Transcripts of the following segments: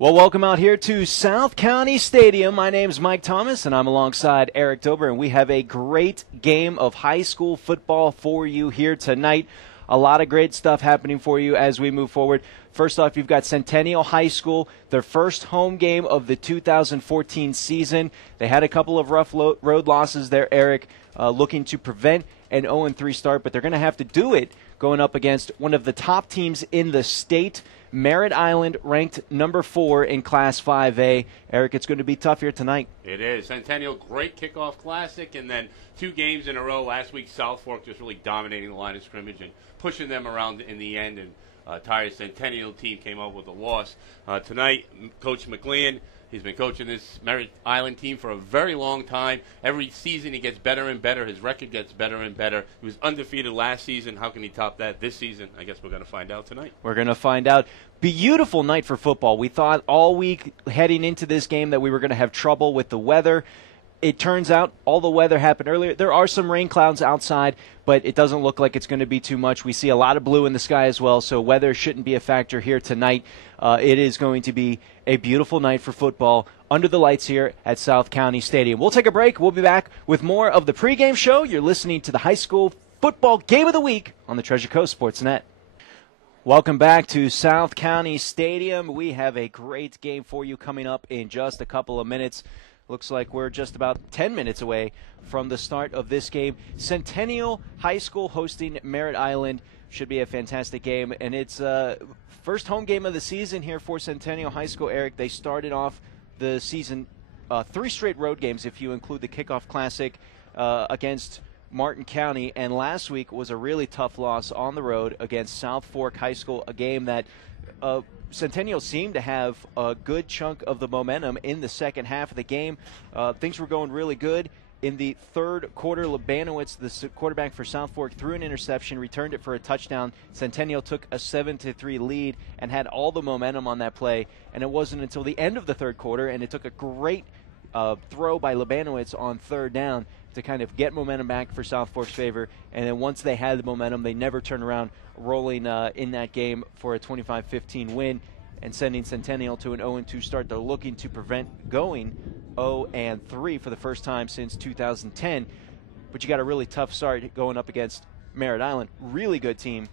Well, welcome out here to South County Stadium. My name's Mike Thomas, and I'm alongside Eric Dober, and we have a great game of high school football for you here tonight. A lot of great stuff happening for you as we move forward. First off, you've got Centennial High School, their first home game of the 2014 season. They had a couple of rough road losses there, Eric, looking to prevent an 0-3 start, but they're going to have to do it going up against one of the top teams in the state, Merritt Island, ranked number 4 in Class 5A. Eric, it's going to be tough here tonight. It is. Centennial, great kickoff classic, and then 2 games in a row. Last week, South Fork just really dominating the line of scrimmage and pushing them around in the end, and tired Centennial team came up with a loss. Tonight, Coach McLean, he's been coaching this Merritt Island team for a very long time. Every season he gets better and better. His record gets better and better. He was undefeated last season. How can he top that this season? I guess we're going to find out tonight. We're going to find out. Beautiful night for football. We thought all week heading into this game that we were going to have trouble with the weather. It turns out all the weather happened earlier. There are some rain clouds outside, but it doesn't look like it's going to be too much. We see a lot of blue in the sky as well, so weather shouldn't be a factor here tonight. It is going to be a beautiful night for football under the lights here at South County Stadium. We'll take a break. We'll be back with more of the pregame show. You're listening to the high school football game of the week on the Treasure Coast Sports Net. Welcome back to South County Stadium. We have a great game for you coming up in just a couple of minutes. Looks like we're just about 10 minutes away from the start of this game. Centennial High School hosting Merritt Island. Should be a fantastic game. And it's first home game of the season here for Centennial High School, Eric. They started off the season 3 straight road games if you include the Kickoff Classic against Martin County. And last week was a really tough loss on the road against South Fork High School, a game that Centennial seemed to have a good chunk of the momentum in the second half of the game. Things were going really good. In the third quarter, Labanowitz, the quarterback for South Fork, threw an interception, returned it for a touchdown. Centennial took a 7-3 lead and had all the momentum on that play. And it wasn't until the end of the third quarter, and it took a great throw by Labanowitz on third down to kind of get momentum back for South Fork's favor. And then once they had the momentum, they never turned around, rolling in that game for a 25-15 win and sending Centennial to an 0-2 start. They're looking to prevent going 0-3 for the first time since 2010. But you got a really tough start going up against Merritt Island. Really good team.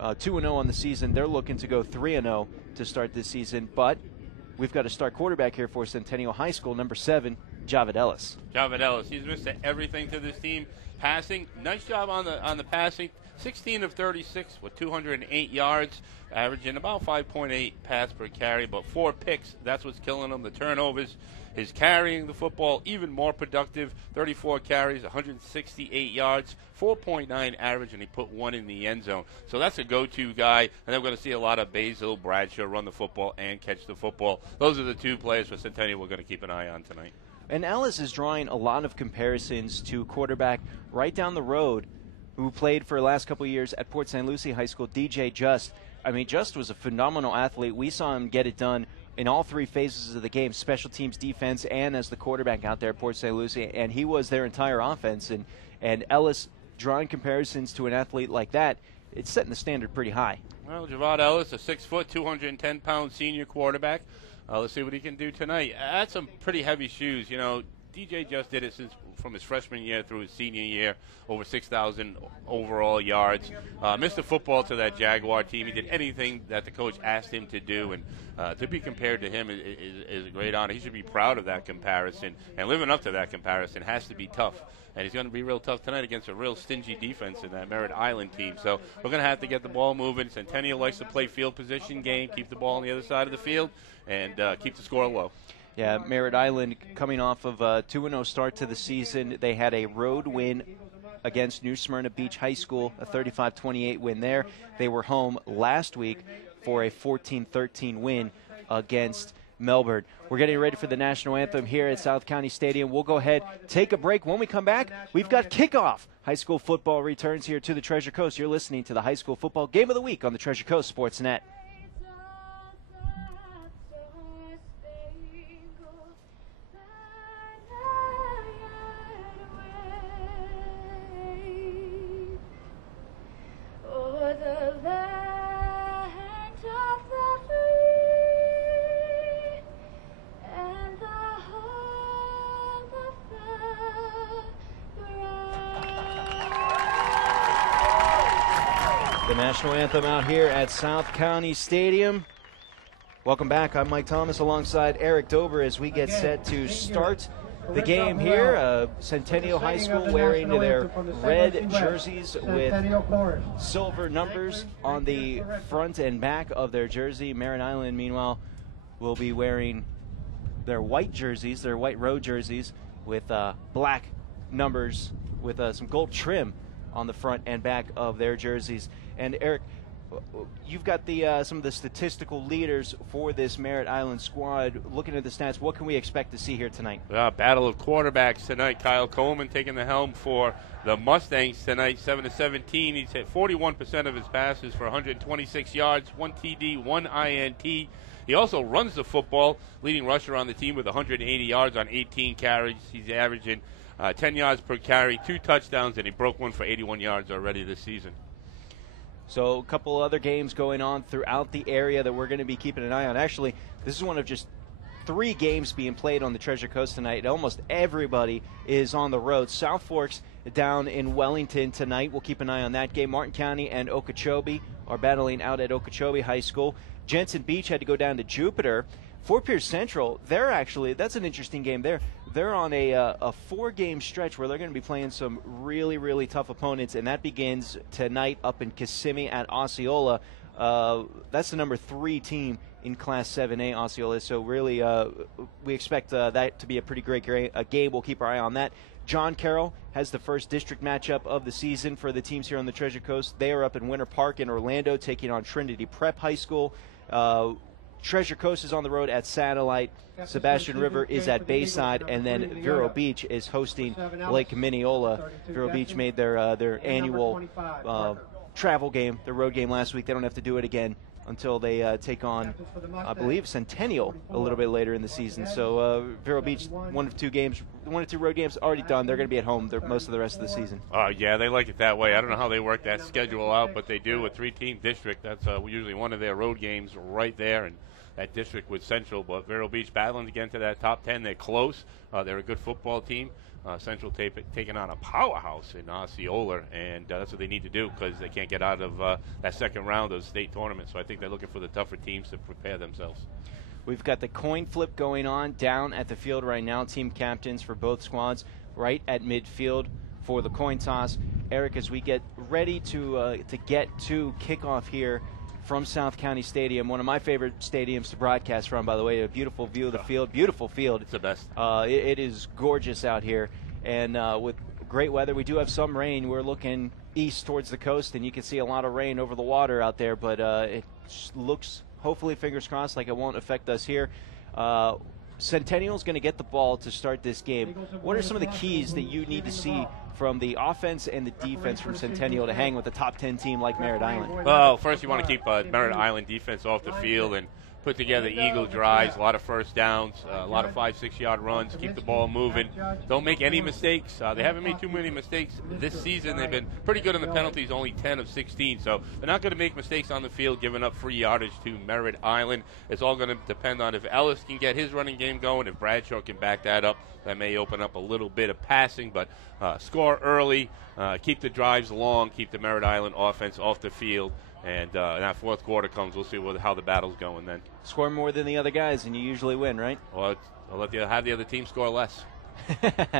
2-0 on the season. They're looking to go 3-0 to start this season. But we've got a star quarterback here for Centennial High School, number 7, Javid Ellis. Javid Ellis, he's missed everything to this team. Passing, nice job on the passing. 16 of 36 with 208 yards, averaging about 5.8 pass per carry, but 4 picks. That's what's killing him. The turnovers. His carrying the football even more productive. 34 carries, 168 yards, 4.9 average, and he put 1 in the end zone. So that's a go-to guy, and then we're going to see a lot of Basil Bradshaw run the football and catch the football. Those are the 2 players for Centennial we're going to keep an eye on tonight. And Ellis is drawing a lot of comparisons to quarterback right down the road who played for the last couple of years at Port St. Lucie High School, DJ Just. I mean, Just was a phenomenal athlete. We saw him get it done in all 3 phases of the game, special teams, defense, and as the quarterback out there at Port St. Lucie, and he was their entire offense. And Ellis drawing comparisons to an athlete like that, it's setting the standard pretty high. Well, Javid Ellis, a 6-foot, 210-pound senior quarterback. Let's see what he can do tonight. That's some pretty heavy shoes. You know, DJ just did it from his freshman year through his senior year, over 6,000 overall yards. Missed the football to that Jaguar team. He did anything that the coach asked him to do, and to be compared to him is a great honor. He should be proud of that comparison, and living up to that comparison has to be tough. And he's going to be real tough tonight against a real stingy defense in that Merritt Island team. So we're going to have to get the ball moving. Centennial likes to play field position game, keep the ball on the other side of the field, and keep the score low. Yeah, Merritt Island coming off of a 2-0 start to the season. They had a road win against New Smyrna Beach High School, a 35-28 win there. They were home last week for a 14-13 win against Melbourne. We're getting ready for the national anthem here at South County Stadium. We'll go ahead, take a break. When we come back, we've got Kickoff. High school football returns here to the Treasure Coast. You're listening to the high school football game of the week on the Treasure Coast Sports Net. national anthem out here at South County Stadium. Welcome back. I'm Mike Thomas alongside Eric Dover as we get set to start the game here. Centennial High School wearing their red jerseys with silver numbers on the front and back of their jersey. Merritt Island, meanwhile, will be wearing their white jerseys, their white road jerseys with black numbers with some gold trim on the front and back of their jerseys. And Eric, you've got the some of the statistical leaders for this Merritt Island squad. Looking at the stats, what can we expect to see here tonight? Battle of quarterbacks tonight. Kyle Coleman taking the helm for the Mustangs tonight, 7-17. He's hit 41% of his passes for 126 yards, 1 TD, 1 INT. He also runs the football, leading rusher on the team with 180 yards on 18 carries. He's averaging 10 yards per carry, 2 touchdowns, and he broke one for 81 yards already this season. So a couple other games going on throughout the area that we're going to be keeping an eye on. Actually, this is one of just 3 games being played on the Treasure Coast tonight. Almost everybody is on the road. South Forks down in Wellington tonight. We'll keep an eye on that game. Martin County and Okeechobee are battling out at Okeechobee High School. Jensen Beach had to go down to Jupiter. Fort Pierce Central, that's an interesting game there. They're on a 4-game stretch where they're going to be playing some really, really tough opponents, and that begins tonight up in Kissimmee at Osceola. That's the number 3 team in Class 7A, Osceola. So really, we expect that to be a pretty great game. We'll keep our eye on that. John Carroll has the first district matchup of the season for the teams here on the Treasure Coast. They are up in Winter Park in Orlando, taking on Trinity Prep High School. Treasure Coast is on the road at Satellite. Sebastian River is at Bayside, and then Vero Beach is hosting Lake Minneola. Vero Beach made their annual travel game, their road game last week. They don't have to do it again until they take on, I believe, Centennial a little bit later in the season. So Vero Beach, one of two road games already done. They're going to be at home most of the rest of the season. Yeah, they like it that way. I don't know how they work that schedule out, but they do. A 3-team district, that's usually one of their road games right there, and that district with Central. But Vero Beach battling to get into that top 10. They're close. They're a good football team. Central taking on a powerhouse in Osceola, and that's what they need to do because they can't get out of that second round of the state tournament. So I think they're looking for the tougher teams to prepare themselves. We've got the coin flip going on down at the field right now. Team captains for both squads right at midfield for the coin toss. Eric, as we get ready to get to kickoff here from South County Stadium, one of my favorite stadiums to broadcast from, by the way. A beautiful view of the field. Beautiful field. It's the best. It is gorgeous out here. And with great weather, we do have some rain. We're looking east towards the coast, and you can see a lot of rain over the water out there. But it looks, hopefully, fingers crossed, like it won't affect us here. Centennial's going to get the ball to start this game. What are some of the keys that you need to see from the offense and the defense from Centennial to hang with a top 10 team like Merritt Island? Well, first you want to keep Merritt Island defense off the field and put together eagle drives, a lot of first downs, a lot of 5-6 yard runs, keep the ball moving. Don't make any mistakes. They haven't made too many mistakes this season. They've been pretty good in the penalties, only 10 of 16. So they're not going to make mistakes on the field, giving up free yardage to Merritt Island. It's all going to depend on if Ellis can get his running game going, if Bradshaw can back that up. That may open up a little bit of passing, but score early, keep the drives long, keep the Merritt Island offense off the field. And that fourth quarter comes, we'll see how the battle's going then. Score more than the other guys, and you usually win, right? Well, I'll have the other team score less.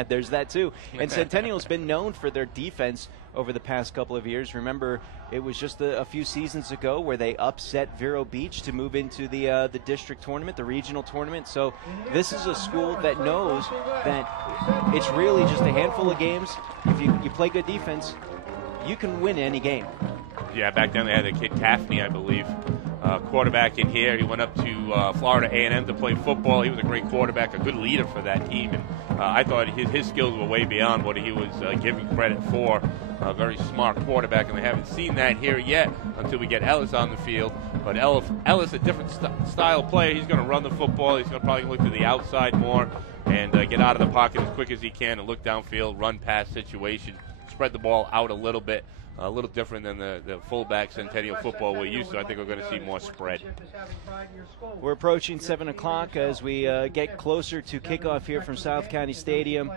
There's that, too. And Centennial's been known for their defense over the past couple of years. Remember, it was just a few seasons ago where they upset Vero Beach to move into the district tournament, the regional tournament. So this is a school that knows that it's really just a handful of games. If you play good defense, you can win any game. Yeah, back then they had a kid, Taffney, I believe, quarterback in here. He went up to Florida A&M to play football. He was a great quarterback, a good leader for that team. And I thought his skills were way beyond what he was given credit for. A very smart quarterback, and we haven't seen that here yet until we get Ellis on the field. But Ellis, a different style player. He's going to run the football. He's going to probably look to the outside more and get out of the pocket as quick as he can and look downfield, run-pass situation, spread the ball out a little bit. A little different than the fullback Centennial football we're used to. I think we're going to see more spread. We're approaching 7 o'clock as we get closer to kickoff here from South County Stadium.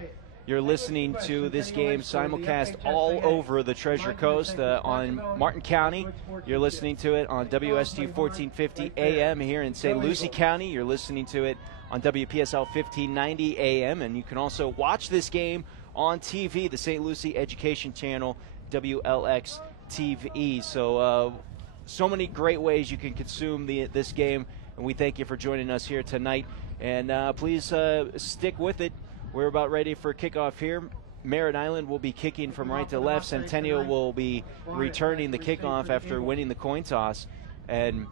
You're listening to this game simulcast all over the Treasure Coast on Martin County. You're listening to it on WST 1450 AM here in St. Lucie County. You're listening to it on WPSL 1590 AM. And you can also watch this game on TV, the St. Lucie Education Channel, WLX TV. So many great ways you can consume this game, and we thank you for joining us here tonight. And please stick with it. We're about ready for kickoff here. Merritt Island will be kicking from right to left. Centennial will be returning the kickoff after winning the coin toss. And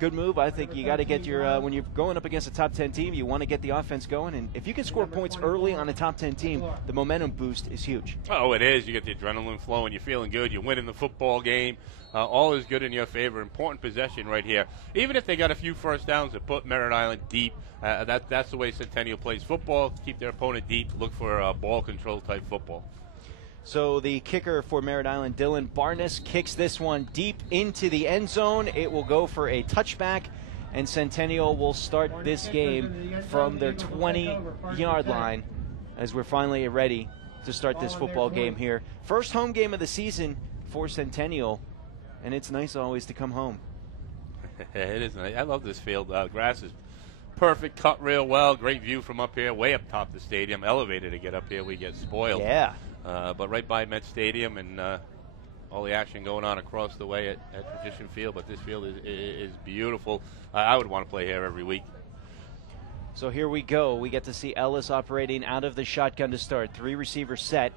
good move. I think you got to get your when you're going up against a top 10 team, you want to get the offense going. And if you can score points early on a top 10 team, the momentum boost is huge. Oh, it is. You get the adrenaline flowing. You're feeling good. You're winning the football game. All is good in your favor. Important possession right here. Even if they got a few first downs to put Merritt Island deep, that's the way Centennial plays football. Keep their opponent deep. Look for ball control type football. So the kicker for Merritt Island, Dylan Barnes, kicks this one deep into the end zone. It will go for a touchback, and Centennial will start this game from their 20-yard line as we're finally ready to start this football game here. First home game of the season for Centennial, and it's nice always to come home. It is nice. I love this field. Grass is perfect, cut real well. Great view from up here, way up top of the stadium. Elevated to get up here, we get spoiled. Yeah. But right by Met Stadium and all the action going on across the way at Tradition Field. But this field is beautiful. I would want to play here every week. So here we go. We get to see Ellis operating out of the shotgun to start. 3 receiver set.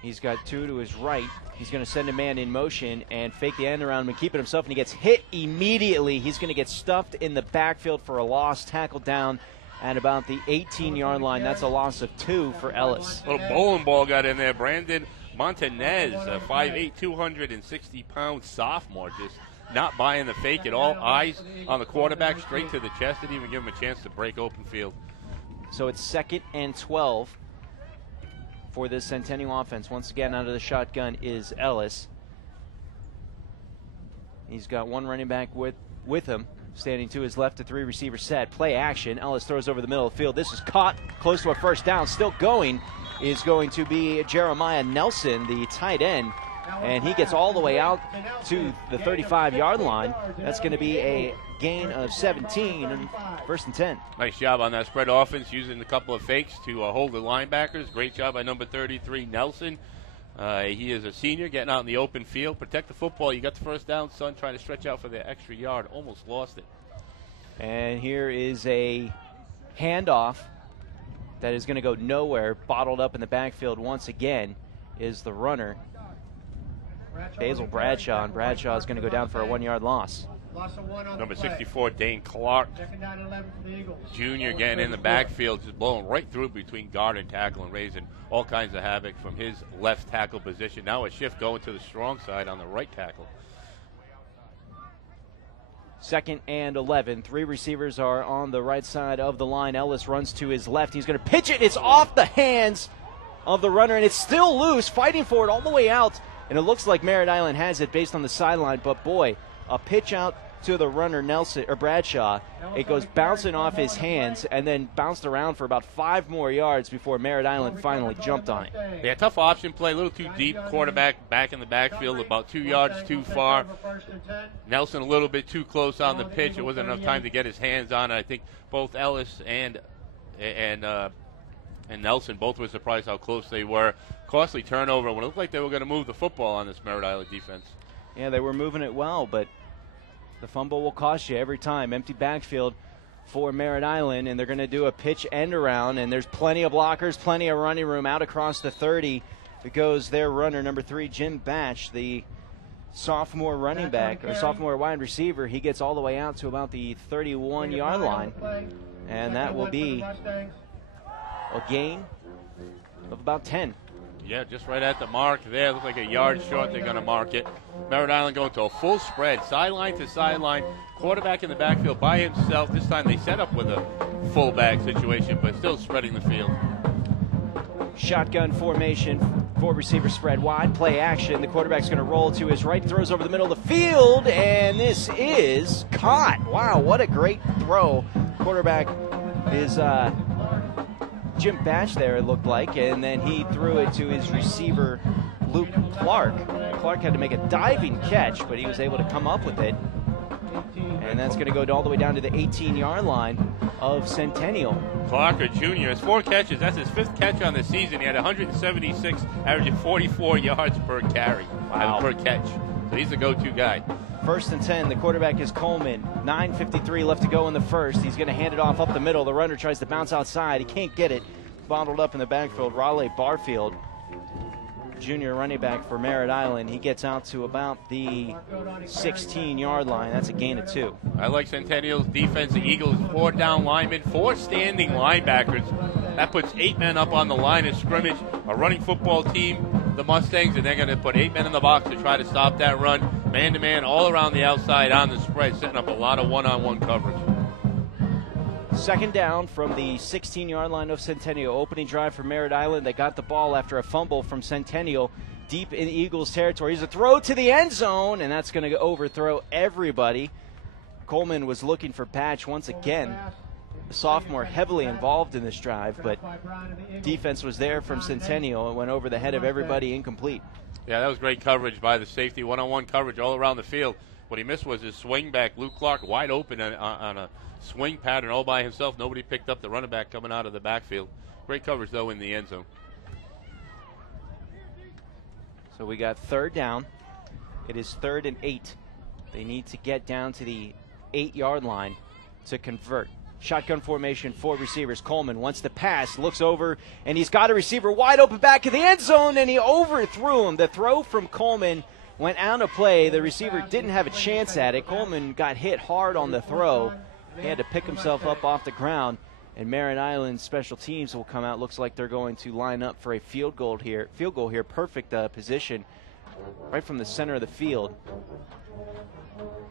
He's got 2 to his right. He's going to send a man in motion and fake the end around him and keep it himself, and he gets hit immediately. He's going to get stuffed in the backfield for a loss, tackled down at about the 18-yard line. That's a loss of 2 for Ellis. A little bowling ball got in there. Brandon Montanez, 5'8", 260-pound sophomore, just not buying the fake at all. Eyes on the quarterback, straight to the chest. Didn't even give him a chance to break open field. So it's 2nd and 12 for this Centennial offense. Once again, out of the shotgun is Ellis. He's got 1 running back with him. Standing to his left, a 3 receiver set. Play action. Ellis throws over the middle of the field. This is caught close to a first down. Still going is going to be Jeremiah Nelson, the tight end. And he gets all the way out to the 35-yard line. That's going to be a gain of 17 and 1st and 10. Nice job on that spread offense, using a couple of fakes to hold the linebackers. Great job by number 33, Nelson. He is a senior, getting out in the open field. Protect the football. You got the first down, son, trying to stretch out for the extra yard. Almost lost it. And here is a handoff that is going to go nowhere. Bottled up in the backfield once again is the runner, Basil Bradshaw, and Bradshaw is going to go down for a 1-yard loss. Number 64, Dane Clark, junior, getting in the backfield, just blowing right through between guard and tackle and raising all kinds of havoc from his left tackle position. Now a shift going to the strong side on the right tackle. 2nd and 11. 3 receivers are on the right side of the line. Ellis runs to his left. He's going to pitch it. It's off the hands of the runner, and it's still loose, fighting for it all the way out. And it looks like Merritt Island has it based on the sideline, but boy, a pitch out to the runner, Nelson or Bradshaw. It goes bouncing off his hands and then bounced around for about 5 more yards before Merritt Island finally jumped on it. Yeah, tough option play, a little too deep. Quarterback back in the backfield, about 2 yards too far. Nelson a little bit too close on the pitch. It wasn't enough time to get his hands on it. I think both Ellis and Nelson both were surprised how close they were. Costly turnover when it looked like they were going to move the football on this Merritt Island defense. Yeah, they were moving it well, but the fumble will cost you every time. Empty backfield for Merritt Island, and they're going to do a pitch end around, and there's plenty of blockers, plenty of running room out across the 30. It goes their runner, number 3, Jim Batch, the sophomore running back, or sophomore wide receiver. He gets all the way out to about the 31-yard line, and that will be a gain of about 10. Yeah, just right at the mark there. Looks like a yard short. They're going to mark it. Merritt Island going to a full spread, sideline to sideline. Quarterback in the backfield by himself. This time they set up with a fullback situation, but still spreading the field. Shotgun formation, 4 receivers spread wide. Play action. The quarterback's going to roll to his right, throws over the middle of the field, and this is caught. Wow, what a great throw. Quarterback is Jim Batch there, it looked like, and then he threw it to his receiver, Luke Clark. Clark had to make a diving catch, but he was able to come up with it. And that's going to go all the way down to the 18-yard line of Centennial. Clark, a junior, has 4 catches. That's his 5th catch on the season. He had 176, averaging 44 yards per carry, per catch. So he's the go-to guy. 1st and 10. The quarterback is Coleman. 9:53 left to go in the first. He's going to hand it off up the middle. The runner tries to bounce outside. He can't get it. Bottled up in the backfield. Raleigh Barfield, junior running back for Merritt Island. He gets out to about the 16-yard line. That's a gain of 2. I like Centennial's defense. The Eagles, 4 down linemen, 4 standing linebackers. That puts 8 men up on the line of scrimmage. A running football team, the Mustangs, and they're going to put 8 men in the box to try to stop that run. Man-to-man all around the outside on the spread, setting up a lot of one-on-one coverage. 2nd down from the 16-yard line of Centennial. Opening drive for Merritt Island. They got the ball after a fumble from Centennial deep in Eagles territory. Here's a throw to the end zone, and that's going to overthrow everybody. Coleman was looking for Patch once again. The sophomore heavily involved in this drive, but defense was there from Centennial and went over the head of everybody, incomplete. Yeah, that was great coverage by the safety. One-on-one coverage all around the field. What he missed was his swing back. Luke Clark wide open on a swing pattern all by himself. Nobody picked up the running back coming out of the backfield. Great coverage, though, in the end zone. So we got 3rd down. It is 3rd and 8. They need to get down to the 8-yard line to convert. Shotgun formation, 4 receivers. Coleman wants to pass, looks over, and he's got a receiver wide open back in the end zone, and he overthrew him. The throw from Coleman went out of play. The receiver didn't have a chance at it. Coleman got hit hard on the throw. He had to pick himself up off the ground, and Merritt Island special teams will come out. Looks like they're going to line up for a field goal here. Perfect position right from the center of the field.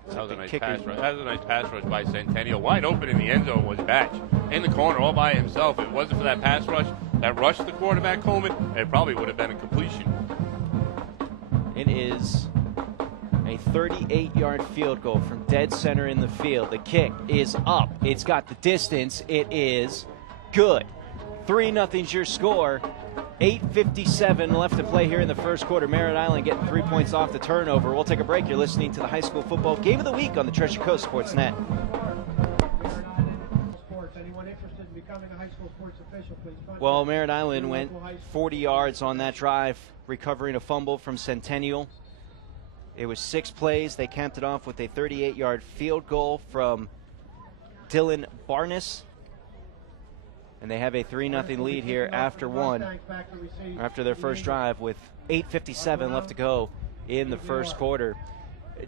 That was a nice pass rush. That was a nice pass rush by Centennial. Wide open in the end zone was Batch. In the corner all by himself. If it wasn't for that pass rush that rushed the quarterback Coleman, it probably would have been a completion. It is a 38-yard field goal from dead center in the field. The kick is up. It's got the distance. It is good. 3-0's your score. 8:57 left to play here in the first quarter. Merritt Island getting 3 points off the turnover. We'll take a break. You're listening to the High School Football Game of the Week on the Treasure Coast Sports Net. Well, Merritt Island went 40 yards on that drive, recovering a fumble from Centennial. It was 6 plays. They capped it off with a 38-yard field goal from Dylan Barnes. And they have a 3-0 lead here after their first drive with 8:57 left to go in the first quarter.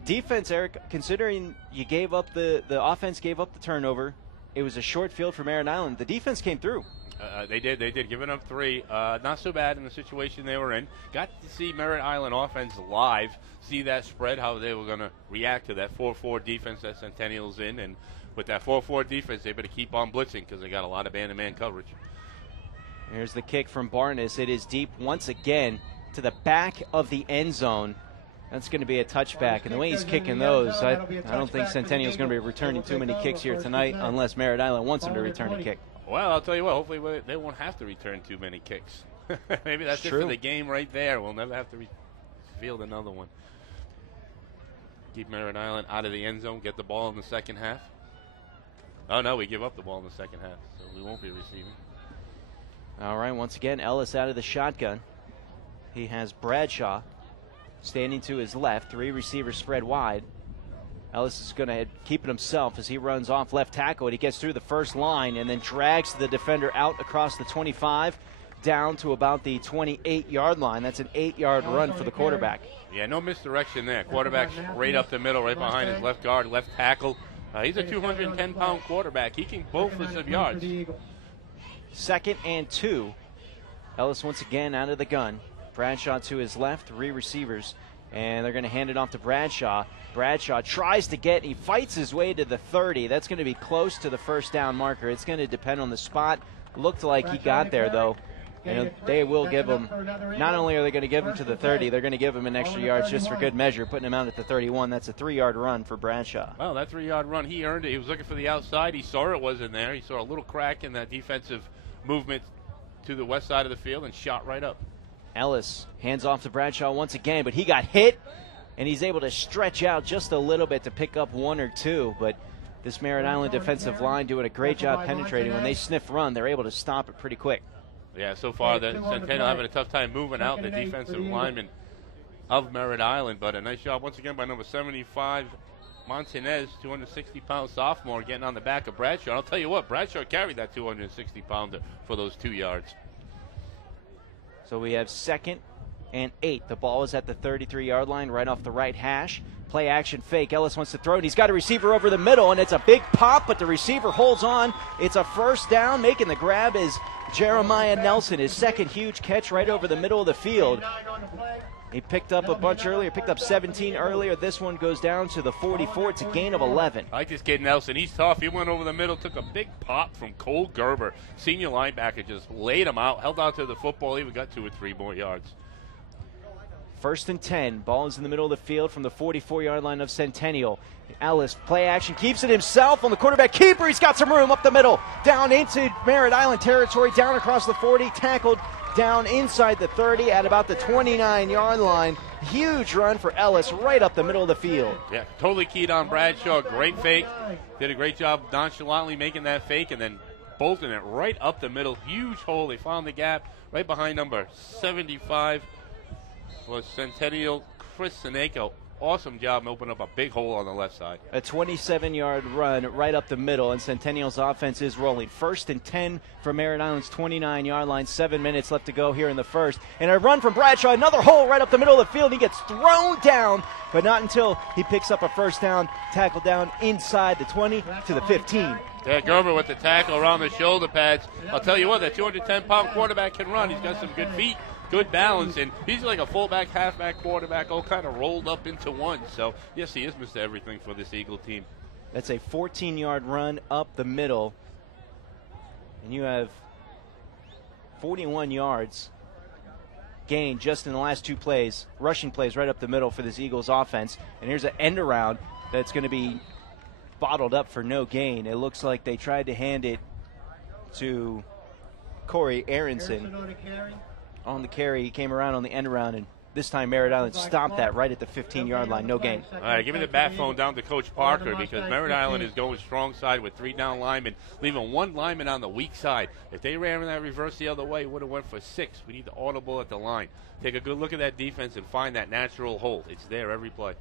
Defense, Eric, considering you gave up the offense gave up the turnover, it was a short field for Merritt Island. The defense came through. They did, giving up 3. Not so bad in the situation they were in. Got to see Merritt Island offense live, see that spread, how they were going to react to that 4-4 defense that Centennial's in, and with that 4-4 defense, they better keep on blitzing because they got a lot of man-to-man coverage. Here's the kick from Barnes. It is deep once again to the back of the end zone. That's going to be a touchback. And the way he's kicking those, I don't think Centennial's going to be returning too many kicks here tonight unless Merritt Island wants him to return a kick. Well, I'll tell you what, hopefully they won't have to return too many kicks. Maybe that's it for the game right there. We'll never have to field another one. Keep Merritt Island out of the end zone, get the ball in the second half. Oh, no, we give up the ball in the second half, so we won't be receiving. All right, once again, Ellis out of the shotgun. He has Bradshaw standing to his left. 3 receivers spread wide. Ellis is going to keep it himself as he runs off left tackle, and he gets through the first line and then drags the defender out across the 25 down to about the 28-yard line. That's an 8-yard run for the quarterback. Yeah, no misdirection there. Quarterback right up the middle, right behind his left guard, left tackle. He's a 210-pound quarterback. He can both for some yards. 2nd and 2. Ellis once again out of the gun. Bradshaw to his left, 3 receivers. And they're going to hand it off to Bradshaw. Bradshaw tries to get, he fights his way to the 30. That's going to be close to the first down marker. It's going to depend on the spot. Looked like he got there, though. And they will give him, not only are they going to give him to the 30, they're going to give him an extra yard just for good measure, putting him out at the 31. That's a 3-yard run for Bradshaw. Well, that 3-yard run, he earned it. He was looking for the outside. He saw it wasn't there. He saw a little crack in that defensive movement to the west side of the field and shot right up. Ellis hands off to Bradshaw once again, but he got hit, and he's able to stretch out just a little bit to pick up one or two. But this Merritt Island defensive line doing a great job penetrating. When they sniff run, they're able to stop it pretty quick. Yeah, so far the Centennial having a tough time moving out the defensive lineman of Merritt Island, but a nice job once again by number 75, Montanez, 260-pound sophomore, getting on the back of Bradshaw. I'll tell you what, Bradshaw carried that 260-pounder for those 2 yards. So we have 2nd and 8. The ball is at the 33-yard line, right off the right hash. Play action fake. Ellis wants to throw it. He's got a receiver over the middle, and it's a big pop, but the receiver holds on. It's a first down. Making the grab is Jeremiah Nelson, his second huge catch right over the middle of the field. He picked up a bunch earlier, picked up 17 earlier. This one goes down to the 44. It's a gain of 11. I like this kid Nelson. He's tough. He went over the middle, took a big pop from Cole Gerber. Senior linebacker just laid him out, held on to the football, even got 2 or 3 more yards. 1st and 10. Ball is in the middle of the field from the 44-yard line of Centennial. Ellis, play action, keeps it himself on the quarterback keeper. He's got some room up the middle, down into Merritt Island territory, down across the 40, tackled down inside the 30 at about the 29-yard line. Huge run for Ellis right up the middle of the field. Yeah, totally keyed on Bradshaw. Great fake. Did a great job nonchalantly making that fake and then bolting it right up the middle. Huge hole. They found the gap right behind number 75 was Centennial Chris Seneko. Awesome job opening up a big hole on the left side. A 27-yard run right up the middle, and Centennial's offense is rolling. 1st and 10 for Merritt Island's 29-yard line. 7 minutes left to go here in the first. And a run from Bradshaw, another hole right up the middle of the field. He gets thrown down, but not until he picks up a first down, tackle down inside the 20 to the 15. Yeah, Gerber with the tackle around the shoulder pads. I'll tell you what, that 210-pound quarterback can run. He's got some good feet, good balance, and he's like a fullback, halfback quarterback, all kind of rolled up into one. So, yes, he is Mr. Everything for this Eagle team. That's a 14-yard run up the middle, and you have 41 yards gained just in the last 2 plays, rushing plays right up the middle for this Eagles offense. And here's an end around that's going to be bottled up for no gain. It looks like they tried to hand it to Corey Aronson. On the carry, he came around on the end around, and this time Merritt Island stopped that right at the 15-yard line. No gain. All right, give me the bat phone down to Coach Parker because Merritt Island is going strong side with 3 down linemen, leaving 1 lineman on the weak side. If they ran that reverse the other way, it would have went for 6. We need the audible at the line. Take a good look at that defense and find that natural hole. It's there every play.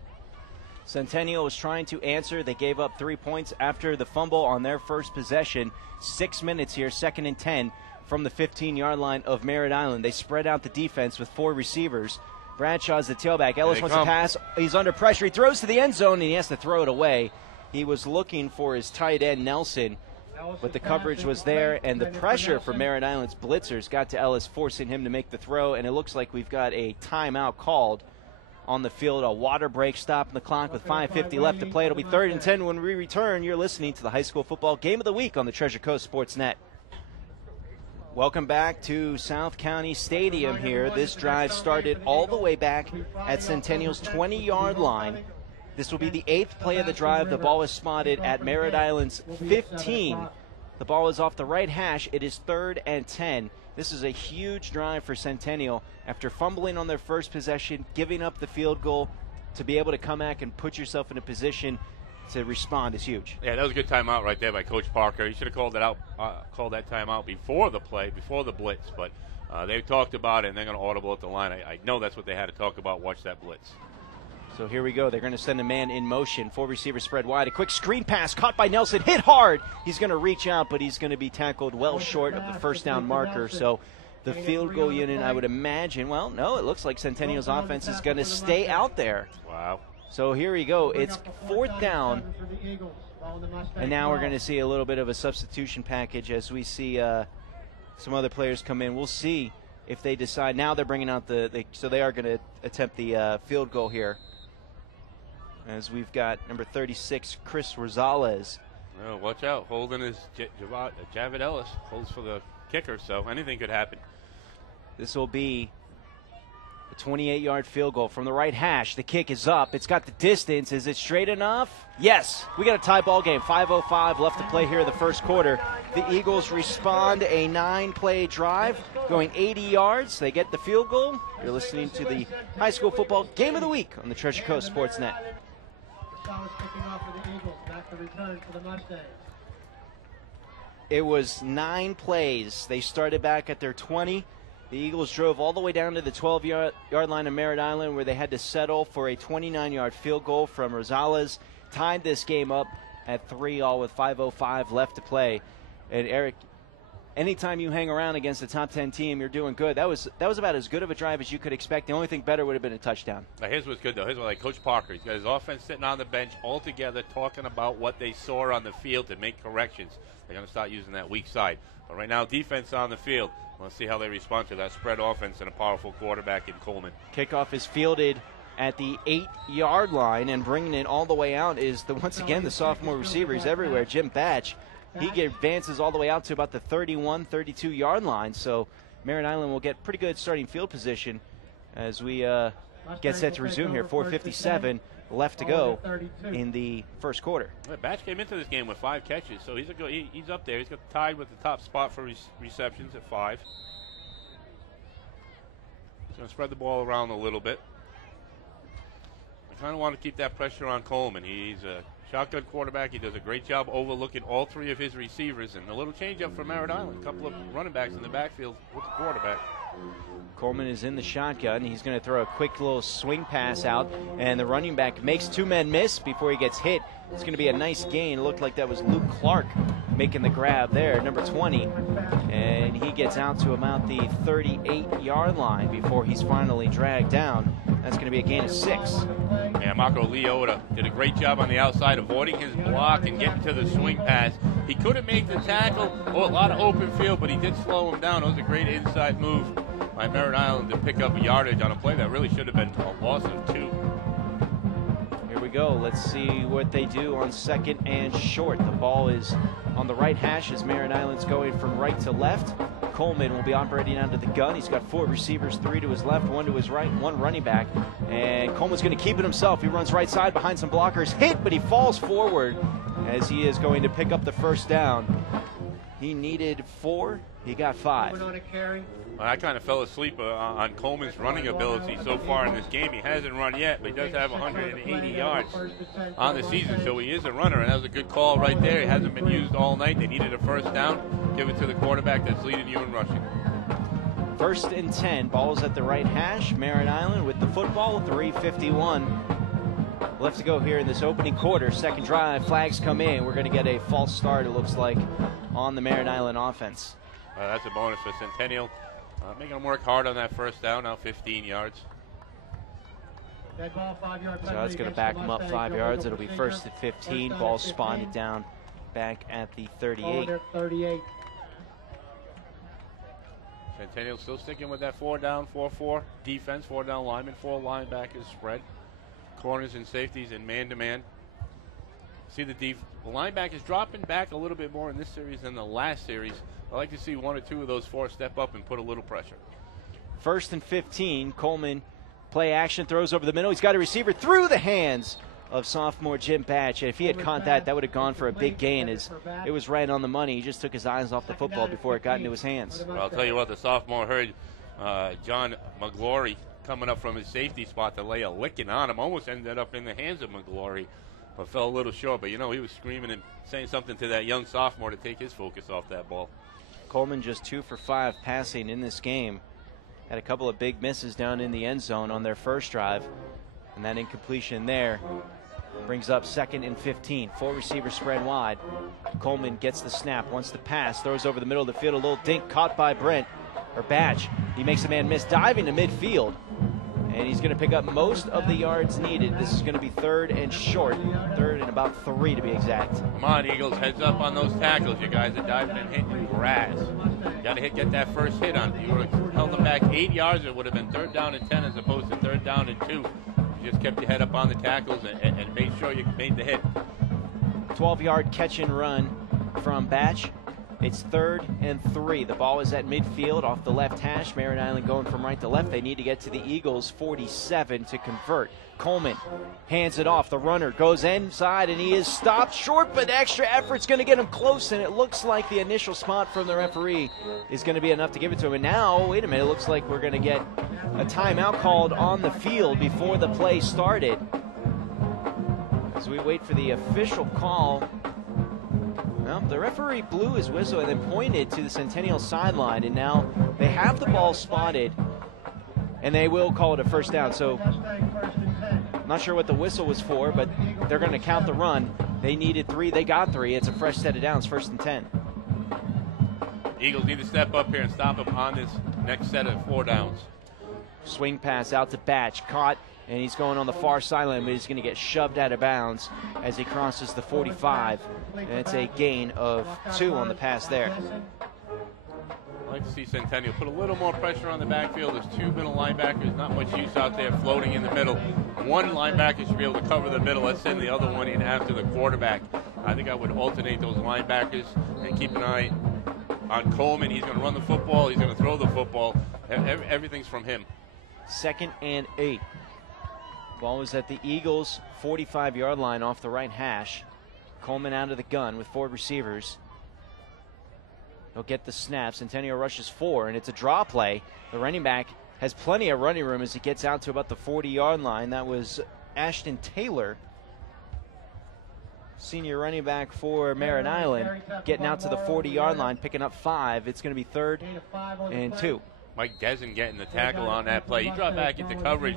Centennial was trying to answer. They gave up 3 points after the fumble on their first possession. 6 minutes here, 2nd and 10 from the 15-yard line of Merritt Island. They spread out the defense with 4 receivers. Bradshaw's the tailback. Ellis wants to pass. He's under pressure. He throws to the end zone, and he has to throw it away. He was looking for his tight end, Nelson, but the coverage was there, and the pressure from Merritt Island's blitzers got to Ellis, forcing him to make the throw, and it looks like we've got a timeout called on the field, a water break, stopping the clock with 5:50 left to play. It'll be 3rd and 10 when we return. You're listening to the High School Football Game of the Week on the Treasure Coast Sports Net. Welcome back to South County Stadium here. This drive started all the way back at Centennial's 20-yard line. This will be the 8th play of the drive. The ball is spotted at Merritt Island's 15. The ball is off the right hash. It is 3rd and 10. This is a huge drive for Centennial. After fumbling on their first possession, giving up the field goal, to be able to come back and put yourself in a position to respond is huge. Yeah, that was a good timeout right there by Coach Parker. He should have called that timeout before the play, before the blitz. But they talked about it, and they're going to audible at the line. I know that's what they had to talk about. Watch that blitz. So here we go. They're going to send a man in motion. 4 receivers spread wide. A quick screen pass caught by Nelson. Hit hard. He's going to reach out, but he's going to be tackled well short of the first down marker. So the field goal unit, I would imagine, well, no, it looks like Centennial's offense is going to stay out there. Wow. So here we go. It's 4th down. And now we're going to see a little bit of a substitution package as we see some other players come in. We'll see if they decide. Now they're bringing out so they are going to attempt the field goal here. As we've got number 36, Chris Rosales. Oh, watch out. Holding is Javid Ellis. Holds for the kicker, so anything could happen. This will be a 28-yard field goal from the right hash. The kick is up. It's got the distance. Is it straight enough? Yes. We got a tie ball game. 5:05 left to play here in the first quarter. The Eagles respond a 9-play drive going 80 yards. They get the field goal. You're listening to the high school football game of the week on the Treasure Coast Sports Net. It was 9 plays. They started back at their 20. The Eagles drove all the way down to the 12-yard line of Merritt Island, where they had to settle for a 29-yard field goal from Rosales. Tied this game up at 3-all with 5:05 left to play. And Eric, anytime you hang around against a top 10 team, you're doing good. That was about as good of a drive as you could expect. The only thing better would have been a touchdown. Now, his was good, though. His was like Coach Parker. He's got his offense sitting on the bench all together, talking about what they saw on the field to make corrections. They're going to start using that weak side. But right now, defense on the field. Let's see how they respond to that spread offense and a powerful quarterback in Coleman. Kickoff is fielded at the 8-yard line, and bringing it all the way out is, once again, the sophomore receiver. He's everywhere, Jim Batch. He advances all the way out to about the 31, 32-yard line. So Merritt Island will get pretty good starting field position as we get set to resume here. 4:57 left to go in the first quarter. Well, Batch came into this game with 5 catches, so he's up there. He's got tied with the top spot for receptions at 5. He's going to spread the ball around a little bit. I kind of want to keep that pressure on Coleman. He's a shotgun quarterback. He does a great job overlooking all 3 of his receivers, and a little change up for Merritt Island. A couple of running backs in the backfield with the quarterback. Coleman is in the shotgun. He's going to throw a quick little swing pass out, and the running back makes 2 men miss before he gets hit. It's going to be a nice gain. It looked like that was Luke Clark making the grab there, number 20, and he gets out to about the 38-yard line before he's finally dragged down. That's going to be a gain of 6. Yeah, Marco Leota did a great job on the outside, avoiding his block and getting to the swing pass. He couldn't make the tackle. A lot of open field, but he did slow him down. It was a great inside move by Merritt Island to pick up yardage on a play that really should have been a loss of 2. Here we go. Let's see what they do on 2nd and short. The ball is on the right hash as Merritt Island's going from right to left. Coleman will be operating out of the gun. He's got 4 receivers, 3 to his left, 1 to his right, 1 running back. And Coleman's going to keep it himself. He runs right side behind some blockers. Hit, but he falls forward as he is going to pick up the first down. He needed 4. He got 5. Well, I kind of fell asleep on Coleman's running ability so far in this game. He hasn't run yet, but he does have 180 yards on the season, so he is a runner, and that was a good call right there. He hasn't been used all night. They needed a first down. Give it to the quarterback that's leading you in rushing. 1st and 10. Ball's at the right hash. Merritt Island with the football. 3:51 left to go here in this opening quarter. Second drive. Flags come in. We're going to get a false start, it looks like, on the Merritt Island offense. That's a bonus for Centennial. Making them work hard on that first down, now 15 yards. So that's going to back them up 5 yards. It'll be 1st and 15. Ball spotted down back at the 38. Centennial still sticking with that 4-down, 4-4 defense, 4-down linemen, 4 linebackers spread. Corners and safeties and man-to-man. See the linebackers dropping back a little bit more in this series than the last series. I like to see 1 or 2 of those 4 step up and put a little pressure. 1st and 15. Coleman play action, throws over the middle. He's got a receiver through the hands of sophomore Jim Batch. If he had caught that, that would have gone for a big gain, as it was right on the money. He just took his eyes off the football before it got into his hands. Well, I'll tell you what, the sophomore heard John McGlory coming up from his safety spot to lay a licking on him. Almost ended up in the hands of McGlory, but fell a little short. But, you know, he was screaming and saying something to that young sophomore to take his focus off that ball. Coleman just 2 for 5 passing in this game. Had a couple of big misses down in the end zone on their first drive. And that incompletion there brings up 2nd and 15. 4 receivers spread wide. Coleman gets the snap, wants to pass, throws over the middle of the field. A little dink caught by Batch. He makes the man miss, diving to midfield. And he's going to pick up most of the yards needed. This is going to be 3rd and short. 3rd and about 3 to be exact. Come on, Eagles, heads up on those tackles. You guys are diving and hitting grass. Got to get that first hit on. You would have held them back 8 yards. It would have been 3rd down and 10 as opposed to 3rd down and 2. You just kept your head up on the tackles and made sure you made the hit. 12-yard catch and run from Batch. It's 3rd and 3. The ball is at midfield off the left hash. Merritt Island going from right to left. They need to get to the Eagles' 47 to convert. Coleman hands it off. The runner goes inside, and he is stopped short, but extra effort's going to get him close, and it looks like the initial spot from the referee is going to be enough to give it to him. And now, wait a minute, it looks like we're going to get a timeout called on the field before the play started. As we wait for the official call. Well, the referee blew his whistle and then pointed to the Centennial sideline, and now they have the ball spotted, and they will call it a first down. So I'm not sure what the whistle was for, but they're going to count the run. They needed 3. They got 3. It's a fresh set of downs, 1st and 10. Eagles need to step up here and stop them on this next set of 4 downs. Swing pass out to Batch, caught, and he's going on the far sideline, but he's going to get shoved out of bounds as he crosses the 45, and it's a gain of 2 on the pass there. I'd like to see Centennial put a little more pressure on the backfield. There's 2 middle linebackers, not much use out there floating in the middle. One linebacker should be able to cover the middle. Let's send the other one in after the quarterback. I think I would alternate those linebackers and keep an eye on Coleman. He's going to run the football. He's going to throw the football. Everything's from him. 2nd and 8. Ball is at the Eagles' 45-yard line off the right hash. Coleman out of the gun with 4 receivers. He'll get the snap. Centennial rushes 4, and it's a draw play. The running back has plenty of running room as he gets out to about the 40-yard line. That was Ashton Taylor, senior running back for Merritt Island, getting out to the 40-yard line, picking up 5. It's going to be 3rd and 2. Mike Dezen getting the tackle on that play. He dropped back into coverage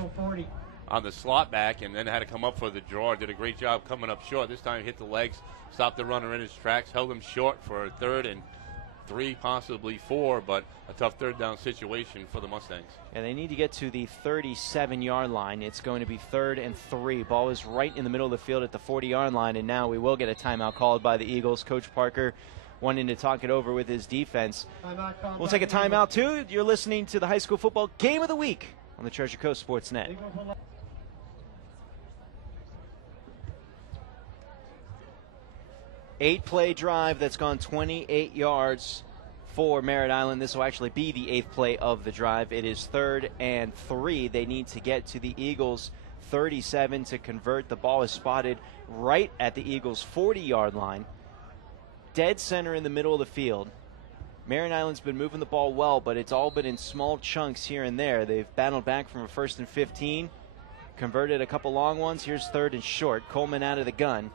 on the slot back and then had to come up for the draw. Did a great job coming up short. This time he hit the legs, stopped the runner in his tracks, held him short for a 3rd and 3, possibly 4, but a tough 3rd down situation for the Mustangs. And they need to get to the 37-yard line. It's going to be 3rd and 3. Ball is right in the middle of the field at the 40-yard line, and now we will get a timeout called by the Eagles. Coach Parker wanting to talk it over with his defense. We'll take a timeout, too. You're listening to the high school football game of the week on the Treasure Coast Sports Net. Eight-play drive that's gone 28 yards for Merritt Island. This will actually be the 8th play of the drive. It is 3rd and 3. They need to get to the Eagles' 37 to convert. The ball is spotted right at the Eagles' 40-yard line. Dead center in the middle of the field. Merritt Island's been moving the ball well, but it's all been in small chunks here and there. They've battled back from a 1st and 15, converted a couple long ones. Here's 3rd and short. Coleman out of the gun.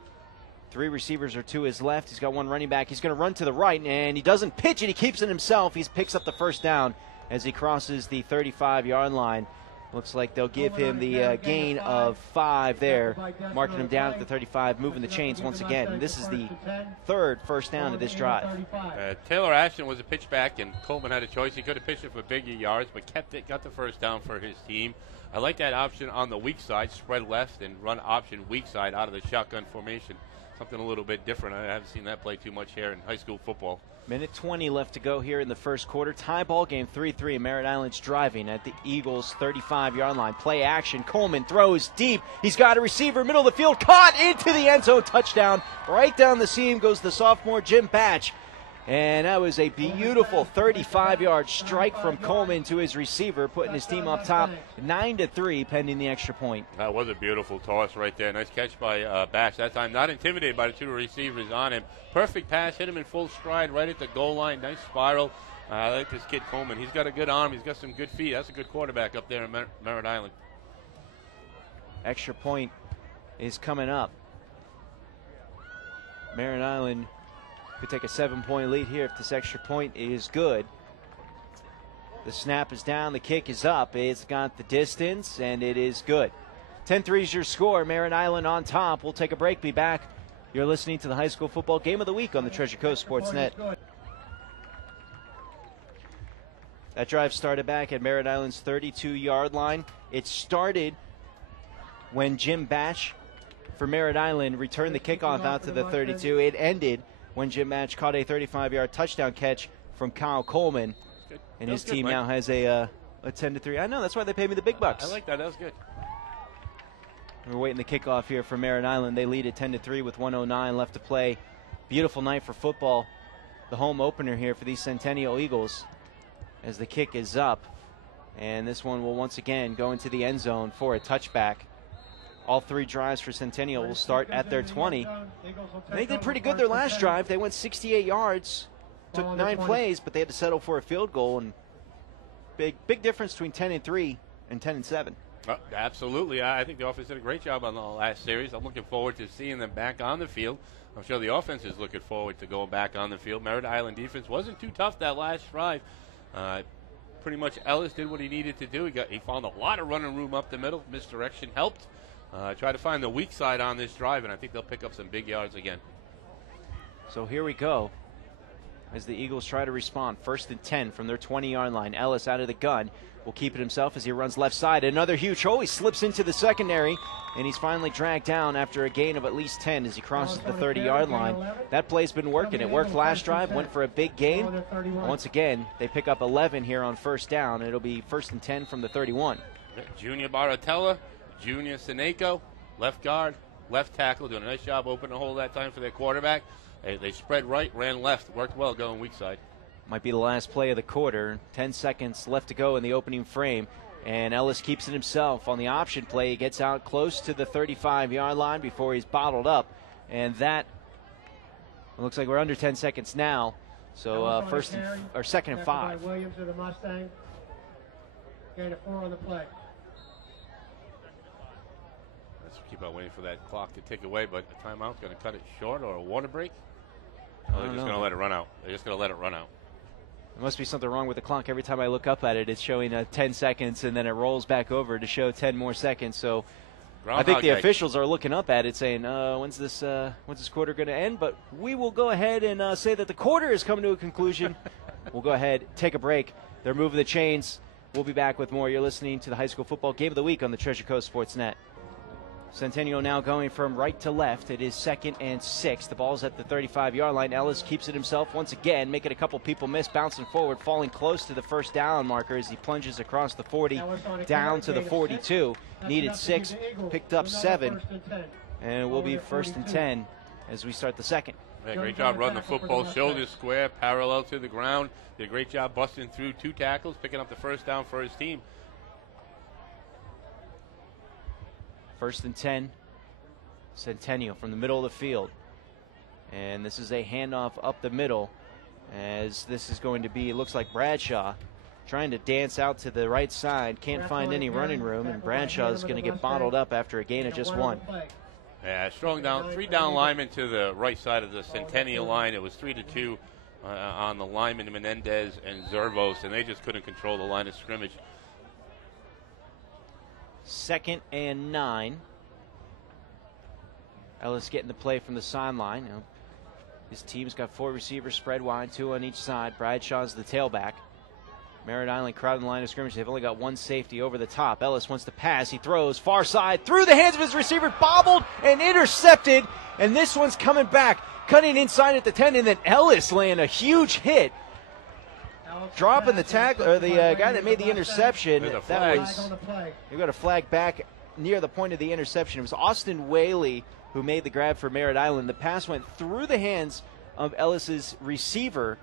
3 receivers are to his left. He's got 1 running back. He's going to run to the right, and he doesn't pitch it. He keeps it himself. He picks up the 1st down as he crosses the 35-yard line. Looks like they'll give him the gain of 5 there, marking him down at the 35, moving the chains once again. And this is the 3rd first down of this drive. Taylor Ashton was a pitchback, and Coleman had a choice. He could have pitched it for bigger yards, but kept it, got the 1st down for his team. I like that option on the weak side, spread left and run option weak side out of the shotgun formation. Something a little bit different. I haven't seen that play too much here in high school football. Minute 20 left to go here in the first quarter. Tie ball game 3-3. Merritt Island's driving at the Eagles' 35-yard line. Play action. Coleman throws deep. He's got a receiver, middle of the field, caught into the end zone. Touchdown. Right down the seam goes the sophomore Jim Batch. And that was a beautiful 35-yard strike from Coleman to his receiver, putting his team up top 9-3 pending the extra point. That was a beautiful toss right there. Nice catch by Batch. That time not intimidated by the 2 receivers on him. Perfect pass, hit him in full stride right at the goal line. Nice spiral. I like this kid Coleman. He's got a good arm. He's got some good feet. That's a good quarterback up there in Merritt Island. Extra point is coming up. Merritt Island could take a 7-point lead here if this extra point is good. The snap is down, the kick is up. It's got the distance, and it is good. 10-3 is your score. Merritt Island on top. We'll take a break, be back. You're listening to the high school football game of the week on the Treasure Coast Sports Net. That drive started back at Merritt Island's 32-yard line. It started when Jim Batch for Merritt Island returned the kickoff out to the 32. It ended when Jim Batch caught a 35-yard touchdown catch from Kyle Coleman. And his team now has a 10-3. I know, that's why they pay me the big bucks. I like that. That was good. We're waiting the kickoff here for Merritt Island. They lead at 10-3 with 1:09 left to play. Beautiful night for football the home opener here for these Centennial Eagles as the kick is up. And this one will once again go into the end zone for a touchback. All 3 drives for Centennial will start at their 20. They did pretty good their last drive. They went 68 yards, took 9 plays, but they had to settle for a field goal. And big difference between 10-3 and 10-7. Absolutely. I think the offense did a great job on the last series. I'm looking forward to seeing them back on the field. I'm sure the offense is looking forward to going back on the field. Merritt Island defense wasn't too tough that last drive. Pretty much Ellis did what he needed to do. He found a lot of running room up the middle. Misdirection helped. Try to find the weak side on this drive, and I think they'll pick up some big yards again. So here we go as the Eagles try to respond. 1st and 10 from their 20-yard line. Ellis out of the gun will keep it himself as he runs left side. Another huge hole. He slips into the secondary, and he's finally dragged down after a gain of at least 10 as he crosses the 30-yard line. That play's been working. It worked last drive, went for a big gain. Once again, they pick up 11 here on 1st down. It'll be 1st and 10 from the 31. Junior Baratella, Junior Seneko, left guard, left tackle, doing a nice job opening the hole that time for their quarterback. They spread right, ran left, worked well going weak side. Might be the last play of the quarter. 10 seconds left to go in the opening frame. And Ellis keeps it himself on the option play. He gets out close to the 35-yard line before he's bottled up. And that looks like we're under 10 seconds now. So 2nd and 5. Williams of the Mustang. Gain of 4 on the play. Let's keep on waiting for that clock to tick away, but the timeout's going to cut it short, or a water break. Oh, they're just going to let it run out. They're just going to let it run out. There must be something wrong with the clock. Every time I look up at it, it's showing 10 seconds, and then it rolls back over to show 10 more seconds. So I think the officials are looking up at it saying, when's this quarter going to end? But we will go ahead and say that the quarter is coming to a conclusion. We'll go ahead, take a break. They're moving the chains. We'll be back with more. You're listening to the High School Football Game of the Week on the Treasure Coast Sports Net. Centennial now going from right to left. It is 2nd and 6. The ball's at the 35-yard line. Ellis keeps it himself once again, making a couple people miss, bouncing forward, falling close to the 1st down marker as he plunges across the 40, down to the 42. Needed 6, picked up 7, and it will be 1st and 10 as we start the 2nd. Yeah, great job running the football, shoulders square, parallel to the ground. Did a great job busting through 2 tackles, picking up the 1st down for his team. 1st and 10, Centennial from the middle of the field. And this is a handoff up the middle as this is going to be, it looks like Bradshaw trying to dance out to the right side. Can't find any running room, and Bradshaw is going to get bottled up after a gain of just 1. Yeah, strong down, 3 down linemen to the right side of the Centennial line. It was 3-2 on the linemen, Menendez and Zervos, and they just couldn't control the line of scrimmage. 2nd and 9. Ellis getting the play from the sideline. His team's got 4 receivers spread wide, 2 on each side. Bradshaw's the tailback. Merritt Island crowding the line of scrimmage. They've only got 1 safety over the top. Ellis wants to pass. He throws far side through the hands of his receiver, bobbled and intercepted. And this one's coming back, cutting inside at the 10, and then Ellis laying a huge hit. Dropping the tackle, or the guy that made the interception. That was, you got a flag back near the point of the interception. It was Austin Whaley who made the grab for Merritt Island. The pass went through the hands of Ellis's receiver,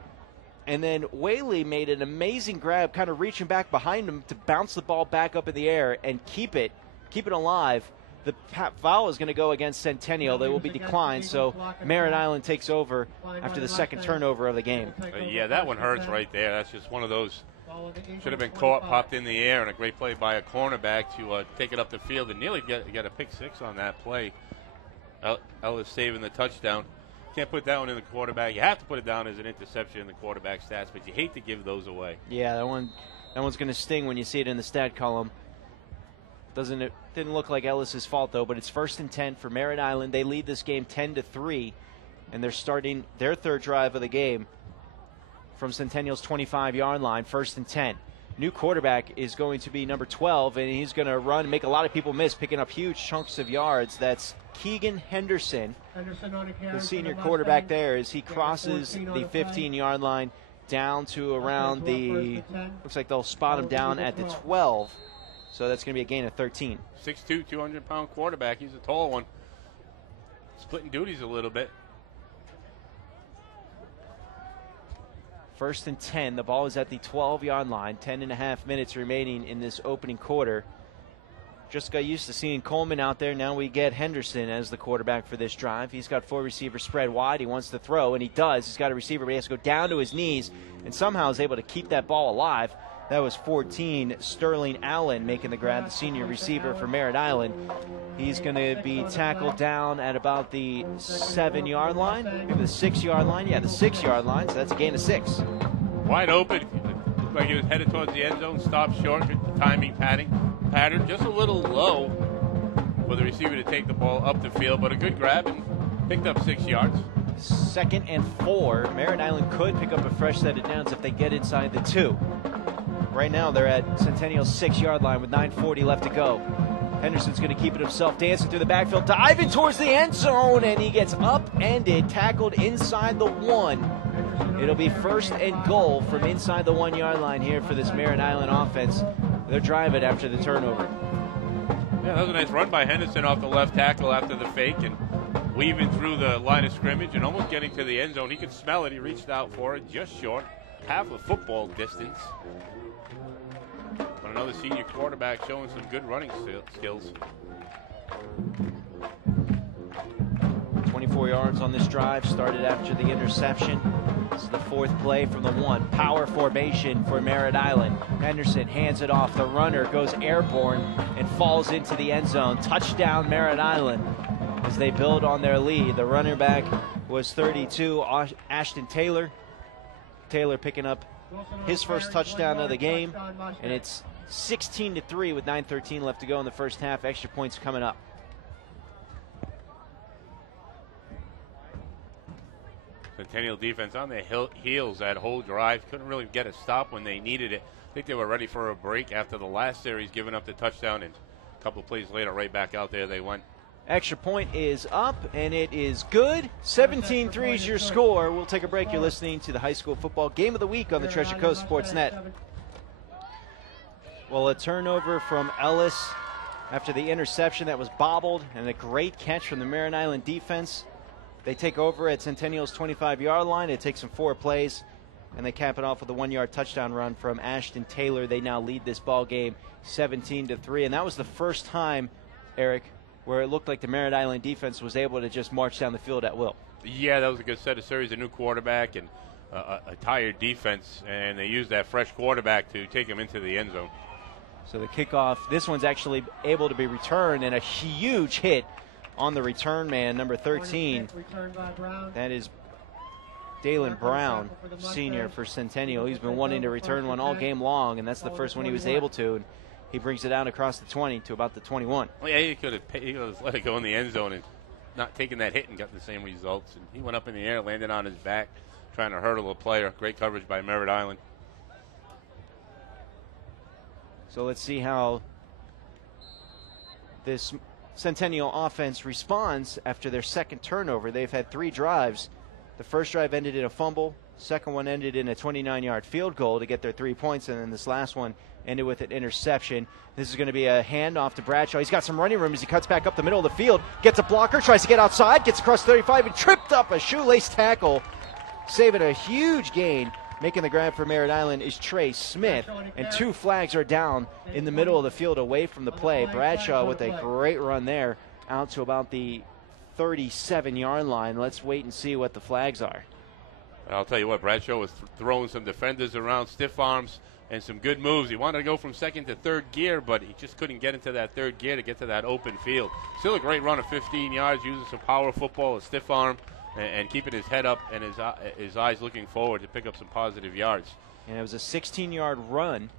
and then Whaley made an amazing grab, kind of reaching back behind him to bounce the ball back up in the air and keep it alive. The foul is going to go against Centennial. They will be declined, so Merritt Island takes over after the 2nd turnover of the game. Yeah, that one hurts right there. That's just one of those. Should have been caught, popped in the air, and a great play by a cornerback to take it up the field and nearly get a pick 6 on that play. Ellis saving the touchdown. Can't put that one in the quarterback. You have to put it down as an interception in the quarterback stats, but you hate to give those away. Yeah, that one's going to sting when you see it in the stat column. It didn't look like Ellis's fault, though, but it's 1st and 10 for Merritt Island. They lead this game 10-3, and they're starting their 3rd drive of the game from Centennial's 25-yard line, 1st and 10. New quarterback is going to be number 12, and he's going to run and make a lot of people miss, picking up huge chunks of yards. That's Keegan Henderson, the senior quarterback there, as he crosses the 15-yard line down to around the, looks like they'll spot him down at the 12. So that's going to be a gain of 13. 6'2", 200-pound quarterback. He's a tall one. Splitting duties a little bit. 1st and 10. The ball is at the 12-yard line. 10.5 minutes remaining in this opening quarter. Just got used to seeing Coleman out there. Now we get Henderson as the quarterback for this drive. He's got 4 receivers spread wide. He wants to throw, and he does. He's got a receiver, but he has to go down to his knees and somehow is able to keep that ball alive. That was 14, Sterling Allen making the grab, the senior receiver for Merritt Island. He's going to be tackled down at about the 7-yard line, maybe the 6-yard line. Yeah, the 6-yard line, so that's a gain of 6. Wide open. Looked like he was headed towards the end zone, stopped short, good timing pattern, just a little low for the receiver to take the ball up the field, but a good grab and picked up 6 yards. 2nd and 4. Merritt Island could pick up a fresh set of downs if they get inside the 2. Right now they're at Centennial's 6-yard line with 9:40 left to go. Henderson's going to keep it himself, dancing through the backfield, diving towards the end zone, and he gets upended, tackled inside the 1. It'll be 1st and goal from inside the 1-yard line here for this Merritt Island offense. They're driving after the turnover. Yeah, that was a nice run by Henderson off the left tackle after the fake and weaving through the line of scrimmage and almost getting to the end zone. He could smell it. He reached out for it, just short, half a football distance. But another senior quarterback showing some good running skills. 24 yards on this drive, started after the interception. This is the 4th play from the 1. Power formation for Merritt Island. Henderson hands it off. The runner goes airborne and falls into the end zone. Touchdown Merritt Island as they build on their lead. The runner back was 32, Ashton Taylor. Taylor picking up his first touchdown of the game, and it's 16-3 with 9:13 left to go in the first half. Extra points coming up. Centennial defense on their heels that whole drive. Couldn't really get a stop when they needed it. I think they were ready for a break after the last series, giving up the touchdown, and a couple of plays later, right back out there they went. Extra point is up, and it is good. 17-3 is your score. We'll take a break. You're listening to the High School Football Game of the Week on the Treasure Coast Sports Net. Well, a turnover from Ellis after the interception that was bobbled, and a great catch from the Merritt Island defense. They take over at Centennial's 25-yard line. It takes them 4 plays, and they cap it off with a 1-yard touchdown run from Ashton Taylor. They now lead this ball game 17-3, and that was the first time, Eric, where it looked like the Merritt Island defense was able to just march down the field at will. Yeah, that was a good set of series. A new quarterback and a tired defense, and they used that fresh quarterback to take him into the end zone. So the kickoff, this one's actually able to be returned, and a huge hit on the return man, number 13. That is Dalen Brown, senior for Centennial. He's been wanting to return one all game long, and that's the first one he was able to. And he brings it down across the 20 to about the 21. Well, yeah, he could have let it go in the end zone and not taken that hit and got the same results. And he went up in the air, landed on his back, trying to hurdle a player. Great coverage by Merritt Island. So let's see how this Centennial offense responds after their second turnover. They've had 3 drives. The first drive ended in a fumble. Second one ended in a 29-yard field goal to get their 3 points, and then this last one ended with an interception. This is going to be a handoff to Bradshaw. He's got some running room as he cuts back up the middle of the field, gets a blocker, tries to get outside, gets across 35, and tripped up a shoelace tackle, saving a huge gain. Making the grab for Merritt Island is Trey Smith, and 2 flags are down in the middle of the field away from the play. Bradshaw with a great run there out to about the 37-yard line. Let's wait and see what the flags are. I'll tell you what, Bradshaw was throwing some defenders around, stiff arms, and some good moves. He wanted to go from 2nd to 3rd gear, but he just couldn't get into that 3rd gear to get to that open field. Still a great run of 15 yards, using some power football, a stiff arm, and keeping his head up and his eyes looking forward to pick up some positive yards. And it was a 16-yard run.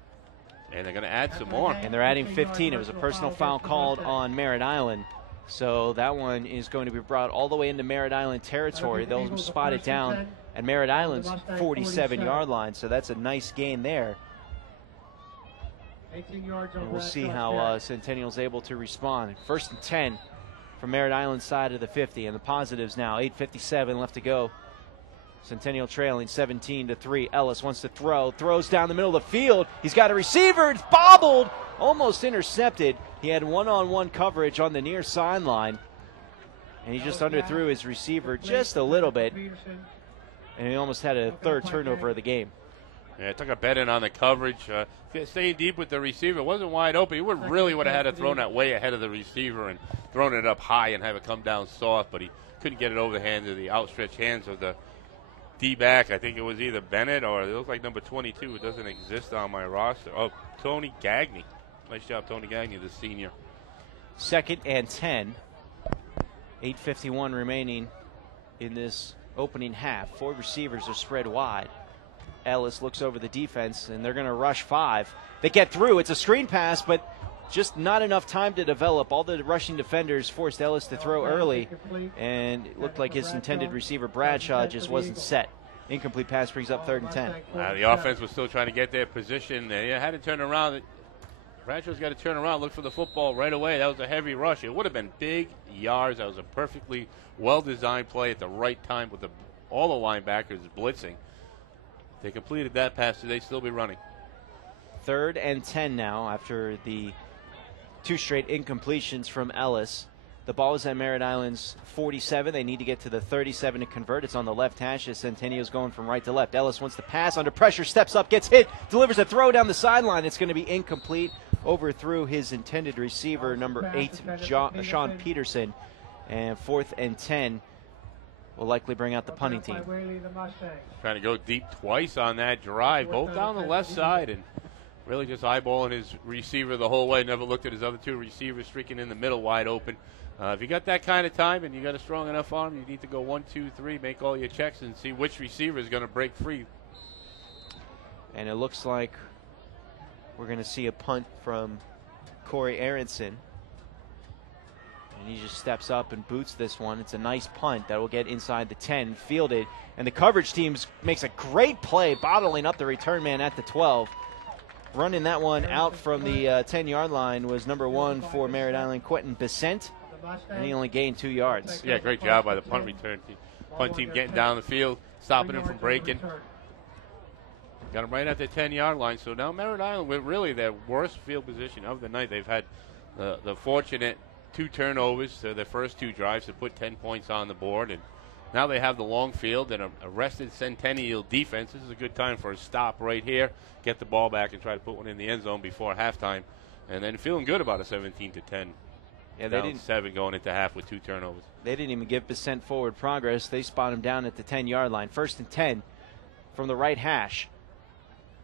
And they're going to add some more. And they're adding 15. It was a personal foul called on Merritt Island. So that one is going to be brought all the way into Merritt Island territory. They'll spot it down at Merritt Island's 47-yard line. So that's a nice gain there. And we'll see how Centennial's able to respond. 1st and 10 from Merritt Island's side of the 50. And the positives now, 8:57 left to go. Centennial trailing 17-3. Ellis wants to throw. Throws down the middle of the field. He's got a receiver. It's bobbled. Almost intercepted. He had one-on-one coverage on the near sideline. And he just underthrew his receiver just a little bit. And he almost had a third turnover of the game. Yeah, took a bet in on the coverage. Staying deep with the receiver. It wasn't wide open. He would have had to thrown that way ahead of the receiver and thrown it up high and have it come down soft, but he couldn't get it over the hands of the outstretched hands of the D-back. I think it was either Bennett or it looked like number 22. It doesn't exist on my roster. Oh, Tony Gagne. Nice job, Tony Gagne, the senior. 2nd and 10. 8:51 remaining in this opening half. 4 receivers are spread wide. Ellis looks over the defense, and they're going to rush 5. They get through. It's a screen pass, but just not enough time to develop. All the rushing defenders forced Ellis to throw early, and it looked like his intended receiver, Bradshaw, just wasn't set. Incomplete pass brings up 3rd and 10. The offense was still trying to get their position. They had to turn around. Bradshaw's got to turn around, look for the football right away. That was a heavy rush. It would have been big yards. That was a perfectly well-designed play at the right time with all the linebackers blitzing. If they completed that pass, they'd still be running. 3rd and 10 now after the 2 straight incompletions from Ellis. The ball is at Merritt Island's 47. They need to get to the 37 to convert. It's on the left hash as Centennial's going from right to left. Ellis wants to pass under pressure, steps up, gets hit, delivers a throw down the sideline. It's going to be incomplete. Overthrew his intended receiver, number 8, Sean Peterson. And 4th and 10 will likely bring out the punting team. Trying to go deep twice on that drive, both down the left side, and really just eyeballing his receiver the whole way. Never looked at his other 2 receivers streaking in the middle wide open. If you got that kind of time and you got a strong enough arm, you need to go 1, 2, 3, make all your checks and see which receiver is going to break free. And it looks like we're going to see a punt from Corey Aronson. And he just steps up and boots this one. It's a nice punt that will get inside the 10, fielded. And the coverage team makes a great play, bottling up the return man at the 12. Running that one out from the 10-yard line was number 1 for Merritt Island, Quentin Besant. And he only gained 2 yards. Yeah, great job by the punt return team. Punt team getting down the field, stopping him from breaking. Got him right at the 10-yard line. So now Merritt Island with really their worst field position of the night. They've had the fortunate 2 turnovers to their first 2 drives to put 10 points on the board. And now they have the long field and a rested Centennial defense. This is a good time for a stop right here. Get the ball back and try to put one in the end zone before halftime. And then feeling good about a 17-10. Yeah, they didn't 7 going into half with 2 turnovers. They didn't even give Besant forward progress. They spot him down at the 10-yard line. 1st and 10 from the right hash.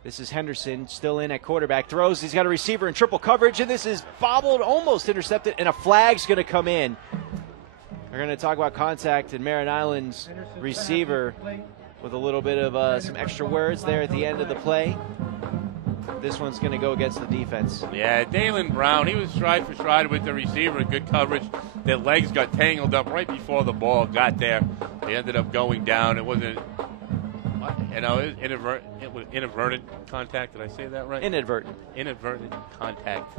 This is Henderson still in at quarterback. Throws. He's got a receiver in triple coverage, and this is bobbled, almost intercepted, and a flag's going to come in. We're going to talk about contact and Merritt Island's receiver with a little bit of some extra words there at the end of the play. This one's going to go against the defense. Yeah, Dalen Brown, he was stride for stride with the receiver, good coverage. Their legs got tangled up right before the ball got there. They ended up going down. It wasn't, it was inadvertent contact. Did I say that right? Inadvertent. Inadvertent contact.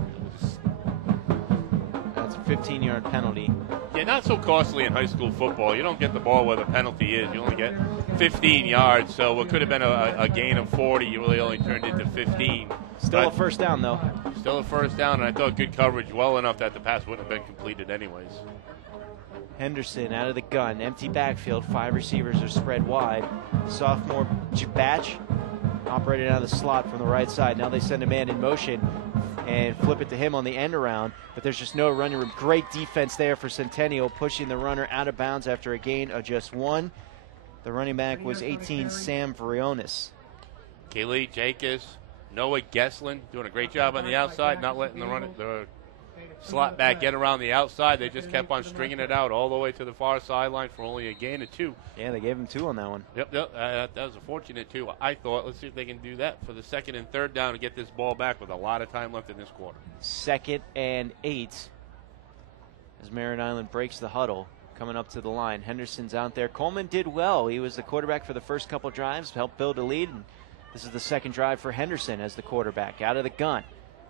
That's a 15-yard penalty. Yeah, not so costly in high school football. You don't get the ball where the penalty is. You only get 15 yards, so what could have been a gain of 40, you really only turned into 15. Still a first down, though. Still a first down, and I thought good coverage well enough that the pass wouldn't have been completed anyways. Henderson out of the gun, empty backfield, 5 receivers are spread wide. Sophomore Batch operated out of the slot from the right side. Now they send a man in motion and flip it to him on the end around, but there's just no running room. Great defense there for Centennial, pushing the runner out of bounds after a gain of just 1. The running back was 18, Sam Varionis. Kaylee Jacobs, Noah Gesslin doing a great job on the outside, not letting the slot back get around the outside. They just kept on stringing it out all the way to the far sideline for only a gain of 2. Yeah, they gave him 2 on that one. Yep, that was a fortunate 2. I thought, let's see if they can do that for the 2nd and 3rd down and get this ball back with a lot of time left in this quarter. 2nd and 8 as Merritt Island breaks the huddle. Coming up to the line. Henderson's out there. Coleman did well. He was the quarterback for the first couple drives, helped build a lead. And this is the 2nd drive for Henderson as the quarterback. Out of the gun.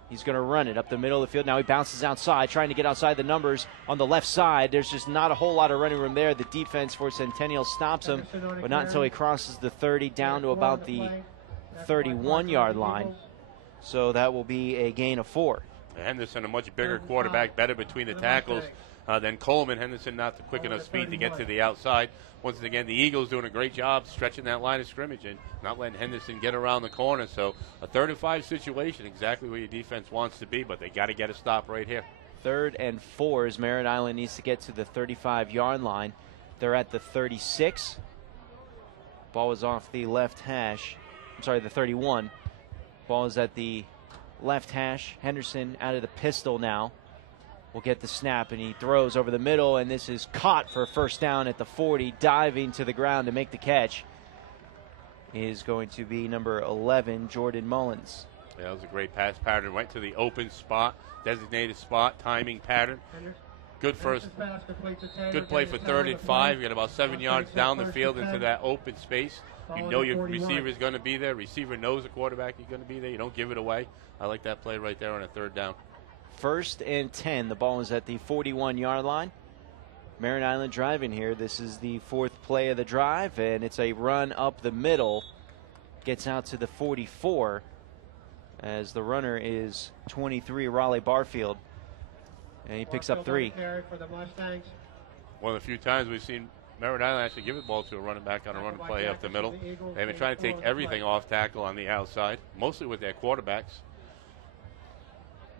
He's going to run it up the middle of the field. Now he bounces outside, trying to get outside the numbers on the left side. There's just not a whole lot of running room there. The defense for Centennial stops him, but not until he crosses the 30 down to about the 31-yard line. So that will be a gain of 4. Henderson, a much bigger quarterback, better between the tackles. Then Coleman, Henderson not the quick enough speed to get to the outside. Once again, the Eagles doing a great job stretching that line of scrimmage and not letting Henderson get around the corner. So a 3rd and 5 situation, exactly where your defense wants to be, but they got to get a stop right here. 3rd and 4 as Merritt Island needs to get to the 35-yard line. They're at the 36. Ball is off the left hash. I'm sorry, the 31. Ball is at the left hash. Henderson out of the pistol now. Will get the snap, and he throws over the middle, and this is caught for a first down at the 40. Diving to the ground to make the catch is going to be number 11, Jordan Mullins. Yeah, that was a great pass pattern. Went to the open spot, designated spot, timing pattern. Good first, good play for 3rd and 5. You got about 7 yards down the field into that open space. You know your receiver is going to be there. Receiver knows the quarterback is going to be there. You don't give it away. I like that play right there on a 3rd down. 1st and 10. The ball is at the 41-yard line. Merritt Island driving here. This is the 4th play of the drive, and it's a run up the middle. Gets out to the 44 as the runner is 23, Raleigh Barfield. And he picks up 3. One of the few times we've seen Merritt Island actually give the ball to a running back on a run play up the middle. They've been trying to take everything off tackle on the outside, mostly with their quarterbacks.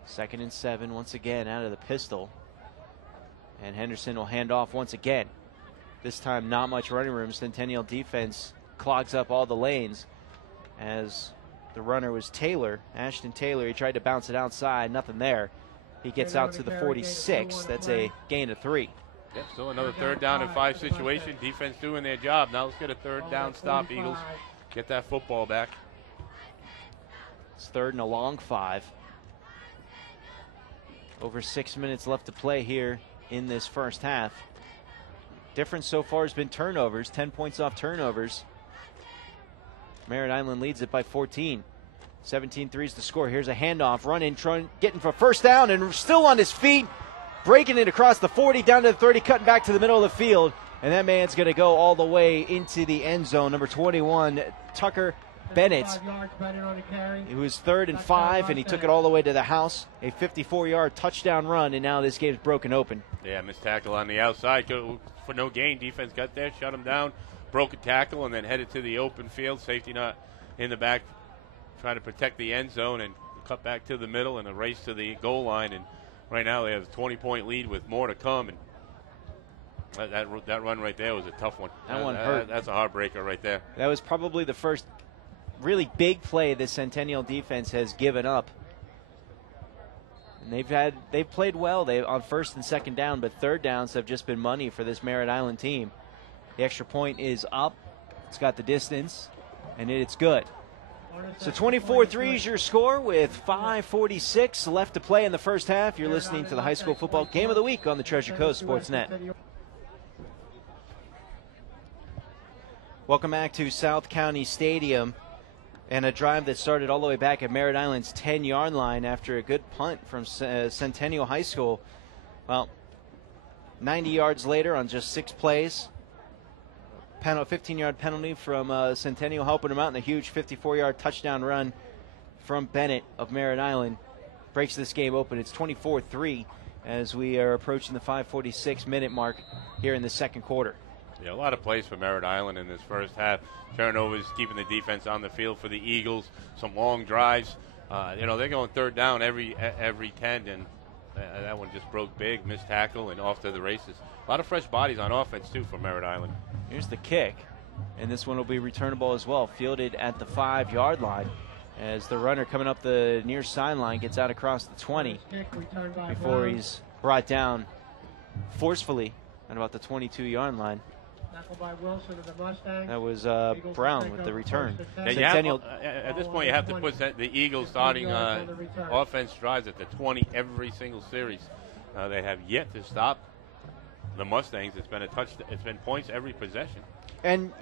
2nd and 7 once again out of the pistol. And Henderson will hand off once again. This time not much running room. Centennial defense clogs up all the lanes as the runner was Taylor, Ashton Taylor. He tried to bounce it outside, nothing there. He gets out to the 46. That's a gain of 3. Yep, still another 3rd down and 5 situation. Defense doing their job. Now let's get a 3rd down stop, Eagles. Get that football back. It's 3rd and a long 5. Over 6 minutes left to play here in this first half. Difference so far has been turnovers, 10 points off turnovers. Merritt Island leads it by 14. 17-3 is the score. Here's a handoff, running, getting for first down, and still on his feet, breaking it across the 40, down to the 30, cutting back to the middle of the field. And that man's going to go all the way into the end zone. Number 21, Tucker Bennett. It was 3rd and 5, and he took it all the way to the house. A 54-yard touchdown run, and now this game's broken open. Yeah, missed tackle on the outside for no gain. Defense got there, shut him down, broke a tackle, and then headed to the open field. Safety not in the back, trying to protect the end zone, and cut back to the middle and a race to the goal line. And right now they have a 20-point lead with more to come. And that run right there was a tough one. That one hurt. That's a heartbreaker right there. That was probably the first really big play the Centennial defense has given up. And they've played well on 1st and 2nd down, but 3rd downs have just been money for this Merritt Island team. The extra point is up. It's got the distance, and it's good. So 24-3 is your score with 5:46 left to play in the first half. You're listening to the high school football game of the week on the Treasure Coast Sportsnet. Welcome back to South County Stadium. And a drive that started all the way back at Merritt Island's 10-yard line after a good punt from Centennial High School. Well, 90 yards later on just 6 plays. 15-yard penalty from Centennial helping them out, and a huge 54-yard touchdown run from Bennett of Merritt Island breaks this game open. It's 24-3 as we are approaching the 5:46-minute mark here in the second quarter. Yeah, a lot of plays for Merritt Island in this first half. Turnovers, keeping the defense on the field for the Eagles. Some long drives. They're going 3rd down every 10, and that one just broke big. Missed tackle and off to the races. A lot of fresh bodies on offense, too, for Merritt Island. Here's the kick, and this one will be returnable as well. Fielded at the 5-yard line as the runner coming up the near sideline gets out across the 20 before he's brought down forcefully at about the 22-yard line. That was Brown with the return. Yeah, at this point, you have to put the Eagles starting offense drives at the 20 every single series. They have yet to stop the Mustangs. It's been points every possession. And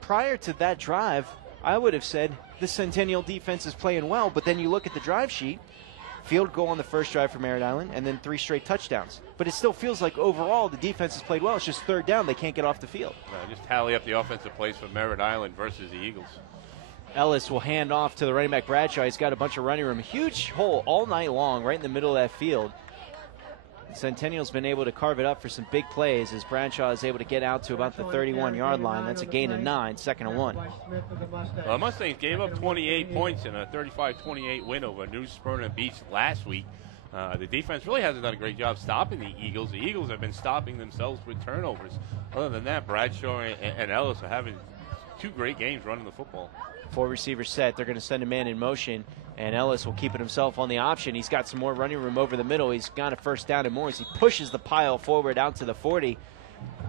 prior to that drive, I would have said the Centennial defense is playing well. But then you look at the drive sheet. Field goal on the first drive for Merritt Island, and then 3 straight touchdowns. But it still feels like overall the defense has played well. It's just 3rd down. They can't get off the field. Just tally up the offensive plays for Merritt Island versus the Eagles. Ellis will hand off to the running back Bradshaw. He's got a bunch of running room. Huge hole all night long right in the middle of that field. Centennial's been able to carve it up for some big plays as Bradshaw is able to get out to about the 31-yard line. That's a gain of 9, 2nd and 1. Well, the Mustangs gave up 28 points in a 35-28 win over New Smyrna Beach last week. The defense really hasn't done a great job stopping the Eagles. The Eagles have been stopping themselves with turnovers. Other than that, Bradshaw and Ellis are having 2 great games running the football. 4 receivers set. They're going to send a man in motion, and Ellis will keep it himself on the option. He's got some more running room over the middle. He's got a first down and more as he pushes the pile forward out to the 40.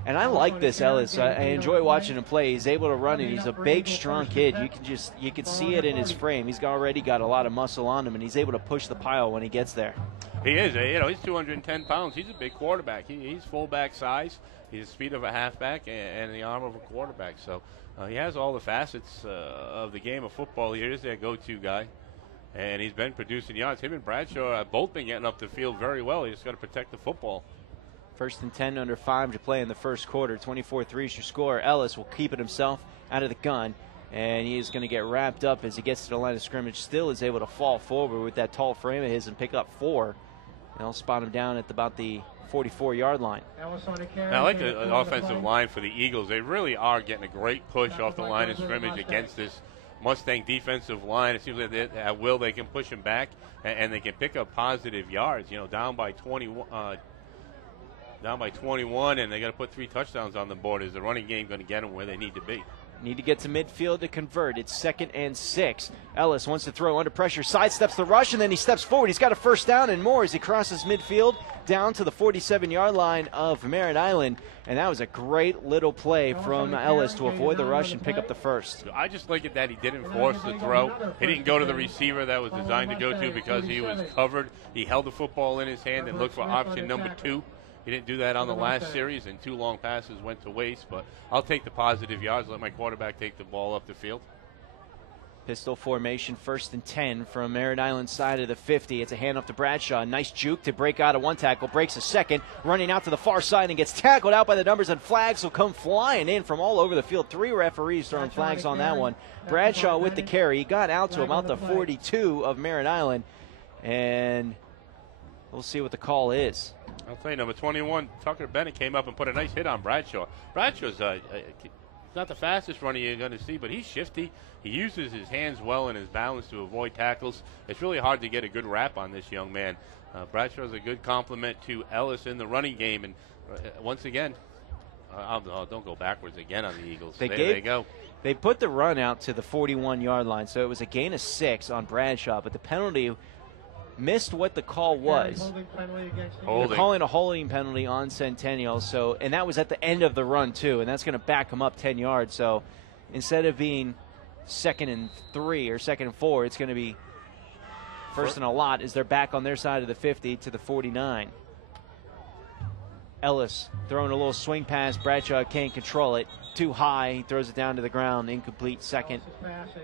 And I like this Ellis. I enjoy watching him play. He's able to run, and he's a big, strong kid. You can see it in his frame. He's already got a lot of muscle on him, and he's able to push the pile when he gets there. He is. He's 210 pounds. He's a big quarterback. He's fullback size. He's the speed of a halfback and the arm of a quarterback. So he has all the facets of the game of football. He is their go-to guy, and he's been producing yards. Him and Bradshaw have both been getting up the field very well. He just got to protect the football. 1st and 10 under 5 to play in the first quarter. 24-3 is your score. Ellis will keep it himself out of the gun, and he is going to get wrapped up as he gets to the line of scrimmage. Still is able to fall forward with that tall frame of his and pick up 4. And they'll spot him down at about the 44-yard line. Now, I like the offensive line for the Eagles. They really are getting a great push off the line of scrimmage against this Mustang defensive line. It seems like at will they can push them back, and they can pick up positive yards. Down by 21, and they got to put 3 touchdowns on the board. Is the running game going to get them where they need to be? Need to get to midfield to convert. It's 2nd and 6. Ellis wants to throw under pressure, sidesteps the rush, and then he steps forward. He's got a first down and more as he crosses midfield down to the 47-yard line of Merritt Island. And that was a great little play from Ellis to avoid the rush and pick up the first. I just like it that he didn't force the throw. He didn't go to the receiver that was designed to go to because he was covered. He held the football in his hand and looked for option number 2. He didn't do that on the last series, and 2 long passes went to waste. But I'll take the positive yards, let my quarterback take the ball up the field. Pistol formation, 1st and 10 from Merritt Island's side of the 50. It's a handoff to Bradshaw. Nice juke to break out of 1 tackle, breaks a 2nd, running out to the far side and gets tackled out by the numbers, and flags will come flying in from all over the field. 3 referees throwing flags on that one. Bradshaw with the carry. He got out to about the 42 of Merritt Island, and we'll see what the call is. I'll tell you, number 21, Tucker Bennett came up and put a nice hit on Bradshaw. Bradshaw's not the fastest runner you're going to see, but he's shifty. He uses his hands well and his balance to avoid tackles. It's really hard to get a good wrap on this young man. Bradshaw's a good compliment to Ellis in the running game. And once again, don't go backwards again on the Eagles. There they go. They put the run out to the 41-yard line, so it was a gain of 6 on Bradshaw, but the penalty missed what the call was. They're calling a holding penalty on Centennial, and that was at the end of the run too, and that's going to back them up 10 yards. So instead of being 2nd and 3 or 2nd and 4, it's going to be 1st and a lot as they're back on their side of the 50 to the 49. Ellis throwing a little swing pass. Bradshaw can't control it. Too high. He throws it down to the ground. Incomplete, 2nd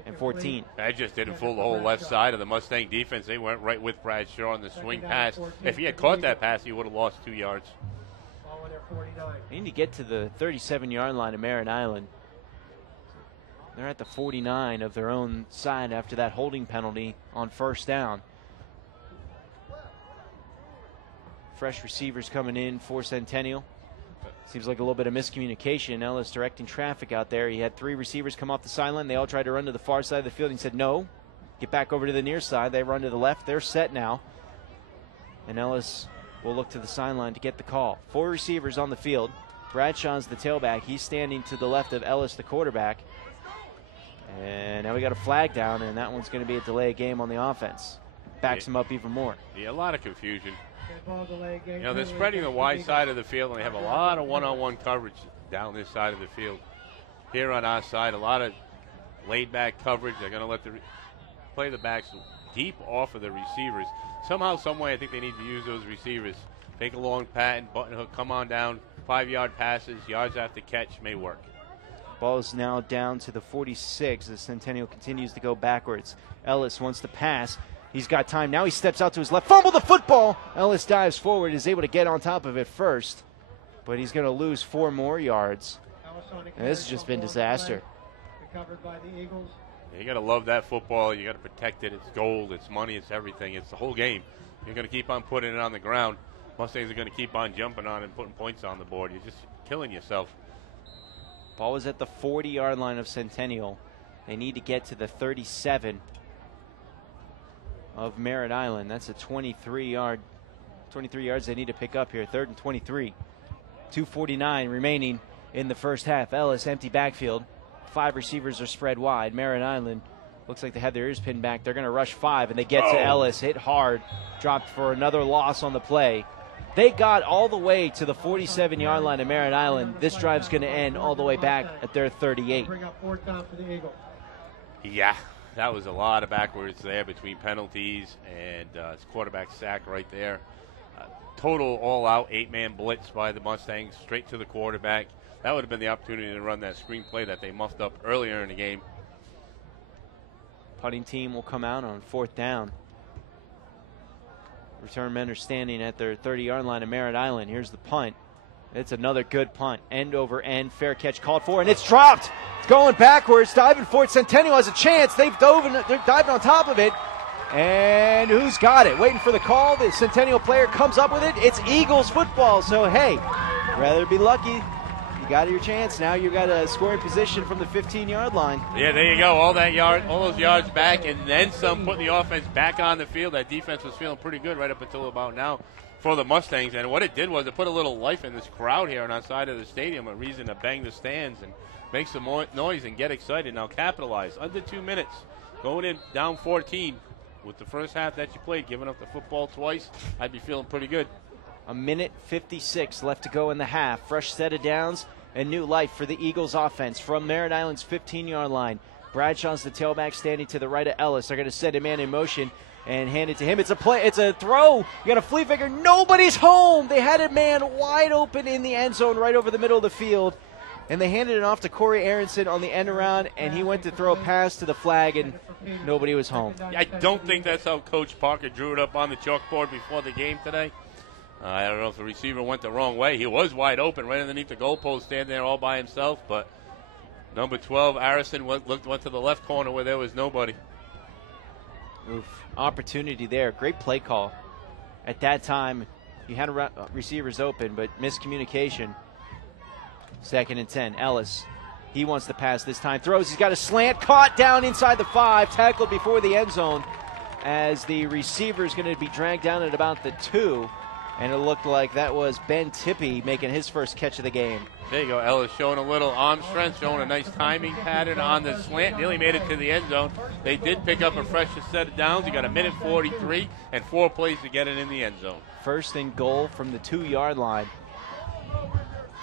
and 14. That just didn't fool the whole left side of the Mustang defense. They went right with Bradshaw on the swing pass. If he had caught that pass, he would have lost 2 yards. They need to get to the 37-yard line of Merritt Island. They're at the 49 of their own side after that holding penalty on 1st down. Fresh receivers coming in for Centennial. Seems like a little bit of miscommunication. Ellis directing traffic out there. He had 3 receivers come off the sideline. They all tried to run to the far side of the field. He said, no, get back over to the near side. They run to the left. They're set now. And Ellis will look to the sideline to get the call. 4 receivers on the field. Bradshaw's the tailback. He's standing to the left of Ellis, the quarterback. And now we got a flag down, and that one's going to be a delay of game on the offense. Backs him up even more. Yeah, a lot of confusion. They're spreading the wide side of the field, and they have a lot of one-on-one coverage down this side of the field. Here on our side, a lot of laid-back coverage. They're going to let play the backs deep off of the receivers. Somehow, some way, I think they need to use those receivers. Take a long patent, button hook, come on down, 5-yard passes, yards after catch may work. Ball is now down to the 46 as Centennial continues to go backwards. Ellis wants to pass. He's got time. Now he steps out to his left. Fumble the football. Ellis dives forward, is able to get on top of it first. But he's going to lose 4 more yards. And this has just been disaster. You got to love that football. You got to protect it. It's gold. It's money. It's everything. It's the whole game. You're going to keep on putting it on the ground. Mustangs are going to keep on jumping on and putting points on the board. You're just killing yourself. Ball was at the 40-yard line of Centennial. They need to get to the 37 of Merritt Island. That's a 23 yards they need to pick up here. 3rd and 23. 2:49 remaining in the first half. Ellis, empty backfield. 5 receivers are spread wide. Merritt Island looks like they have their ears pinned back. They're going to rush 5, and they get to Ellis. Hit hard. Dropped for another loss on the play. They got all the way to the 47-yard line of Merritt Island. This drive's going to end all the way back at their 38. Bring up 4th down for the Eagles. Yeah, that was a lot of backwards there between penalties and his quarterback sack right there. Total all-out 8-man blitz by the Mustangs straight to the quarterback. That would have been the opportunity to run that screen play that they muffed up earlier in the game. Punting team will come out on 4th down. Return men are standing at their 30-yard line of Merritt Island. Here's the punt. It's another good punt. End over end. Fair catch called for, and it's dropped. It's going backwards. Diving for it. Centennial has a chance. They're diving on top of it. And who's got it? Waiting for the call. The Centennial player comes up with it. It's Eagles football. So, hey, rather be lucky. You got your chance. Now you got a scoring position from the 15-yard line. Yeah, there you go. All those yards back, and then some, putting the offense back on the field. That defense was feeling pretty good right up until about now for the Mustangs. And what it did was it put a little life in this crowd here on our side of the stadium, a reason to bang the stands and make some more noise and get excited. Now capitalize. Under 2 minutes. Going in down 14 with the first half that you played, giving up the football twice, I'd be feeling pretty good. 1:56 left to go in the half. Fresh set of downs and new life for the Eagles offense from Merritt Island's 15-yard line. Bradshaw's the tailback standing to the right of Ellis. They're going to set a man in motion and hand it to him. It's a play. It's a throw. You got a flea flicker. Nobody's home. They had a man wide open in the end zone right over the middle of the field, and they handed it off to Corey Aronson on the end around, and he went to throw a pass to the flag, and nobody was home. I don't think that's how Coach Parker drew it up on the chalkboard before the game today. I don't know if the receiver went the wrong way. He was wide open right underneath the goalpost, standing there all by himself, but number 12, Arison, went to the left corner where there was nobody. Oof. Opportunity there. Great play call. At that time, you had receivers open, but miscommunication. 2nd and 10. Ellis. He wants to pass this time. Throws. He's got a slant. Caught down inside the 5. Tackled before the end zone as the receiver is going to be dragged down at about the 2. And it looked like that was Ben Tippy making his first catch of the game. There you go. Ellis showing a little arm strength, showing a nice timing pattern on the slant. Nearly made it to the end zone. They did pick up a fresh set of downs. You got 1:43 and 4 plays to get it in the end zone. 1st and goal from the 2-yard line.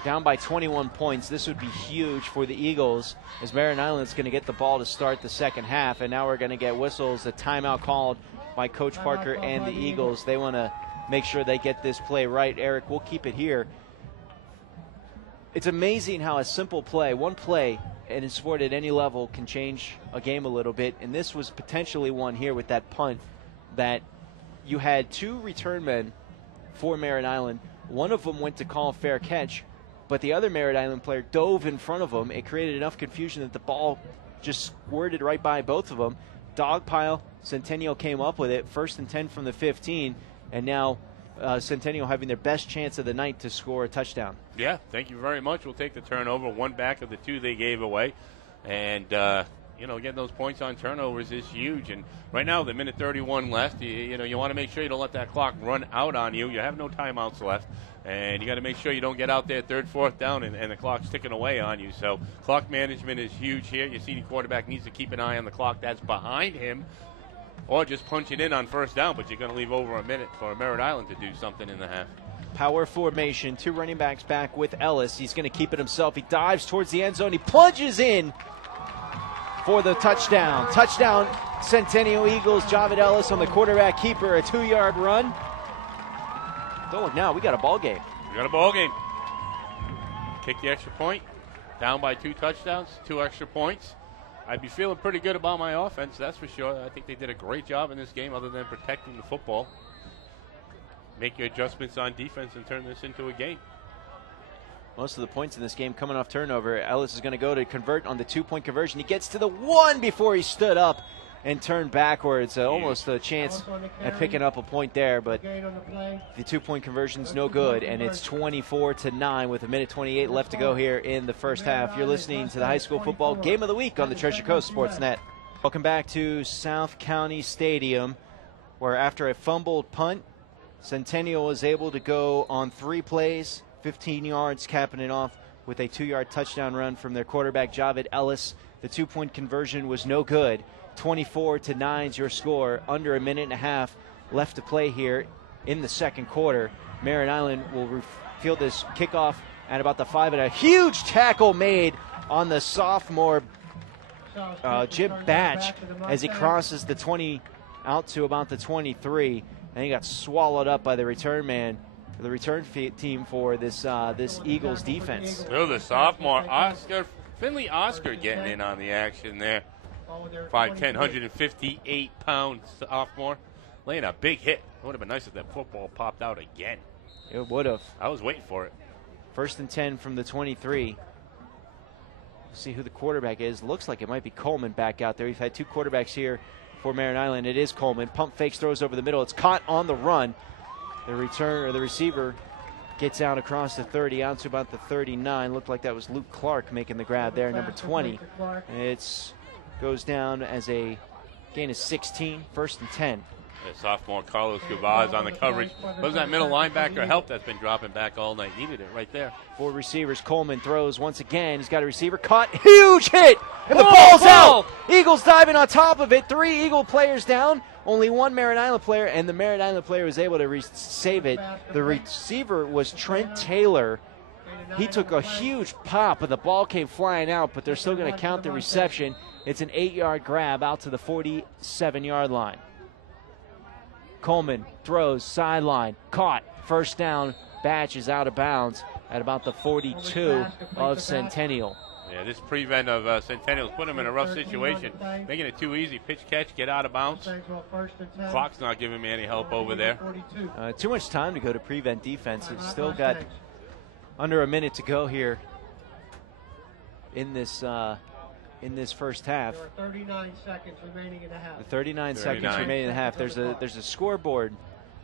Down by 21 points. This would be huge for the Eagles as Merritt Island's going to get the ball to start the second half. And now we're going to get whistles, a timeout called by Coach Parker and the Eagles. They want to make sure they get this play right. Eric, we'll keep it here. It's amazing how a simple play, one play in sport at any level, can change a game a little bit. And this was potentially one here with that punt that you had 2 return men for Merritt Island. One of them went to call fair catch, but the other Merritt Island player dove in front of him. It created enough confusion that the ball just squirted right by both of them. Dog pile, Centennial came up with it. 1st and 10 from the 15. And now Centennial having their best chance of the night to score a touchdown. Yeah, thank you very much. We'll take the turnover, 1 back of the 2 they gave away. And, getting those points on turnovers is huge. And right now, the 1:31 left. You want to make sure you don't let that clock run out on you. You have no timeouts left. And you got to make sure you don't get out there 3rd, 4th down and the clock's ticking away on you. So clock management is huge here. Your senior quarterback needs to keep an eye on the clock that's behind him, or just punch it in on 1st down, but you're going to leave over a minute for Merritt Island to do something in the half. Power formation, 2 running backs back with Ellis. He's going to keep it himself. He dives towards the end zone. He plunges in for the touchdown. Touchdown, Centennial Eagles. Javid Ellis on the quarterback keeper, a 2-yard run. Don't look now, we got a ball game. We got a ball game. Kick the extra point. Down by 2 touchdowns, 2 extra points. I'd be feeling pretty good about my offense, that's for sure. I think they did a great job in this game other than protecting the football. Make your adjustments on defense and turn this into a game. Most of the points in this game coming off turnover. Ellis is going to go to convert on the 2-point conversion. He gets to the 1 before he stood up, and turned backwards. Almost a chance at picking up a point there, but the 2-point conversion's no good, and it's 24-9 with 1:28 left to go here in the first half. You're listening to the High School Football Game of the Week on the Treasure Coast Sportsnet. Welcome back to South County Stadium, where after a fumbled punt, Centennial was able to go on 3 plays, 15 yards, capping it off with a 2-yard touchdown run from their quarterback, Javid Ellis. The 2-point conversion was no good. 24-9 is your score. Under 1.5 minutes left to play here in the second quarter. Merritt Island will field this kickoff at about the 5, and a huge tackle made on the sophomore Jim Batch as he crosses the 20 out to about the 23, and he got swallowed up by the return man, the return team for this Eagles defense. Oh, the sophomore Finley Oscar getting in on the action there. 5'10", 158-pound sophomore, laying a big hit. It would have been nice if that football popped out again. It would have. I was waiting for it. 1st and 10 from the 23. See who the quarterback is. Looks like it might be Coleman back out there. We've had 2 quarterbacks here for Merritt Island. It is Coleman. Pump fakes, throws over the middle. It's caught on the run. The receiver gets out across the 30, out to about the 39. Looked like that was Luke Clark making the grab there, number 20. It's goes down as a gain of 16, 1st and 10. The sophomore Carlos Gavaz on the coverage. Was that middle linebacker help that's been dropping back all night? Needed it right there. 4 receivers. Coleman throws once again. He's got a receiver caught. Huge hit! And the ball's out! Eagles diving on top of it. 3 Eagle players down. Only 1 Merritt Island player, and the Merritt Island player was able to save it. The receiver was Trent Taylor. He took a huge pop, and the ball came flying out, but they're still going to count the reception. It's an 8-yard grab out to the 47-yard line. Coleman throws sideline, caught, 1st down. Batch is out of bounds at about the 42 of Centennial. Yeah, this prevent of Centennial's put him in a rough situation, making it too easy. Pitch, catch, get out of bounds. Clock's not giving me any help over there. Too much time to go to prevent defense. It's still got under a minute to go here in this first half. There are 39 seconds remaining in the half. 39 seconds remaining in the half. There's a scoreboard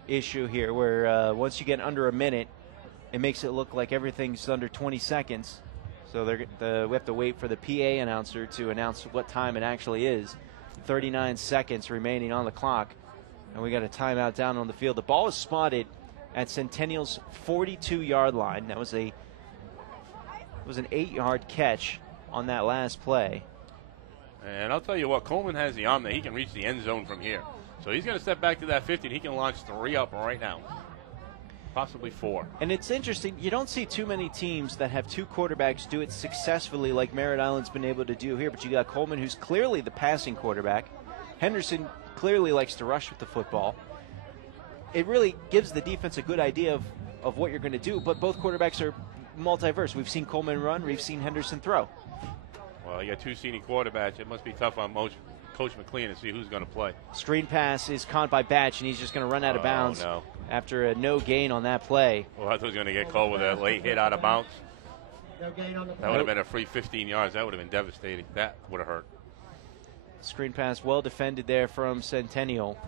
issue here where once you get under a minute, it makes it look like everything's under 20 seconds. So we have to wait for the PA announcer to announce what time it actually is. 39 seconds remaining on the clock, and we got a timeout down on the field. The ball is spotted at Centennial's 42-yard line. That was an 8-yard catch on that last play. And I'll tell you what, Coleman has the arm that he can reach the end zone from here. So he's going to step back to that 50, and he can launch 3 up right now. Possibly 4. And it's interesting, you don't see too many teams that have 2 quarterbacks do it successfully like Merritt Island's been able to do here, but you got Coleman, who's clearly the passing quarterback. Henderson clearly likes to rush with the football. It really gives the defense a good idea of what you're going to do, but both quarterbacks are multiverse. We've seen Coleman run, we've seen Henderson throw. Well, you got 2 senior quarterbacks. It must be tough on Coach McLean to see who's going to play. Screen pass is caught by Batch, and he's just going to run out of bounds after a no gain on that play. Well, I thought he was going to get called with a late hit out of bounds. No gain on the play. That would have been a free 15 yards. That would have been devastating. That would have hurt. Screen pass well defended there from Centennial.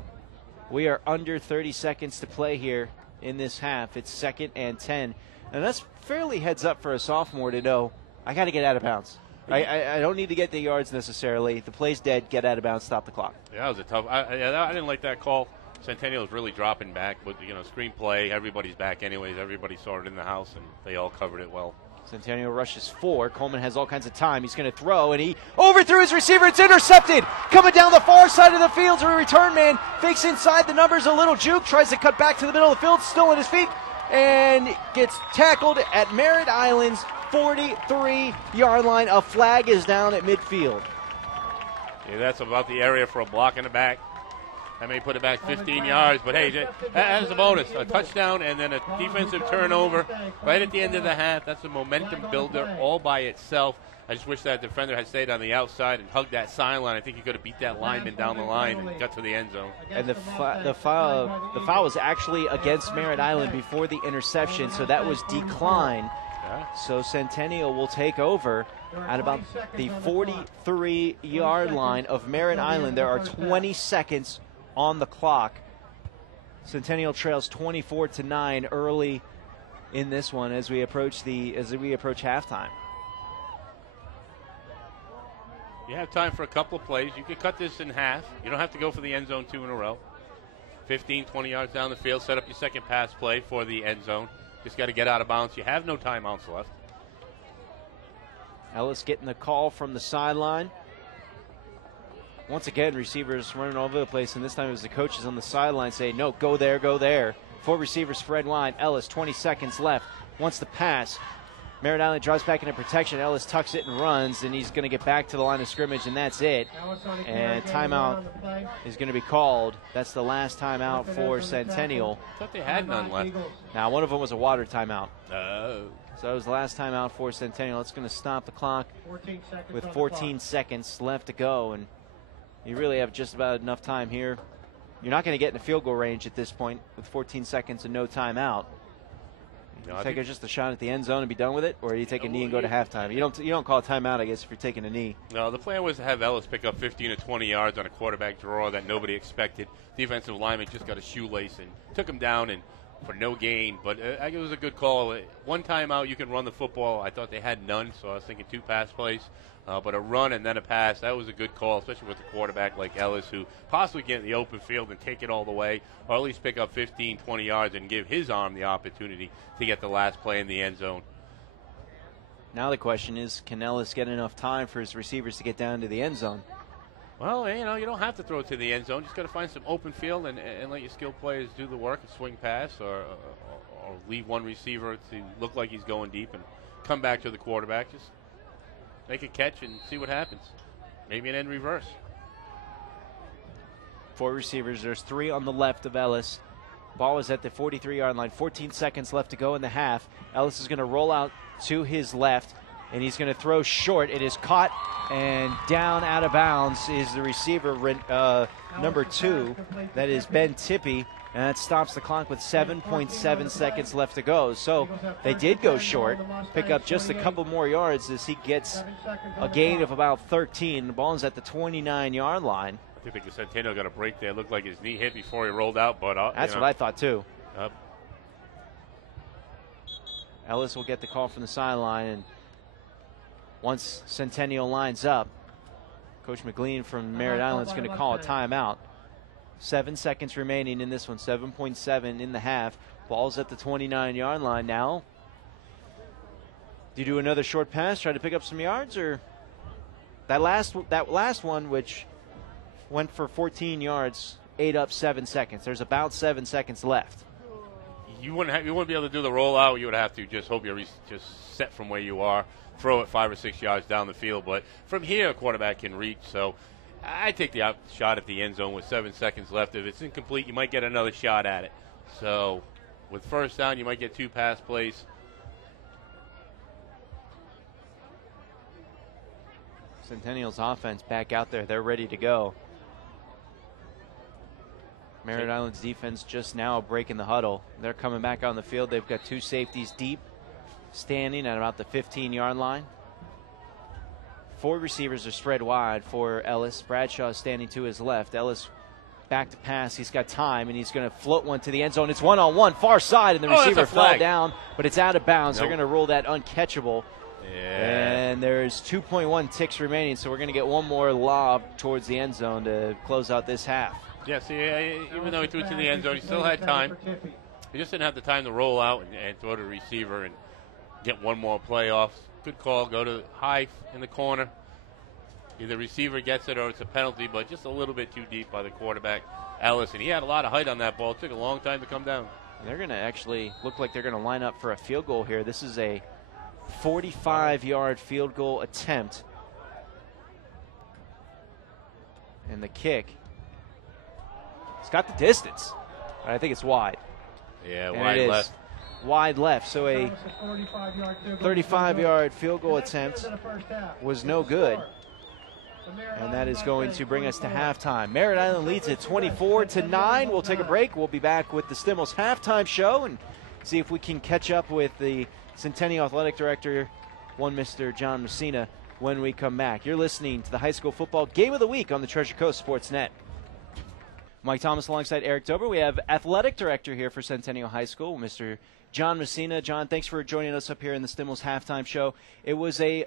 We are under 30 seconds to play here in this half. It's 2nd and 10. And that's fairly heads up for a sophomore to know, I got to get out of bounds. I don't need to get the yards necessarily. The play's dead. Get out of bounds. Stop the clock. Yeah, that was a tough. I didn't like that call. Centennial was really dropping back, but screenplay. Everybody's back anyways. Everybody saw it in the house, and they all covered it well. Centennial rushes 4. Coleman has all kinds of time. He's going to throw, and he overthrew his receiver. It's intercepted. Coming down the far side of the field to a return man. Fakes inside the numbers. A little juke. Tries to cut back to the middle of the field. Still on his feet, and gets tackled at Merritt Island's 43-yard line. A flag is down at midfield. Yeah, that's about the area for a block in the back. That may put it back 15 yards, but hey, that's a bonus. A touchdown and then a defensive turnover right at the end of the half. That's a momentum builder all by itself. I just wish that defender had stayed on the outside and hugged that sideline. I think he could have beat that lineman down the line and got to the end zone. And the foul was actually against Merritt Island before the interception, so that was declined. Yeah. So Centennial will take over at about the 43-yard line of Merritt Island. There are 20 seconds on the clock. Centennial trails 24-9 early in this one as we approach halftime. You have time for a couple of plays. You can cut this in half. You don't have to go for the end zone 2 in a row. 15, 20 yards down the field, set up your second pass play for the end zone. Just got to get out of bounds. You have no timeouts left. Ellis getting the call from the sideline. Once again, receivers running all over the place, and this time it was the coaches on the sideline saying, no, go there, go there. 4 receivers spread wide. Ellis, 20 seconds left, wants the pass. Merritt Island drives back into protection. Ellis tucks it and runs, and he's going to get back to the line of scrimmage, and that's it. And timeout is going to be called. That's the last timeout for Centennial. I thought they had none left. Now, one of them was a water timeout. Oh. So it was the last timeout for Centennial. It's going to stop the clock with 14 seconds left to go, and you really have just about enough time here. You're not going to get in the field goal range at this point with 14 seconds and no timeout. You take just a shot at the end zone and be done with it, or you take a knee and go to halftime. You don't call a timeout, I guess, if you're taking a knee. No, the plan was to have Ellis pick up 15 or 20 yards on a quarterback draw that nobody expected. Defensive lineman just got a shoelace and took him down and for no gain. But it was a good call. One timeout, you can run the football. I thought they had none, so I was thinking 2 pass plays. But a run and then a pass, that was a good call, especially with a quarterback like Ellis, who possibly get in the open field and take it all the way, or at least pick up 15, 20 yards and give his arm the opportunity to get the last play in the end zone. Now the question is, can Ellis get enough time for his receivers to get down to the end zone? Well, you don't have to throw it to the end zone. Just got to find some open field and let your skilled players do the work, a swing pass, or leave one receiver to look like he's going deep and come back to the quarterback. Just make a catch and see what happens. Maybe an end reverse. 4 receivers. There's 3 on the left of Ellis. Ball is at the 43-yard line. 14 seconds left to go in the half. Ellis is going to roll out to his left, and he's going to throw short. It is caught, and down out of bounds is the receiver, number 2. That is Ben Tippy, and that stops the clock with 7.7 seconds left to go. So they did go short, pick up just a couple more yards as he gets a gain of about 13. The ball is at the 29-yard line. I think the Centennial got a break there. Looked like his knee hit before he rolled out, but that's what I thought too. Ellis will get the call from the sideline, and once Centennial lines up, Coach McLean from Merritt Island is going to call a timeout. 7 seconds remaining in this one, 7.7 in the half. Ball's at the 29-yard line now. Do you do another short pass, try to pick up some yards, or that last one, which went for 14 yards, ate up 7 seconds. There's about 7 seconds left. You wouldn't be able to do the rollout. You would have to just hope you're just set from where you are, throw it 5 or 6 yards down the field. But from here, a quarterback can reach. So I take the shot at the end zone with 7 seconds left. If it's incomplete, you might get another shot at it. So with first down, you might get 2 pass plays. Centennial's offense back out there. They're ready to go. Merritt Island's defense just now breaking the huddle. They're coming back on the field. They've got 2 safeties deep, standing at about the 15-yard line. 4 receivers are spread wide for Ellis. Bradshaw standing to his left. Ellis back to pass. He's got time, and he's going to float one to the end zone. It's one-on-one, far side, and the receiver fell down, but it's out of bounds. Nope. They're going to rule that uncatchable. Yeah. And there's 2.1 ticks remaining, so we're going to get one more lob towards the end zone to close out this half. Yeah, see, even though he threw it to the end zone, he still had time. He just didn't have the time to roll out and throw to the receiver and get one more play off. Good call, go to high in the corner. Either the receiver gets it or it's a penalty, but just a little bit too deep by the quarterback, Ellis. And he had a lot of height on that ball. It took a long time to come down. They're going to actually look like they're going to line up for a field goal here. This is a 45-yard field goal attempt. And the kick, it's got the distance. I think it's wide. Yeah, and wide left. Wide left. So a 35-yard field goal attempt was no good. And that is going to bring us to halftime. Merritt Island leads at 24-9. We'll take a break. We'll be back with the Stimmels halftime show and see if we can catch up with the Centennial Athletic Director, one Mr. John Messina, when we come back. You're listening to the high school football game of the week on the Treasure Coast Sports Net. Mike Thomas alongside Eric Dober. We have Athletic Director here for Centennial High School, Mr. John Messina. John, thanks for joining us up here in the Stimmels halftime show. It was a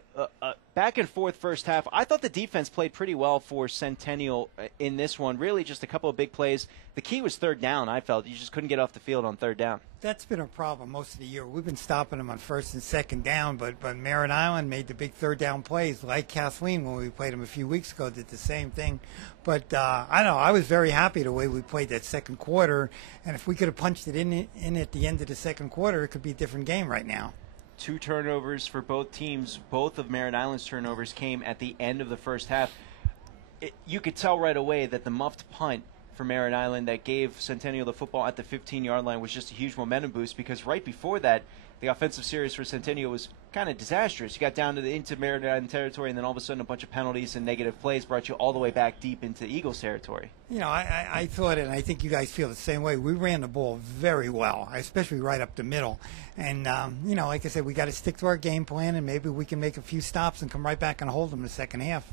back-and-forth first half. I thought the defense played pretty well for Centennial in this one. Really just a couple of big plays. The key was third down, I felt. You just couldn't get off the field on third down. That's been a problem most of the year. We've been stopping them on first and second down, but Merritt Island made the big third down plays, like Kathleen when we played them a few weeks ago, did the same thing. But I don't know, I was very happy the way we played that second quarter, and if we could have punched it in at the end of the second quarter, it could be a different game right now. 2 turnovers for both teams. Both of Merritt Island's turnovers came at the end of the first half. You could tell right away that the muffed punt for Merritt Island that gave Centennial the football at the 15-yard line was just a huge momentum boost, because right before that, the offensive series for Centennial was kind of disastrous. You got down to into Merritt Island territory, and then all of a sudden a bunch of penalties and negative plays brought you all the way back deep into Eagles territory. You know, I thought, and I think you guys feel the same way, we ran the ball very well, especially right up the middle. And, you know, like I said, we got to stick to our game plan, and maybe we can make a few stops and come right back and hold them in the second half.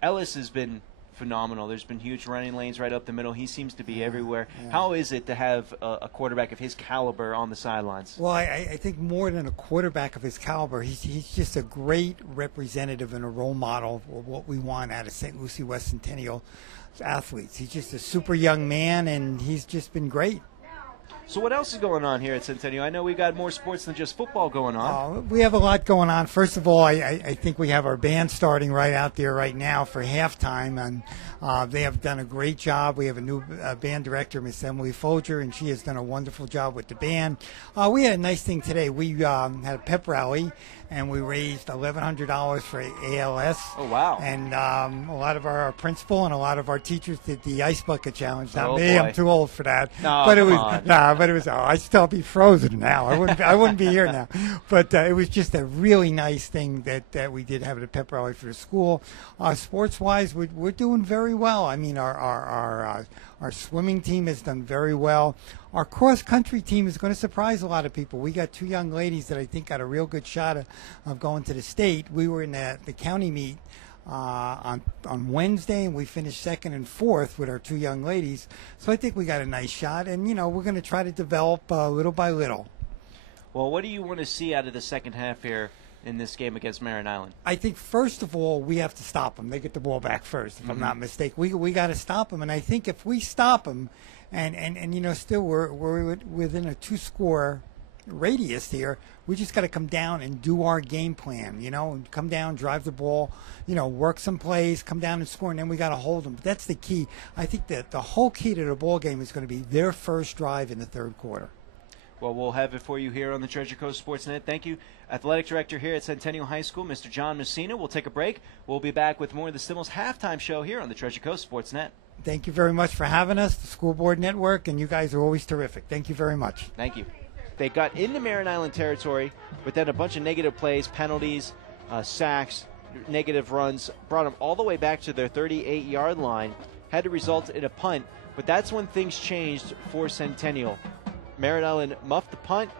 Ellis has been phenomenal. There's been huge running lanes right up the middle. He seems to be everywhere. Yeah. How is it to have a quarterback of his caliber on the sidelines? Well, I think more than a quarterback of his caliber, he's just a great representative and a role model of what we want out of St. Lucie West Centennial athletes. He's just a super young man, and he's just been great. So what else is going on here at Centennial? I know we got more sports than just football going on. We have a lot going on. First of all, I think we have our band starting right out there right now for halftime, and they have done a great job. We have a new band director, Miss Emily Folger, and she has done a wonderful job with the band. We had a nice thing today. We had a pep rally, and we raised $1,100 for ALS. Oh, wow. And a lot of our principal and a lot of our teachers did the ice bucket challenge. Not me, boy. I'm too old for that. No, but it come was on. But it was. I'd still be frozen now. I wouldn't be here now. But it was just a really nice thing that we did have at a pep rally for the school. Sports-wise, we're doing very well. I mean, our swimming team has done very well. Our cross-country team is going to surprise a lot of people. We got 2 young ladies that I think got a real good shot of going to the state. We were in the county meet on Wednesday, and we finished 2nd and 4th with our 2 young ladies. So I think we got a nice shot, and, you know, we're going to try to develop little by little. Well, what do you want to see out of the second half here in this game against Merritt Island? I think, first of all, we have to stop them. They get the ball back first, if I'm not mistaken. We got to stop them, and I think if we stop them, and you know, still we're within a 2-score radius here, we just got to come down and do our game plan, you know, and come down, drive the ball, you know, work some plays, come down and score, and then we got to hold them. But that's the key. I think that the whole key to the ball game is going to be their first drive in the third quarter. Well, we'll have it for you here on the Treasure Coast Sportsnet. Thank you, Athletic Director here at Centennial High School, Mr. John Messina. We'll take a break. We'll be back with more of the Stimmels halftime show here on the Treasure Coast Sportsnet. Thank you very much for having us, the School Board Network, and you guys are always terrific. Thank you very much. Thank you. They got into Merritt Island territory, but then a bunch of negative plays, penalties, sacks, negative runs, brought them all the way back to their 38-yard line, had to result in a punt, but that's when things changed for Centennial. Merritt Island muffed the punt.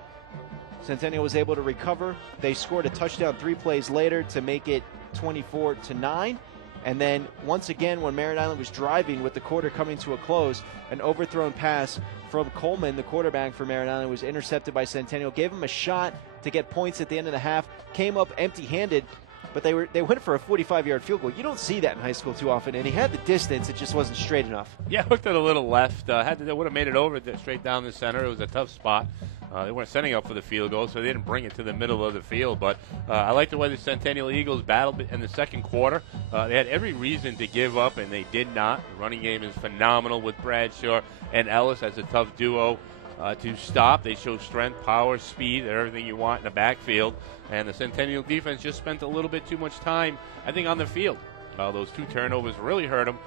Centennial was able to recover. They scored a touchdown 3 plays later to make it 24-9. And then once again, when Merritt Island was driving with the quarter coming to a close, an overthrown pass from Coleman, the quarterback for Merritt Island, was intercepted by Centennial. Gave him a shot to get points at the end of the half. Came up empty-handed, but they went for a 45-yard field goal. You don't see that in high school too often, and he had the distance. It just wasn't straight enough. Yeah, hooked it a little left. They would have made it over straight down the center. It was a tough spot. They weren't setting up for the field goal, so they didn't bring it to the middle of the field. But I like the way the Centennial Eagles battled in the second quarter. They had every reason to give up, and they did not. The running game is phenomenal with Bradshaw and Ellis as a tough duo to stop. They show strength, power, speed, everything you want in the backfield. And the Centennial defense just spent a little bit too much time, I think, on the field. Those 2 turnovers really hurt them.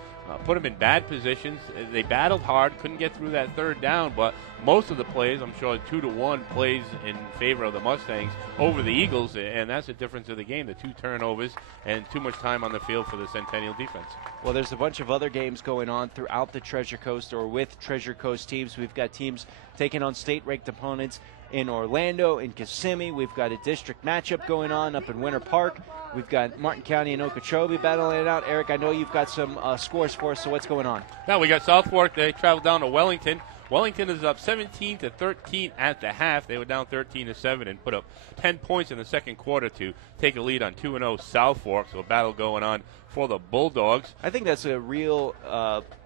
Put them in bad positions. They battled hard, couldn't get through that third down, but most of the plays, I'm sure 2-1 plays in favor of the Mustangs over the Eagles, and that's the difference of the game, the 2 turnovers and too much time on the field for the Centennial defense. Well, there's a bunch of other games going on throughout the Treasure Coast or with Treasure Coast teams. We've got teams taking on state-ranked opponents in Orlando, in Kissimmee. We've got a district matchup going on up in Winter Park. We've got Martin County and Okeechobee battling it out. Eric, I know you've got some scores for us, so what's going on? Now we got South Fork. They traveled down to Wellington. Wellington is up 17-13 at the half. They were down 13-7 and put up 10 points in the second quarter to take a lead on 2-0 South Fork. So a battle going on for the Bulldogs. I think that's a real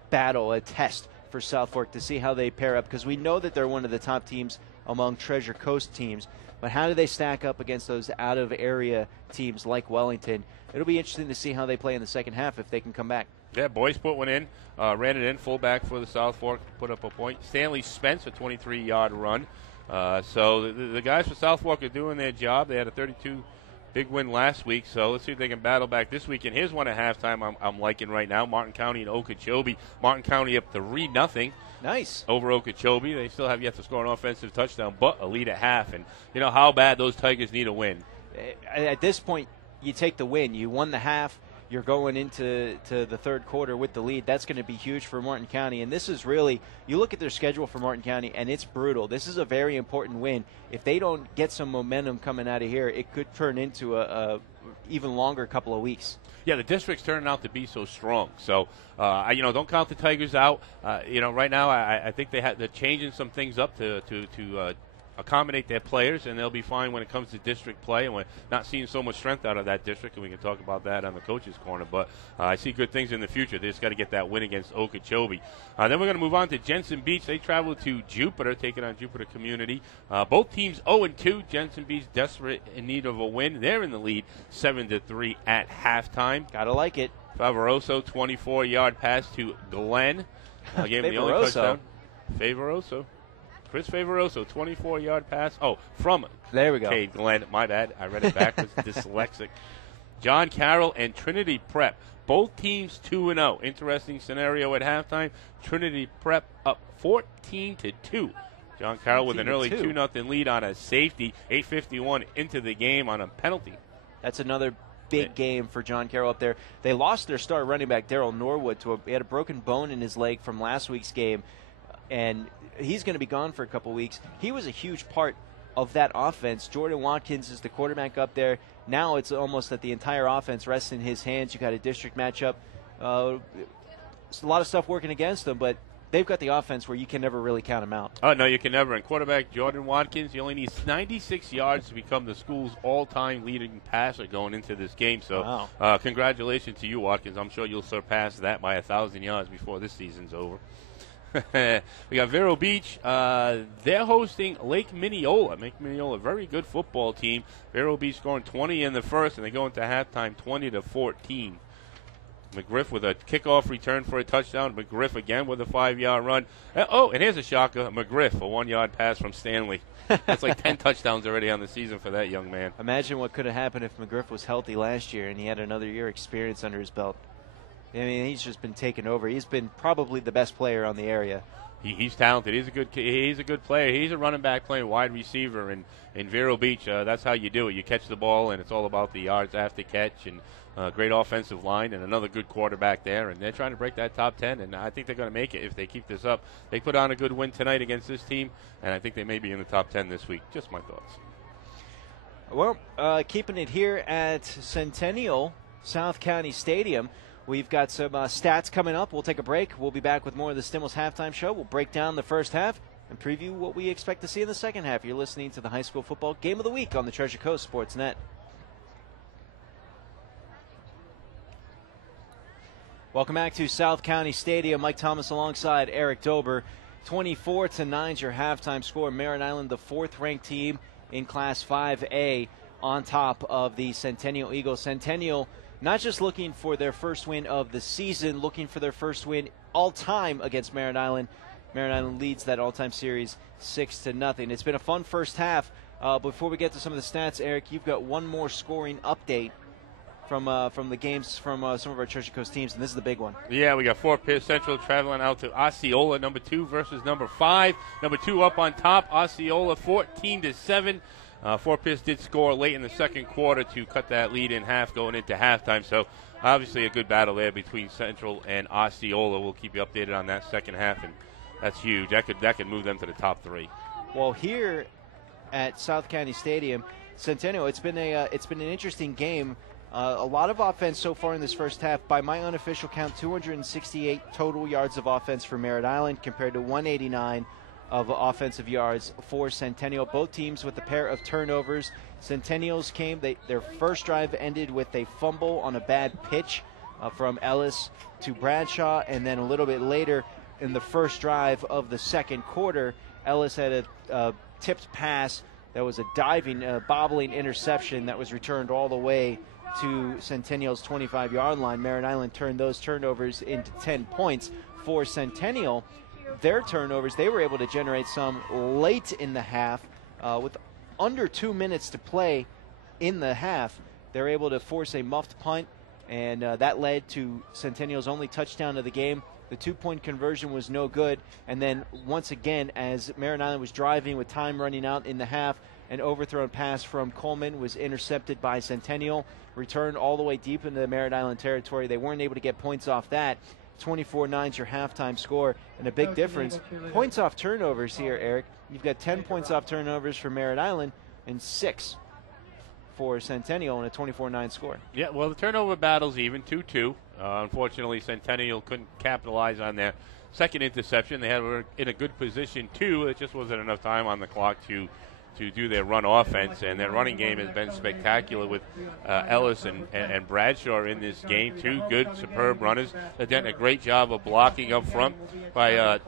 battle, a test for South Fork to see how they pair up, because we know that they're one of the top teams among Treasure Coast teams. But how do they stack up against those out-of-area teams like Wellington? It'll be interesting to see how they play in the second half if they can come back. Yeah, Boyce put one in, ran it in, fullback for the South Fork, put up a point. Stanley Spence, a 23-yard run. So the guys for South Fork are doing their job. They had a 32 big win last week, so let's see if they can battle back this week. And here's one at halftime I'm liking right now, Martin County and Okeechobee. Martin County up 3-0. Nice. Over Okeechobee. They still have yet to score an offensive touchdown, but a lead at half. And you know how bad those Tigers need a win. At this point, you take the win. You won the half. You're going into the third quarter with the lead. That's going to be huge for Martin County. And this is really, you look at their schedule for Martin County, and it's brutal. This is a very important win. If they don't get some momentum coming out of here, it could turn into a even longer couple of weeks. Yeah, the district's turning out to be so strong. So, don't count the Tigers out. Right now I think they're changing some things up to accommodate their players, and they'll be fine when it comes to district play. And we're not seeing so much strength out of that district, and we can talk about that on the coach's corner. But I see good things in the future. They just got to get that win against Okeechobee. Then we're going to move on to Jensen Beach. They travel to Jupiter, taking on Jupiter Community. Both teams 0-2. Jensen Beach desperate in need of a win. They're in the lead 7-3 at halftime. Gotta like it. Favoroso, 24-yard pass to Glenn. Gave him the only touchdown. Favoroso. Chris Favoroso, 24-yard pass. From there we go. Cade Glenn. My bad. I read it backwards. Dyslexic. John Carroll and Trinity Prep. Both teams 2-0. Interesting scenario at halftime. Trinity Prep up 14-2. John Carroll with an early 2-0 lead on a safety. 8:51 into the game on a penalty. That's another big game for John Carroll up there. They lost their star running back, Daryl Norwood, he had a broken bone in his leg from last week's game, and he's going to be gone for a couple weeks. He was a huge part of that offense. Jordan Watkins is the quarterback up there. Now it's almost that the entire offense rests in his hands. You got a district matchup. It's a lot of stuff working against them, but they've got the offense where you can never really count them out. Oh, no, you can never. And quarterback Jordan Watkins, he only needs 96 yards to become the school's all-time leading passer going into this game. So congratulations to you, Watkins. I'm sure you'll surpass that by 1,000 yards before this season's over. We got Vero Beach. They're hosting Lake Minneola. Lake Minneola, a very good football team. Vero Beach scoring 20 in the first, and they go into halftime 20-14. McGriff with a kickoff return for a touchdown. McGriff again with a 5-yard run. And here's a shocker. McGriff, a 1-yard pass from Stanley. That's like 10 touchdowns already on the season for that young man. Imagine what could have happened if McGriff was healthy last year and he had another year experience under his belt. I mean, he's just been taken over. He's been probably the best player on the area. He's talented. He's a good player. He's a running back playing wide receiver. And in Vero Beach, that's how you do it. You catch the ball, and it's all about the yards after catch, and great offensive line, and another good quarterback there. And they're trying to break that top 10, and I think they're going to make it if they keep this up. They put on a good win tonight against this team, and I think they may be in the top 10 this week. Just my thoughts. Well, keeping it here at Centennial South County Stadium, we've got some stats coming up. We'll take a break. We'll be back with more of the Stimmels Halftime Show. We'll break down the first half and preview what we expect to see in the second half. You're listening to the High School Football Game of the Week on the Treasure Coast Sports Net. Welcome back to South County Stadium. Mike Thomas alongside Eric Dober. 24-9 is your halftime score. Merritt Island, the fourth-ranked team in Class 5A, on top of the Centennial Eagles. Centennial not just looking for their first win of the season, looking for their first win all-time against Merritt Island. Merritt Island leads that all-time series 6-0. It's been a fun first half. Before we get to some of the stats, Eric, you've got one more scoring update from the games from some of our Treasure Coast teams, and this is the big one. Yeah, we got Fort Pierce Central traveling out to Osceola, number 2 versus number 5. Number 2 up on top, Osceola 14-7. Fort Pierce did score late in the second quarter to cut that lead in half going into halftime. So obviously a good battle there between Central and Osceola. We'll keep you updated on that second half, and that's huge. That could move them to the top 3. Well, here at South County Stadium. Centennial, it's been an interesting game. A lot of offense so far in this first half. By my unofficial count, 268 total yards of offense for Merritt Island compared to 189 of offensive yards for Centennial. Both teams with a pair of turnovers. Centennial's their first drive ended with a fumble on a bad pitch from Ellis to Bradshaw, and then a little bit later in the first drive of the second quarter, Ellis had a tipped pass that was a diving, bobbling interception that was returned all the way to Centennial's 25-yard line. Merritt Island turned those turnovers into 10 points for Centennial. Their turnovers, they were able to generate some late in the half with under 2 minutes to play in the half. They're able to force a muffed punt, and that led to Centennial's only touchdown of the game. The 2-point conversion was no good, and then once again, as Merritt Island was driving with time running out in the half, an overthrown pass from Coleman was intercepted by Centennial, returned all the way deep into the Merritt Island territory. They weren't able to get points off that. 24-9 is your halftime score, and a big difference. Points off turnovers here, Eric. You've got 10 points off turnovers for Merritt Island and 6 for Centennial in a 24-9 score. Yeah, well, the turnover battle's even 2-2. Unfortunately, Centennial couldn't capitalize on their second interception. They were in a good position, too. It just wasn't enough time on the clock to do their run offense, and their running game has been spectacular with Ellis and Bradshaw in this game. Two good, superb runners. They've done a great job of blocking up front by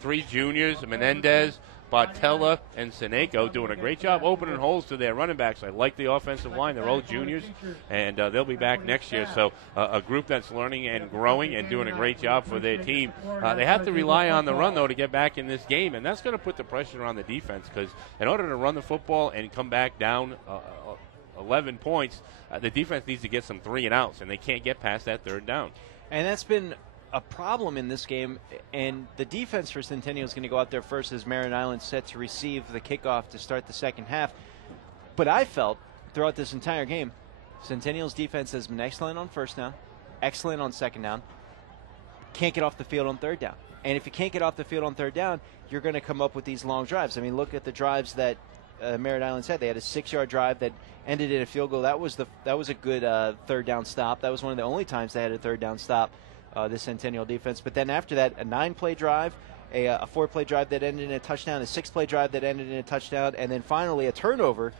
3 juniors, Menendez, Bartella, and Seneco, doing a great job opening holes to their running backs. I like the offensive line. They're all juniors, and they'll be back next year. So a group that's learning and growing and doing a great job for their team. They have to rely on the run, though, to get back in this game, and that's going to put the pressure on the defense, because in order to run the football and come back down 11 points, the defense needs to get some 3-and-outs, and they can't get past that third down. And that's been a problem in this game, and the defense for Centennial is going to go out there first as Merritt Island set to receive the kickoff to start the second half. But I felt throughout this entire game, Centennial's defense has been excellent on first down, excellent on second down, can't get off the field on third down. And if you can't get off the field on third down, you're going to come up with these long drives. I mean, look at the drives that Merritt Island had. They had a 6-yard drive that ended in a field goal. That was a good third down stop. That was one of the only times they had a third down stop, the Centennial defense. But then after that, a 9-play drive, a 4-play drive that ended in a touchdown, a 6-play drive that ended in a touchdown, and then finally a turnover,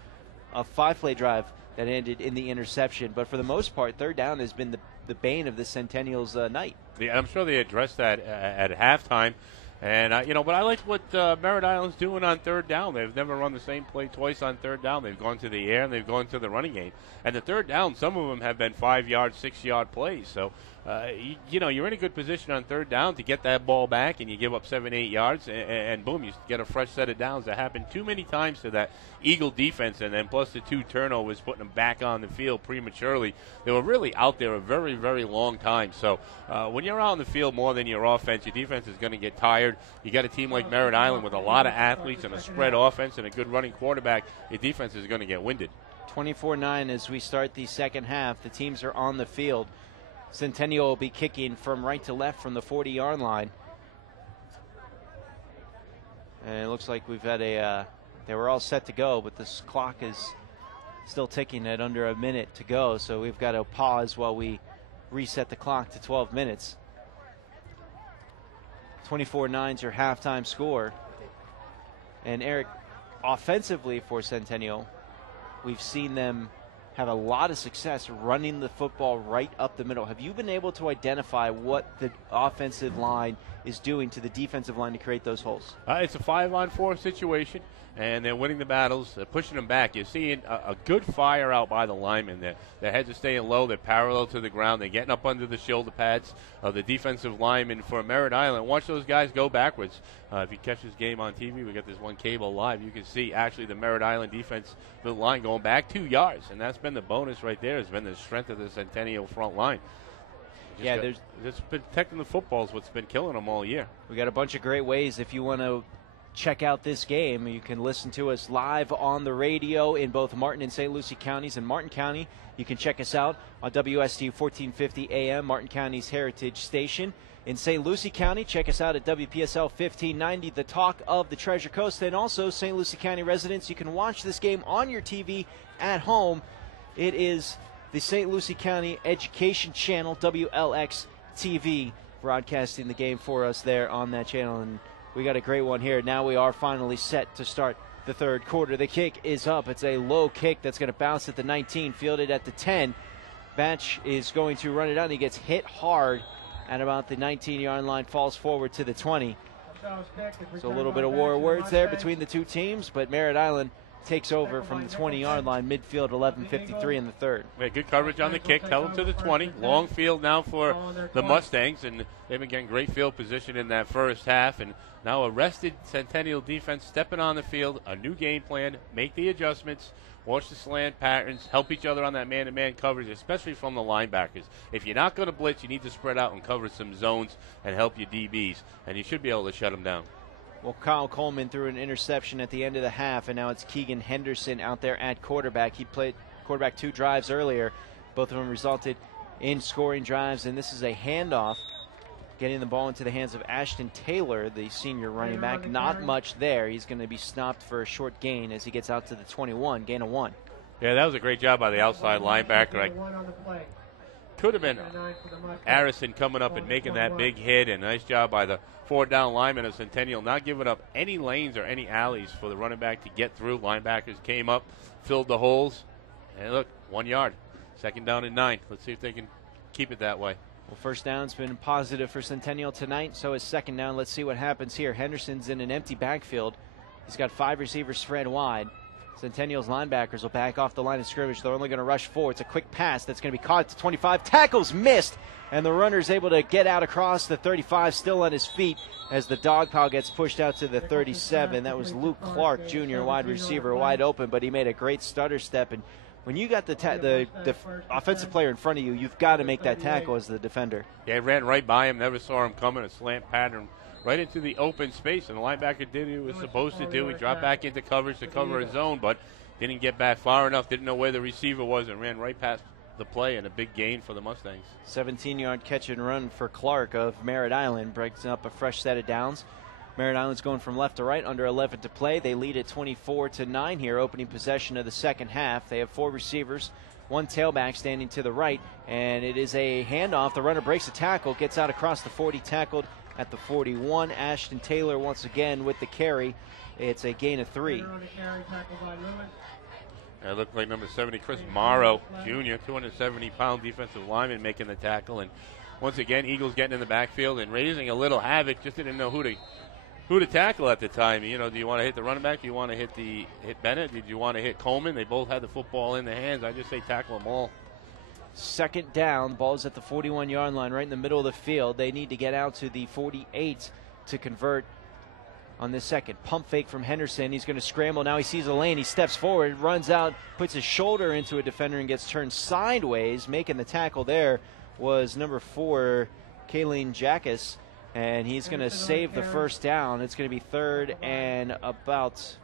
a 5-play drive that ended in the interception. But for the most part, third down has been the bane of the Centennial's night. Yeah, I'm sure they addressed that at halftime. And, but I like what Merritt Island's doing on third down. They've never run the same play twice on third down. They've gone to the air, and they've gone to the running game. And the third down, some of them have been 5-yard, 6-yard plays. So, you're in a good position on third down to get that ball back, and you give up 7-8 yards, and boom, you get a fresh set of downs. That happened too many times to that Eagle defense, and then plus the 2 turnovers, putting them back on the field prematurely. They were really out there a very, very long time. So when you're out on the field more than your offense, your defense is going to get tired. You got a team like Merritt Island with a lot of athletes and a spread offense and a good running quarterback. Your defense is going to get winded. 24-9 as we start the second half. The teams are on the field. Centennial will be kicking from right to left from the 40-yard line. And it looks like we've had they were all set to go, but this clock is still ticking at under a minute to go, so we've got to pause while we reset the clock to 12 minutes. 24-9 is your halftime score. And Eric, offensively for Centennial, we've seen them have a lot of success running the football right up the middle. Have you been able to identify what the offensive line is doing to the defensive line to create those holes? It's a 5-on-4 situation, and they're winning the battles. They're pushing them back. You're seeing a good fire out by the linemen. Their heads are staying low. They're parallel to the ground. They're getting up under the shoulder pads of the defensive linemen for Merritt Island. Watch those guys go backwards. If you catch this game on TV, we got this one cable live. You can see actually the Merritt Island defense line going back 2 yards, and that's been the bonus right there. Has been the strength of the Centennial front line. There's been protecting the football is what's been killing them all year. We got a bunch of great ways. If you want to check out this game, you can listen to us live on the radio in both Martin and St. Lucie counties. In Martin County, you can check us out on WST 1450 AM, Martin County's Heritage Station. in St. Lucie County. Check us out at WPSL 1590, the talk of the Treasure Coast. And also, St. Lucie County residents, you can watch this game on your TV at home. It is the St. Lucie County Education Channel, WLX TV, broadcasting the game for us there on that channel. And we got a great one here. Now we are finally set to start the third quarter. The kick is up. It's a low kick that's going to bounce at the 19, fielded at the 10. Batch is going to run it out, and he gets hit hard at about the 19-yard line, falls forward to the 20. So a little bit of war words there between the two teams, but Merritt Island takes over from the 20-yard line, midfield, 11:53 in the third. We had good coverage on the kick, held him to the 20. Long field now for the Mustangs, and they've been getting great field position in that first half. And now a rested Centennial defense stepping on the field, a new game plan, make the adjustments, watch the slant patterns, help each other on that man-to-man coverage, especially from the linebackers. If you're not going to blitz, you need to spread out and cover some zones and help your DBs, and you should be able to shut them down. Well, Kyle Coleman threw an interception at the end of the half, and now it's Keegan Henderson out there at quarterback. He played quarterback 2 drives earlier. Both of them resulted in scoring drives, and this is a handoff, getting the ball into the hands of Ashton Taylor, the senior running back. Not much there. He's going to be stopped for a short gain as he gets out to the 21, gain of 1. Yeah, that was a great job by the outside linebacker. Could have been Harrison coming up and making that big hit, and nice job by the 4th-down lineman of Centennial, not giving up any lanes or any alleys for the running back to get through. Linebackers came up, filled the holes, and look, 1 yard. 2nd down and 9. Let's see if they can keep it that way. Well, first down's been positive for Centennial tonight, so is 2nd down. Let's see what happens here. Henderson's in an empty backfield. He's got 5 receivers spread wide. Centennial's linebackers will back off the line of scrimmage. They're only going to rush 4. It's a quick pass that's going to be caught to 25. Tackles missed, and the runner's able to get out across the 35, still on his feet, as the dog pile gets pushed out to the 37. That was Luke Clark, junior wide receiver, wide open, but he made a great stutter step. And when you got the offensive player in front of you, you've got to make that tackle as the defender. Yeah, he ran right by him, never saw him coming, a slant pattern right into the open space, and the linebacker did what he was supposed to do. He dropped back into coverage to cover his zone, but didn't get back far enough, didn't know where the receiver was, and ran right past the play, and a big gain for the Mustangs. 17-yard catch and run for Clark of Merritt Island, breaks up a fresh set of downs. Merritt Island's going from left to right, under 11 to play. They lead at 24-9 here, opening possession of the second half. They have 4 receivers, 1 tailback standing to the right, and it is a handoff. The runner breaks the tackle, gets out across the 40, tackled at the 41. Ashton Taylor once again with the carry. It's a gain of 3. It looked like number 70, Chris Morrow, Jr., 270-pound defensive lineman making the tackle. And once again, Eagles getting in the backfield and raising a little havoc. Just didn't know who to tackle at the time. You know, do you want to hit the running back? Do you want to hit Bennett? Did you want to hit Coleman? They both had the football in their hands. I just say tackle them all. 2nd down, ball's at the 41-yard line, right in the middle of the field. They need to get out to the 48 to convert on this second. Pump fake from Henderson. He's going to scramble. Now he sees a lane. He steps forward, runs out, puts his shoulder into a defender and gets turned sideways. Making the tackle there was number 4, Kayleen Jackus, and he's going to save the first down. It's going to be 3rd and about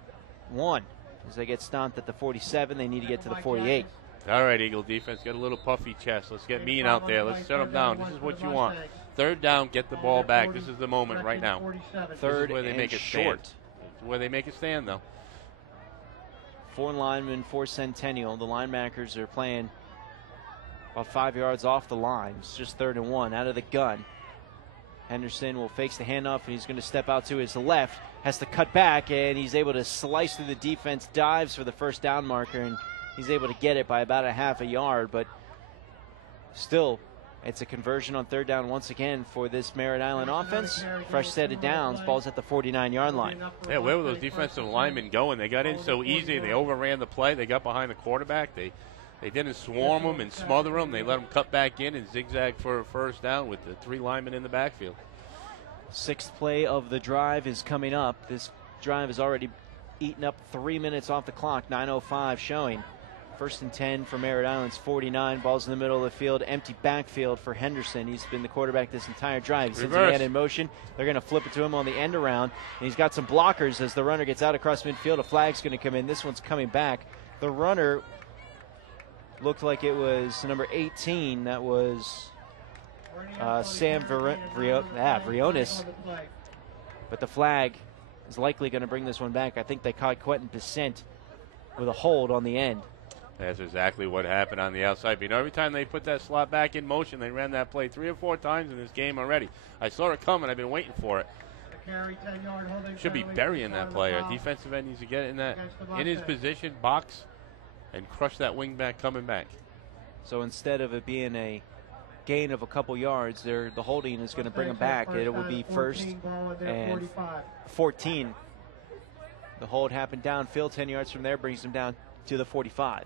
1 as they get stomped at the 47. They need to get to the 48. All right, Eagle defense, get a little puffy chest. Let's get mean out there. Let's shut them down. This is what you want. 3rd down, get the ball back. This is the moment right now. 3rd where they and make it short. Stand. Where they make it stand, though. 4 linemen for Centennial. The linebackers are playing about 5 yards off the line. It's just 3rd and 1 out of the gun. Henderson will fakes the handoff, and he's going to step out to his left. Has to cut back, and he's able to slice through the defense, dives for the first down marker, and he's able to get it by about a half a yard, but still, it's a conversion on 3rd down once again for this Merritt Island offense. Fresh set of downs, ball's at the 49-yard line. Yeah, where were those defensive linemen going? They got in so easy. They overran the play. They got behind the quarterback. They didn't swarm them and smother them. They let them cut back in and zigzag for a first down with the 3 linemen in the backfield. 6th play of the drive is coming up. This drive has already eaten up 3 minutes off the clock, 9:05 showing. 1st and 10 for Merritt Island's 49. Ball's in the middle of the field. Empty backfield for Henderson. He's been the quarterback this entire drive. He sends a man in motion. They're going to flip it to him on the end around. And he's got some blockers as the runner gets out across midfield. A flag's going to come in. This one's coming back. The runner looked like it was number 18. That was Vrionis. But the flag is likely going to bring this one back. I think they caught Quentin Picent with a hold on the end. That's exactly what happened on the outside. But every time they put that slot back in motion, they ran that play 3 or 4 times in this game already. I saw it coming. I've been waiting for it. Should be burying that player. Defensive end needs to get in his position, box, and crush that wing back coming back. So instead of it being a gain of a couple yards, the holding is going to bring them back. It will be first and 14. The hold happened downfield, 10 yards from there, brings them down to the 45.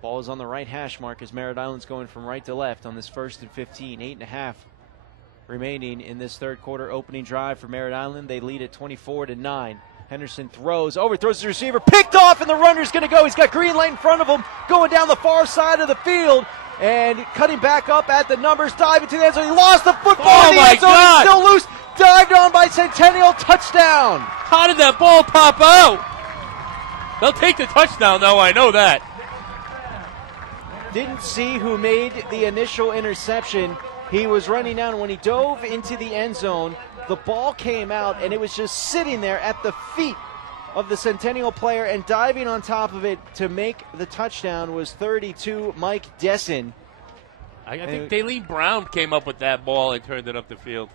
Ball is on the right hash mark as Merritt Island's going from right to left on this 1st and 15. 8.5 remaining in this third quarter. Opening drive for Merritt Island. They lead at 24-9. Henderson overthrows the receiver, picked off, and the runner's going to go. He's got green light in front of him, going down the far side of the field, and cutting back up at the numbers, diving to the end zone. He lost the football in the end zone. He's still loose. Dived on by Centennial. Touchdown. How did that ball pop out? They'll take the touchdown, though. I know that. Didn't see who made the initial interception. He was running down. When he dove into the end zone, the ball came out, and it was just sitting there at the feet of the Centennial player, and diving on top of it to make the touchdown was 32, Mike Desson. I think Daleen Brown came up with that ball and turned it up the field.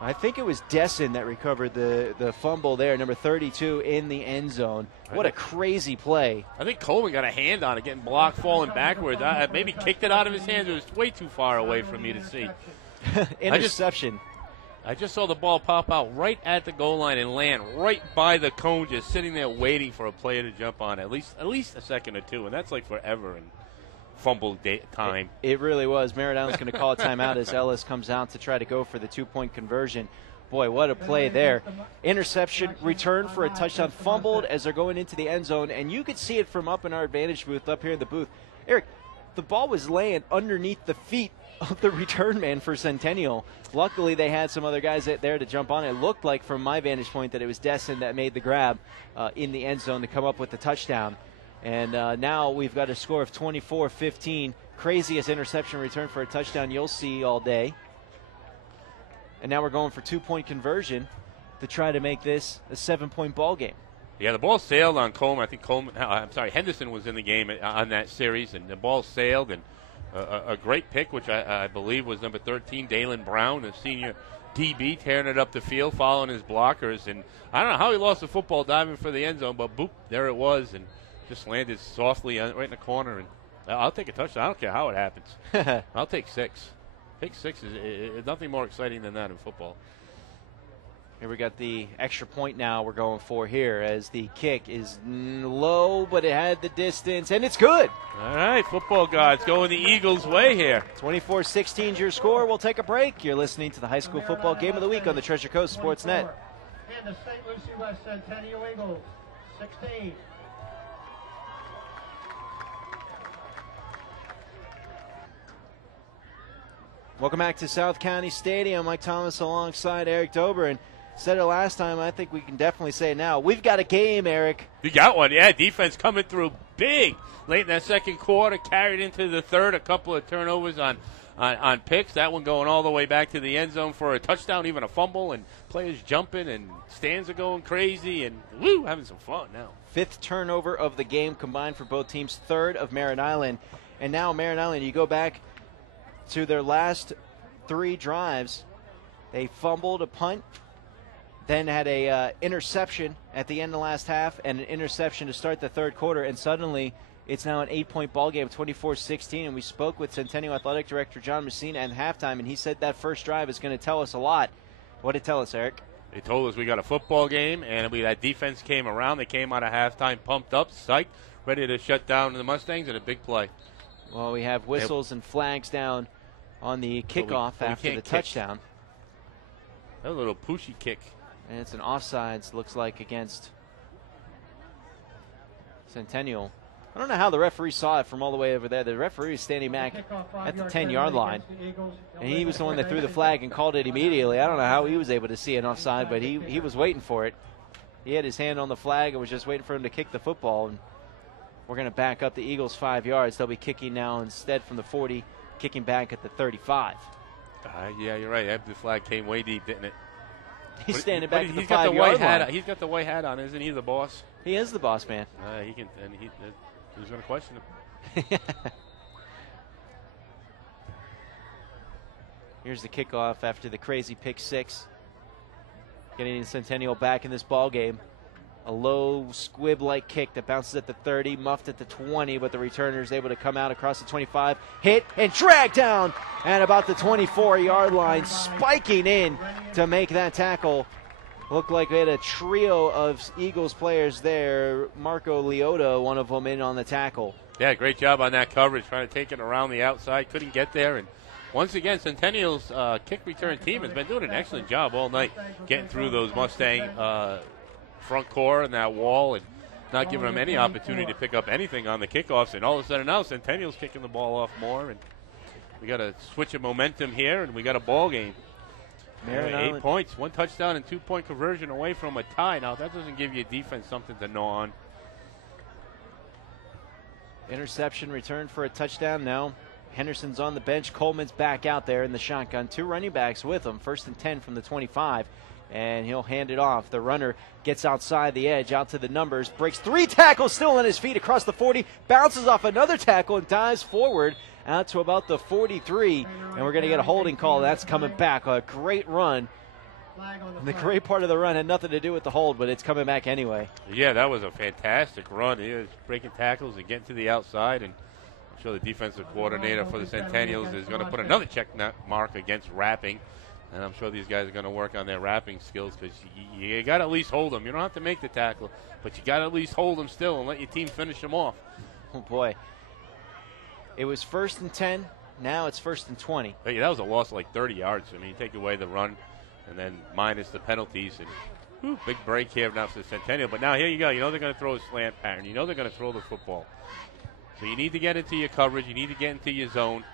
I think it was Desson that recovered the fumble there, number 32 in the end zone. What a crazy play. I think Coleman got a hand on it, getting blocked, falling backwards. Maybe kicked it out of his hands. It was way too far away for me to see. Interception. I just saw the ball pop out right at the goal line and land right by the cone, just sitting there waiting for a player to jump on at least a second or two, and that's like forever in fumble time. It really was. Merritt Island's going to call a timeout as Ellis comes out to try to go for the 2-point conversion. Boy, what a play there. Interception, return for a touchdown, fumbled as they're going into the end zone, and you could see it from up in our advantage booth up here in the booth. Eric, the ball was laying underneath the feet of the return man for Centennial. Luckily, they had some other guys there to jump on. It looked like, from my vantage point, that it was Desson that made the grab in the end zone to come up with the touchdown. And now we've got a score of 24-15. Craziest interception return for a touchdown you'll see all day. And now we're going for 2-point conversion to try to make this a 7-point ball game. Yeah, the ball sailed on Coleman. I think Henderson was in the game on that series, and the ball sailed, and a great pick, which I believe was number 13, Daleen Brown, the senior DB, tearing it up the field, following his blockers. And I don't know how he lost the football diving for the end zone, but boop, there it was, and just landed softly right in the corner. And I'll take a touchdown. I don't care how it happens. I'll take 6. Pick 6 is nothing more exciting than that in football. Here we got the extra point now we're going for here as the kick is low, but it had the distance, and it's good. All right, football gods going the Eagles' way here. 24-16 is your score. We'll take a break. You're listening to the High School Football Game of the Week on the Treasure Coast Sports Net. And the St. Lucie West Centennial Eagles, 16. Welcome back to South County Stadium. Mike Thomas alongside Eric Dober. And said it last time, I think we can definitely say it now. We've got a game, Eric. You got one, yeah. Defense coming through big late in that second quarter, carried into the third. A couple of turnovers on picks. That one going all the way back to the end zone for a touchdown, even a fumble, and players jumping, and stands are going crazy, and woo, having some fun now. 5th turnover of the game combined for both teams, 3rd of Merritt Island. And now Merritt Island, you go back to their last 3 drives. They fumbled a punt, then had a interception at the end of the last half, and an interception to start the third quarter, and suddenly it's now an 8-point ball game, 24-16. And we spoke with Centennial Athletic Director John Messina at halftime, and he said that first drive is going to tell us a lot. What did it tell us, Eric? They told us we got a football game, and that defense came around. They came out of halftime pumped up, psyched, ready to shut down the Mustangs, and a big play. Well, we have whistles and flags down on the kickoff after the touchdown. A little pushy kick. And it's an offsides, looks like, against Centennial. I don't know how the referee saw it from all the way over there. The referee is standing back at the 10-yard line, and he was the one that threw the flag and called it immediately. I don't know how he was able to see an offside, but he was waiting for it. He had his hand on the flag and was just waiting for him to kick the football. And We're going to back up the Eagles 5 yards. They'll be kicking now instead from the 40, kicking back at the 35. Yeah, you're right. The flag came way deep, didn't it? He's standing back at the he's got 5 yard line. He's got the white hat on, isn't he? The boss. He is the boss man. He can. And who's going to question him? Here's the kickoff after the crazy pick 6. Getting Centennial back in this ball game. A low squib-like kick that bounces at the 30, muffed at the 20, but the returner is able to come out across the 25, hit and drag down at about the 24-yard line, spiking in to make that tackle. Looked like we had a trio of Eagles players there. Marco Leota, one of them, in on the tackle. Yeah, great job on that coverage, trying to take it around the outside. Couldn't get there, and once again, Centennial's kick return team has been doing an excellent job all night getting through those Mustang front core and that wall and not giving them any opportunity to pick up anything on the kickoffs. And all of a sudden now Centennial's kicking the ball off more, and we got a switch of momentum here, and we got a ball game. Merritt 8 points, 1 touchdown and 2-point conversion away from a tie. Now that doesn't give you defense something to gnaw on. Interception returned for a touchdown. Now Henderson's on the bench. Coleman's back out there in the shotgun. 2 running backs with him. 1st and 10 from the 25. And he'll hand it off. The runner gets outside the edge, out to the numbers, breaks 3 tackles, still on his feet across the 40, bounces off another tackle and dives forward out to about the 43. And we're going to get a holding call. That's coming back. A great run. The great part of the run had nothing to do with the hold, but it's coming back anyway. Yeah, that was a fantastic run. He was breaking tackles and getting to the outside, and I'm sure the defensive coordinator for the Centennials is going to put another check mark against wrapping. And I'm sure these guys are going to work on their wrapping skills, because you got to at least hold them. You don't have to make the tackle, but you got to at least hold them still and let your team finish them off. Oh, boy. It was 1st and 10. Now it's 1st and 20. Hey, that was a loss of like 30 yards. I mean, you take away the run and then minus the penalties. And big break here now for the Centennial. But now here you go. You know they're going to throw a slant pattern. You know they're going to throw the football. So you need to get into your coverage. You need to get into your zone.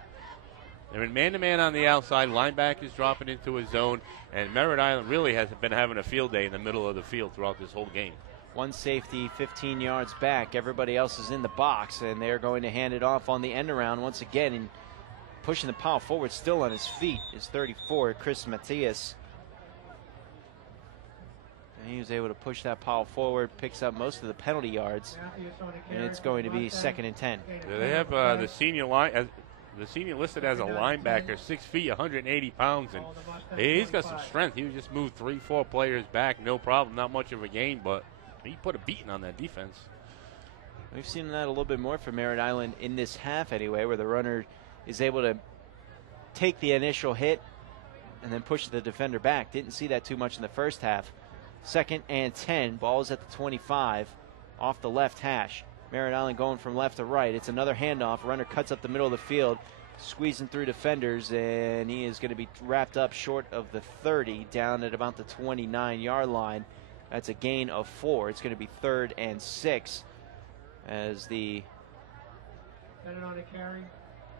They're in man-to-man on the outside. Linebackers dropping into a zone. And Merritt Island really has been having a field day in the middle of the field throughout this whole game. One safety 15 yards back. Everybody else is in the box, and they're going to hand it off on the end around once again. And pushing the pile forward, still on his feet, is 34, Chris Matias. And he was able to push that pile forward, picks up most of the penalty yards, and it's going to be 2nd and 10. They have the senior line. The senior listed as a linebacker, 6 feet, 180 pounds, and he's got some strength. He just moved 3-4 players back, no problem. Not much of a gain, but he put a beating on that defense. We've seen that a little bit more from Merritt Island in this half anyway, where the runner is able to take the initial hit and then push the defender back. Didn't see that too much in the first half. 2nd and 10, ball is at the 25, off the left hash. Merritt Island going from left to right. It's another handoff. Runner cuts up the middle of the field, squeezing through defenders, and he is going to be wrapped up short of the 30, down at about the 29-yard line. That's a gain of 4. It's going to be 3rd and 6, as the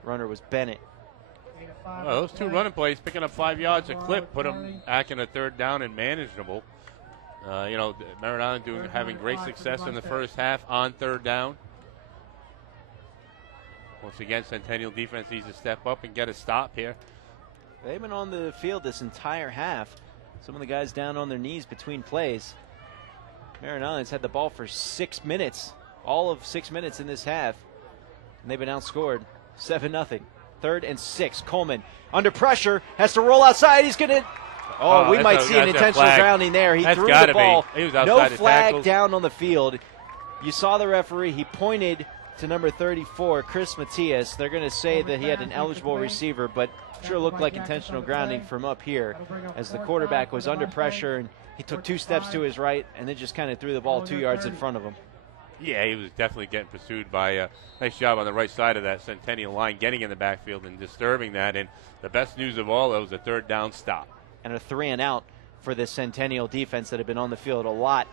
runner was Bennett. Well, those 2 running plays, picking up 5 yards a clip, put them back in a 3rd down and manageable. Merritt Island having great success in the first half on 3rd down. Once again, Centennial defense needs to step up and get a stop here. They've been on the field this entire half. Some of the guys down on their knees between plays. Merritt Island's had the ball for 6 minutes, all of 6 minutes in this half, and they've been outscored 7-0. 3rd and 6. Coleman under pressure, has to roll outside. He's going to... we might see an intentional grounding there. He threw the ball. He was outside no the flag tackles. down on the field. You saw the referee. He pointed to number 34, Chris Matias. They're going to say that he had an eligible receiver, but sure looked like intentional grounding from up here, as the quarterback was under pressure, and he took 2 steps to his right and then just kind of threw the ball 2 yards in front of him. Yeah, he was definitely getting pursued by a nice job on the right side of that Centennial line, getting in the backfield and disturbing that. And the best news of all, it was a 3rd down stop. And a 3 and out for this Centennial defense that have been on the field a lot.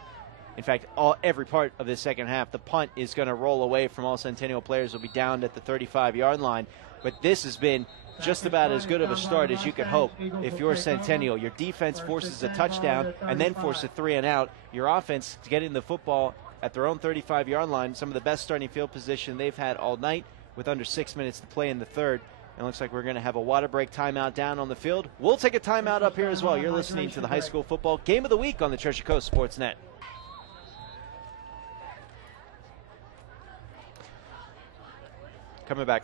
In fact, every part of the second half. The punt is going to roll away from all Centennial players. Will be down at the 35-yard line. But this has been just about as good of a start as you could hope if you're Centennial. Your defense forces a touchdown and then forces a 3 and out. Your offense getting the football at their own 35-yard line. Some of the best starting field position they've had all night with under 6 minutes to play in the third. And it looks like we're going to have a water break timeout down on the field. We'll take a timeout up here as well. You're listening to the high school football game of the week on the Treasure Coast Sports Net. Coming back.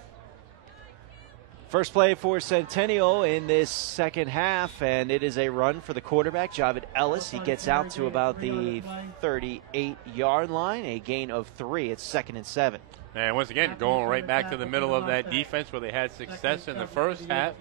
First play for Centennial in this second half, and it is a run for the quarterback, Javid Ellis. He gets out to about the 38-yard line, a gain of 3. It's 2nd and 7. And once again, going right back to the middle of that defense where they had success in the first half.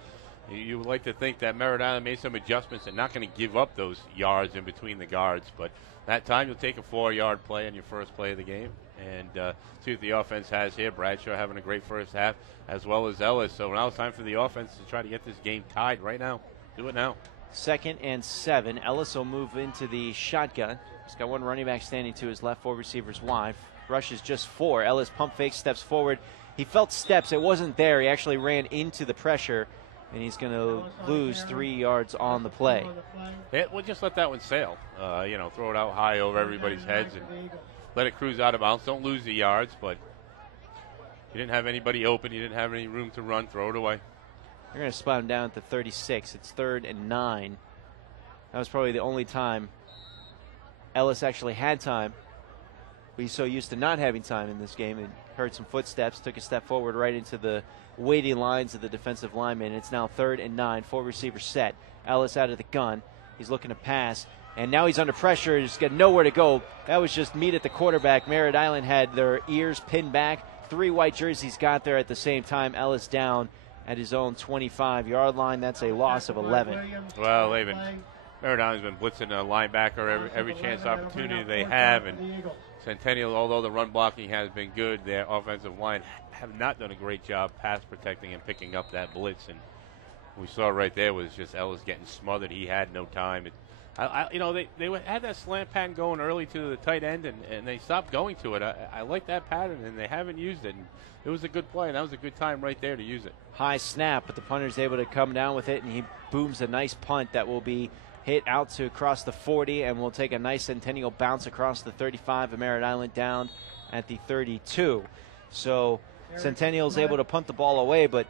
You would like to think that Merritt Island made some adjustments and not going to give up those yards in between the guards. But that time you'll take a 4-yard play on your first play of the game and see what the offense has here. Bradshaw having a great first half as well as Ellis. So now it's time for the offense to try to get this game tied right now. Do it now. 2nd and 7. Ellis will move into the shotgun. He's got one running back standing to his left, 4 receivers wide. Rush is just 4. Ellis pump fake, steps forward. He felt steps. It wasn't there. He actually ran into the pressure, and he's going to lose 3 yards on the play. We'll just let that one sail. Throw it out high over everybody's heads and let it cruise out of bounds. Don't lose the yards, but you didn't have anybody open. You didn't have any room to run. Throw it away. They're going to spot him down at the 36. It's 3rd and 9. That was probably the only time Ellis actually had time. But he's so used to not having time in this game and heard some footsteps, took a step forward right into the waiting lines of the defensive lineman. It's now 3rd and 9, 4 receivers set. Ellis out of the gun. He's looking to pass. And now he's under pressure. He's got nowhere to go. That was just meat at the quarterback. Merritt Island had their ears pinned back. 3 white jerseys got there at the same time. Ellis down at his own 25-yard line. That's a loss of 11. Well, Merritt Island's been blitzing a linebacker every chance opportunity they have. And Centennial, although the run blocking has been good, their offensive line have not done a great job pass protecting and picking up that blitz. And we saw right there was just Ellis getting smothered. He had no time. They had that slant pattern going early to the tight end, and they stopped going to it. I like that pattern, and they haven't used it. And it was a good play, and that was a good time right there to use it. High snap, but the punter's able to come down with it, and he booms a nice punt that will be hit out to across the 40, and we'll take a nice Centennial bounce across the 35 of Merritt Island down at the 32. So Centennial's able to punt the ball away, but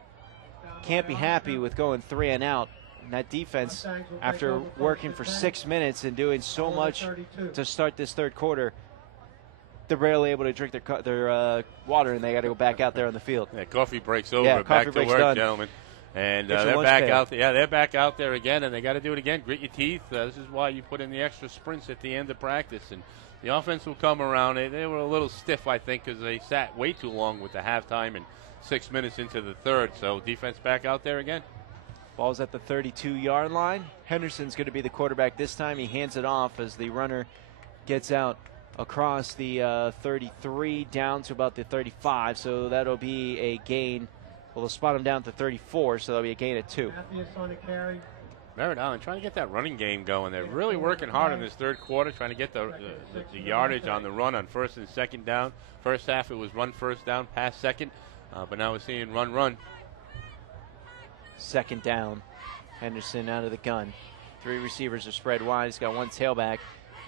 can't be happy with going 3 and out. And that defense, after working for 6 minutes and doing so much to start this third quarter, they're barely able to drink their water, and they got to go back out there on the field. Yeah, coffee breaks over. Yeah, back coffee to work, done. Gentlemen. And they're back out there. Yeah, they're back out there again, and they got to do it again. Grit your teeth. This is why you put in the extra sprints at the end of practice. And the offense will come around. They were a little stiff, I think, because they sat way too long with the halftime and 6 minutes into the third. So defense back out there again. Ball's at the 32-yard line. Henderson's going to be the quarterback this time. He hands it off as the runner gets out across the 33 down to about the 35. So that'll be a gain. Well, they'll spot him down to 34, so that'll be a gain of 2. Merritt Island trying to get that running game going. They're really working hard in this third quarter, trying to get the yardage on the run on 1st and 2nd down. First half it was run 1st down, pass 2nd, but now we're seeing run. 2nd down. Henderson out of the gun. 3 receivers are spread wide. He's got 1 tailback,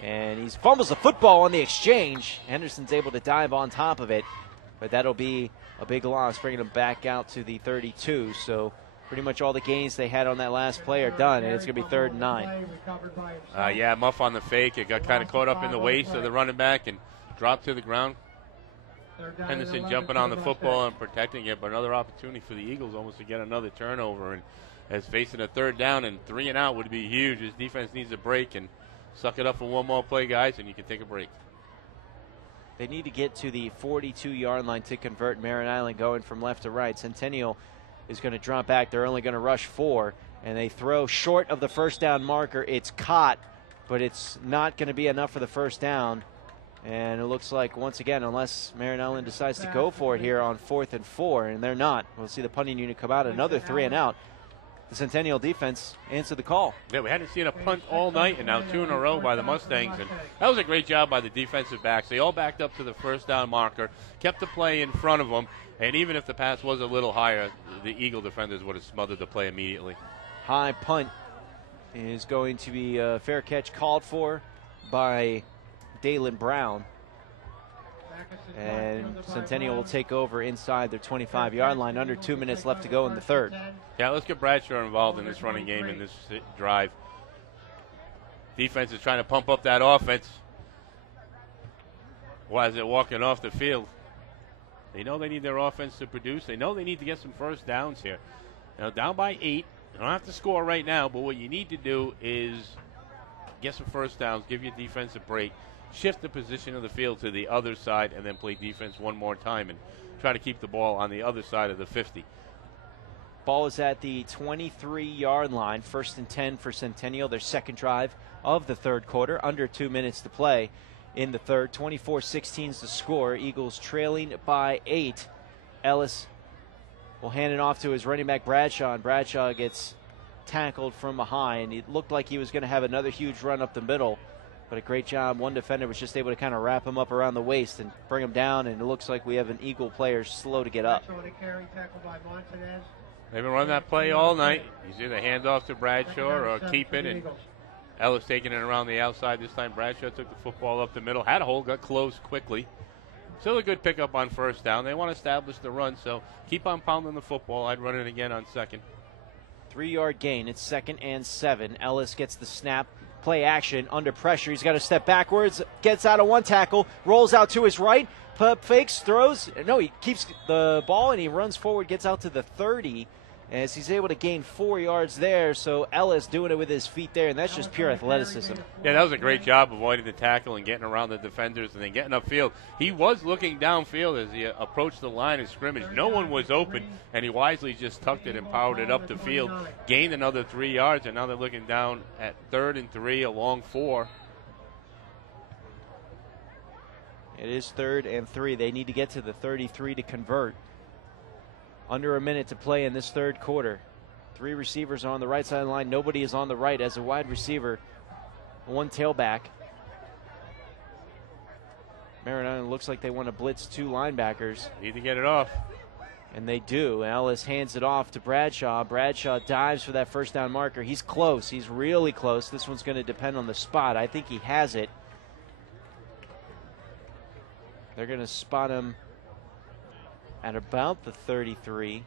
and he fumbles the football on the exchange. Henderson's able to dive on top of it, but that'll be a big loss, bringing them back out to the 32. So pretty much all the gains they had on that last play are done, and it's going to be 3rd and 9. Yeah, muff on the fake. It got kind of caught up in the waist of the running back and dropped to the ground. Henderson jumping on the football and protecting it, but another opportunity for the Eagles almost to get another turnover. And as facing a 3rd down and 3 and out would be huge. His defense needs a break, and suck it up for one more play, guys, and you can take a break. They need to get to the 42-yard line to convert. Merritt Island going from left to right. Centennial is going to drop back. They're only going to rush 4, and they throw short of the first down marker. It's caught, but it's not going to be enough for the first down. And it looks like, once again, unless Merritt Island decides to go for it here on 4th and 4, and they're not, we'll see the punting unit come out, another 3 and out. The Centennial defense answered the call. Yeah, we hadn't seen a punt all night, and now 2 in a row by the Mustangs. And that was a great job by the defensive backs. They all backed up to the first down marker, kept the play in front of them, and even if the pass was a little higher, the Eagle defenders would have smothered the play immediately. High punt is going to be a fair catch called for by Dalen Brown. And Centennial will take over inside their 25-yard line. Under 2 minutes left to go in the third. Yeah, let's get Bradshaw involved in this running game, in this drive. Defense is trying to pump up that offense. Why is it walking off the field? They know they need their offense to produce. They know they need to get some first downs here. Now, down by 8. You don't have to score right now, but what you need to do is get some first downs, give your defense a break, shift the position of the field to the other side, and then play defense one more time and try to keep the ball on the other side of the 50. Ball is at the 23-yard line. 1st and 10 for Centennial, their second drive of the third quarter. Under 2 minutes to play in the third. 24-16 is the score. Eagles trailing by 8. Ellis will hand it off to his running back Bradshaw, and Bradshaw gets tackled from behind. It looked like he was going to have another huge run up the middle, but a great job. One defender was just able to kind of wrap him up around the waist and bring him down, and it looks like we have an Eagle player slow to get up. They've been running that play all night. You see the handoff to Bradshaw or keep it, and Ellis taking it around the outside. This time Bradshaw took the football up the middle, had a hole, got close quickly. Still a good pickup on first down. They want to establish the run, so keep on pounding the football. I'd run it again on second. 3-yard gain. It's 2nd and 7. Ellis gets the snap. Play action under pressure. He's got to step backwards. Gets out of one tackle. Rolls out to his right. Fakes, throws. No, he keeps the ball and he runs forward. Gets out to the 30 as he's able to gain 4 yards there. So Ellis doing it with his feet there, and that's just pure athleticism. Yeah, that was a great job avoiding the tackle and getting around the defenders and then getting upfield. He was looking downfield as he approached the line of scrimmage. No one was open, and he wisely just tucked it and powered it up the field. Gained another 3 yards, and now they're looking down at 3rd and 3 along 4. It is 3rd and 3. They need to get to the 33 to convert. Under a minute to play in this third quarter. 3 receivers are on the right side of the line. Nobody is on the right as a wide receiver. 1 tailback. Merritt looks like they want to blitz 2 linebackers. Need to get it off. And they do. Ellis hands it off to Bradshaw. Bradshaw dives for that first down marker. He's close. He's really close. This one's going to depend on the spot. I think he has it. They're going to spot him at about the 33.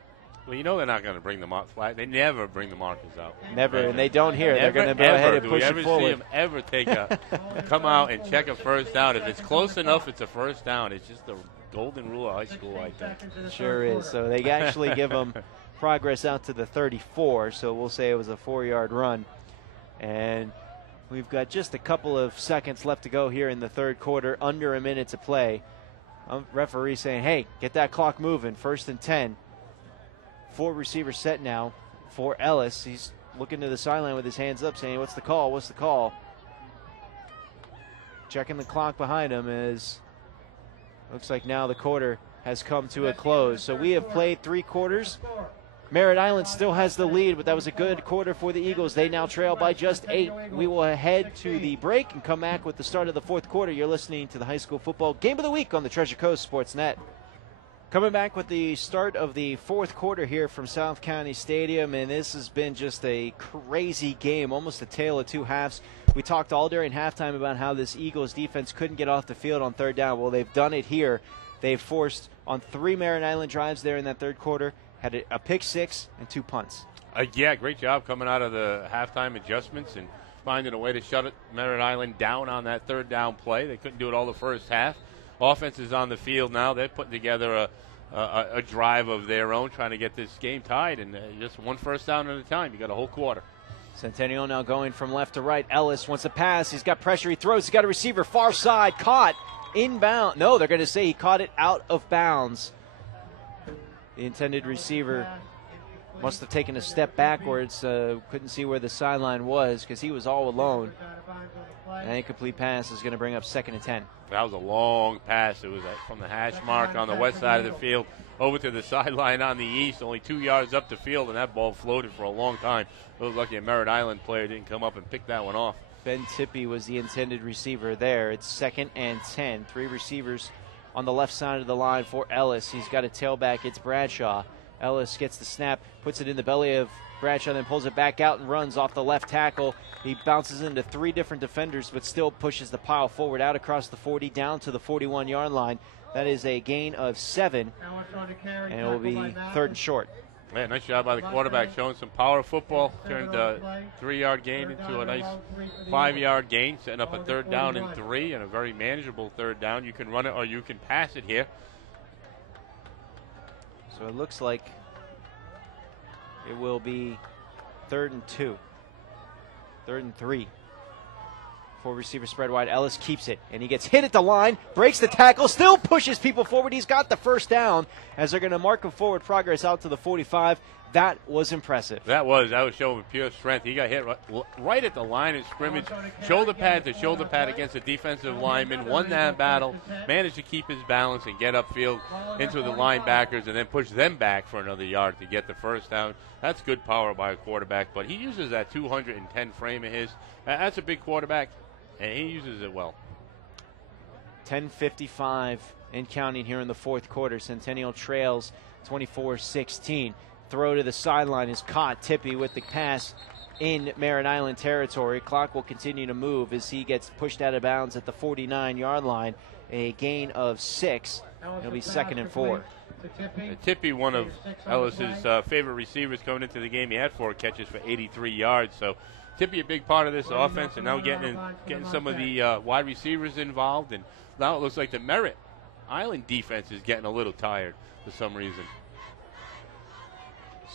Well, you know they're not going to bring the flag. They never bring the markers out. Never, and they don't here. They're going to go ahead and push it forward. Do we ever see them ever take come out and check a first down? If it's close enough, it's a first down. It's just the golden rule of high school, I think. Sure is. So they actually give them progress out to the 34, so we'll say it was a 4-yard run. And we've got just a couple of seconds left to go here in the third quarter, under a minute to play. Referee saying, hey, get that clock moving. 1st and 10. 4 receivers set now for Ellis. He's looking to the sideline with his hands up saying, what's the call? What's the call? Checking the clock behind him as looks like now the quarter has come to a close. So we have played 3 quarters. Merritt Island still has the lead, but that was a good quarter for the Eagles. They now trail by just 8. We will head to the break and come back with the start of the fourth quarter. You're listening to the High School Football Game of the Week on the Treasure Coast Sports Net. Coming back with the start of the fourth quarter here from South County Stadium, and this has been just a crazy game, almost a tale of 2 halves. We talked all during halftime about how this Eagles defense couldn't get off the field on third down. Well, they've done it here. They've forced on 3 Merritt Island drives there in that third quarter. Had a pick 6 and 2 punts. Yeah, great job coming out of the halftime adjustments and finding a way to shut Merritt Island down on that third down play. They couldn't do it all the first half. Offense is on the field now. They're putting together a drive of their own, trying to get this game tied, and just 1 first down at a time. You got a whole quarter. Centennial now going from left to right. Ellis wants a pass. He's got pressure. He throws. He's got a receiver far side. Caught. Inbound. No, they're going to say he caught it out of bounds. The intended receiver must have taken a step backwards. Couldn't see where the sideline was because he was all alone. An incomplete pass is going to bring up 2nd and 10. That was a long pass. It was from the hash mark on the west side of the field over to the sideline on the east, only 2 yards up the field, and that ball floated for a long time. It was lucky a Merritt Island player didn't come up and pick that one off. Ben Tippy was the intended receiver there. It's 2nd and 10. 3 receivers on the left side of the line for Ellis. He's got a tailback. It's Bradshaw. Ellis gets the snap, puts it in the belly of Bradshaw then pulls it back out and runs off the left tackle. He bounces into 3 different defenders, but still pushes the pile forward out across the 40 down to the 41-yard line. That is a gain of 7, and it will be 3rd and short. Yeah, nice job by the quarterback, showing some power football. Turned a 3-yard gain into a nice 5-yard gain, setting up a 3rd down and 3, and a very manageable 3rd down. You can run it or you can pass it here. So it looks like it will be 3rd and 2. 3rd and 3. 4 receiver spread wide. Ellis keeps it, and he gets hit at the line, breaks the tackle, still pushes people forward. He's got the 1st down as they're going to mark him forward progress out to the 45. That was impressive. That was showing pure strength. He got hit right at the line of scrimmage, shoulder pad to shoulder pad against a defensive lineman, won that battle, managed to keep his balance and get upfield into the linebackers and then push them back for another yard to get the 1st down. That's good power by a quarterback, but he uses that 210 frame of his. That's a big quarterback, and he uses it well. 10:55 and counting here in the 4th quarter. Centennial trails 24-16. Throw to the sideline is caught. Tippy with the pass in Merritt Island territory. Clock will continue to move as he gets pushed out of bounds at the 49-yard line. A gain of 6. It'll be 2nd and 4. Tippy, one of Ellis's favorite receivers coming into the game. He had 4 catches for 83 yards. So Tippy a big part of this offense, and now getting some of the wide receivers involved. And now it looks like the Merritt Island defense is getting a little tired for some reason.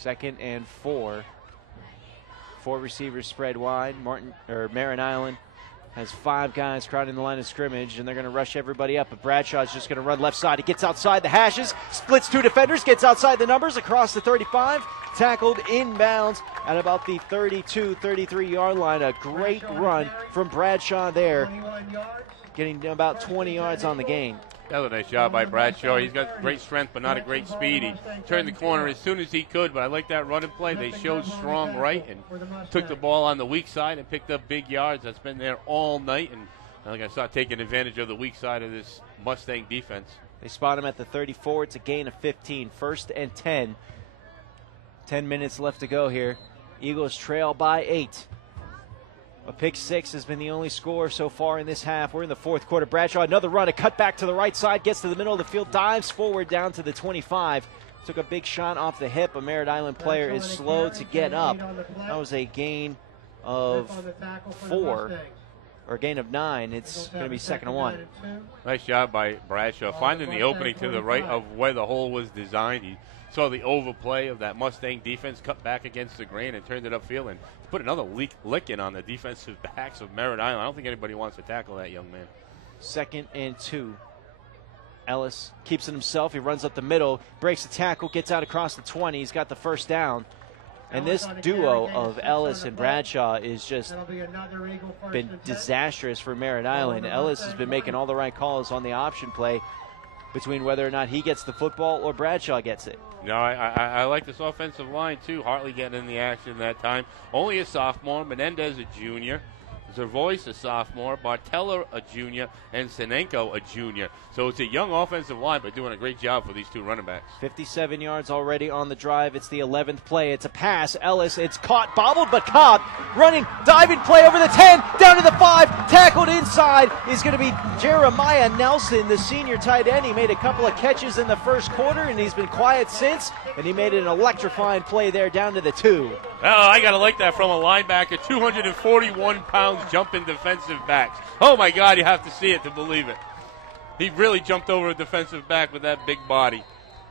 2nd and 4. 4 receivers spread wide. Merritt Island has 5 guys crowding the line of scrimmage, and they're going to rush everybody up. But Bradshaw's just going to run left side. He gets outside the hashes, splits 2 defenders, gets outside the numbers across the 35, tackled inbounds at about the 32, 33-yard line. A great run from Bradshaw there, getting about 20 yards on the gain. That was a nice job by Bradshaw. He's got great strength, but not a great speed. He turned the corner as soon as he could, but I like that running play. They showed strong right and took the ball on the weak side and picked up big yards. That's been there all night, and I think I saw taking advantage of the weak side of this Mustang defense. They spot him at the 34. It's a gain of 15. 1st and 10. 10 minutes left to go here. Eagles trail by 8. A pick 6 has been the only score so far in this half. We're in the 4th quarter. Bradshaw, another run, a cut back to the right side, gets to the middle of the field, dives forward down to the 25. Took a big shot off the hip. A Merritt Island player is slow to get up. That was a gain of 4, or a gain of 9. It's going to be 2nd and 1. Nice job by Bradshaw, finding the opening to the right of where the hole was designed. He saw the overplay of that Mustang defense, cut back against the grain and turned it upfield and put another licking on the defensive backs of Merritt Island. I don't think anybody wants to tackle that young man. 2nd and 2. Ellis keeps it himself. He runs up the middle, breaks the tackle, gets out across the 20. He's got the 1st down. And this duo of Ellis and Bradshaw is just been disastrous for Merritt Island. Ellis has been making all the right calls on the option play between whether or not he gets the football or Bradshaw gets it. No, I like this offensive line, too. Hartley getting in the action that time. Only a sophomore. Menendez a junior. Zervois a sophomore. Bartella a junior. And Sinenko a junior. So it's a young offensive line, but doing a great job for these 2 running backs. 57 yards already on the drive. It's the 11th play. It's a pass. Ellis, it's caught, bobbled, but caught. Running, diving play over the 10, down to the 5. Tackled inside is going to be Jeremiah Nelson, the senior tight end. He made a couple of catches in the 1st quarter, and he's been quiet since. And he made an electrifying play there down to the 2. Oh, I got to like that from a linebacker. 241 pounds jumping defensive backs. Oh, my God, you have to see it to believe it. He really jumped over a defensive back with that big body.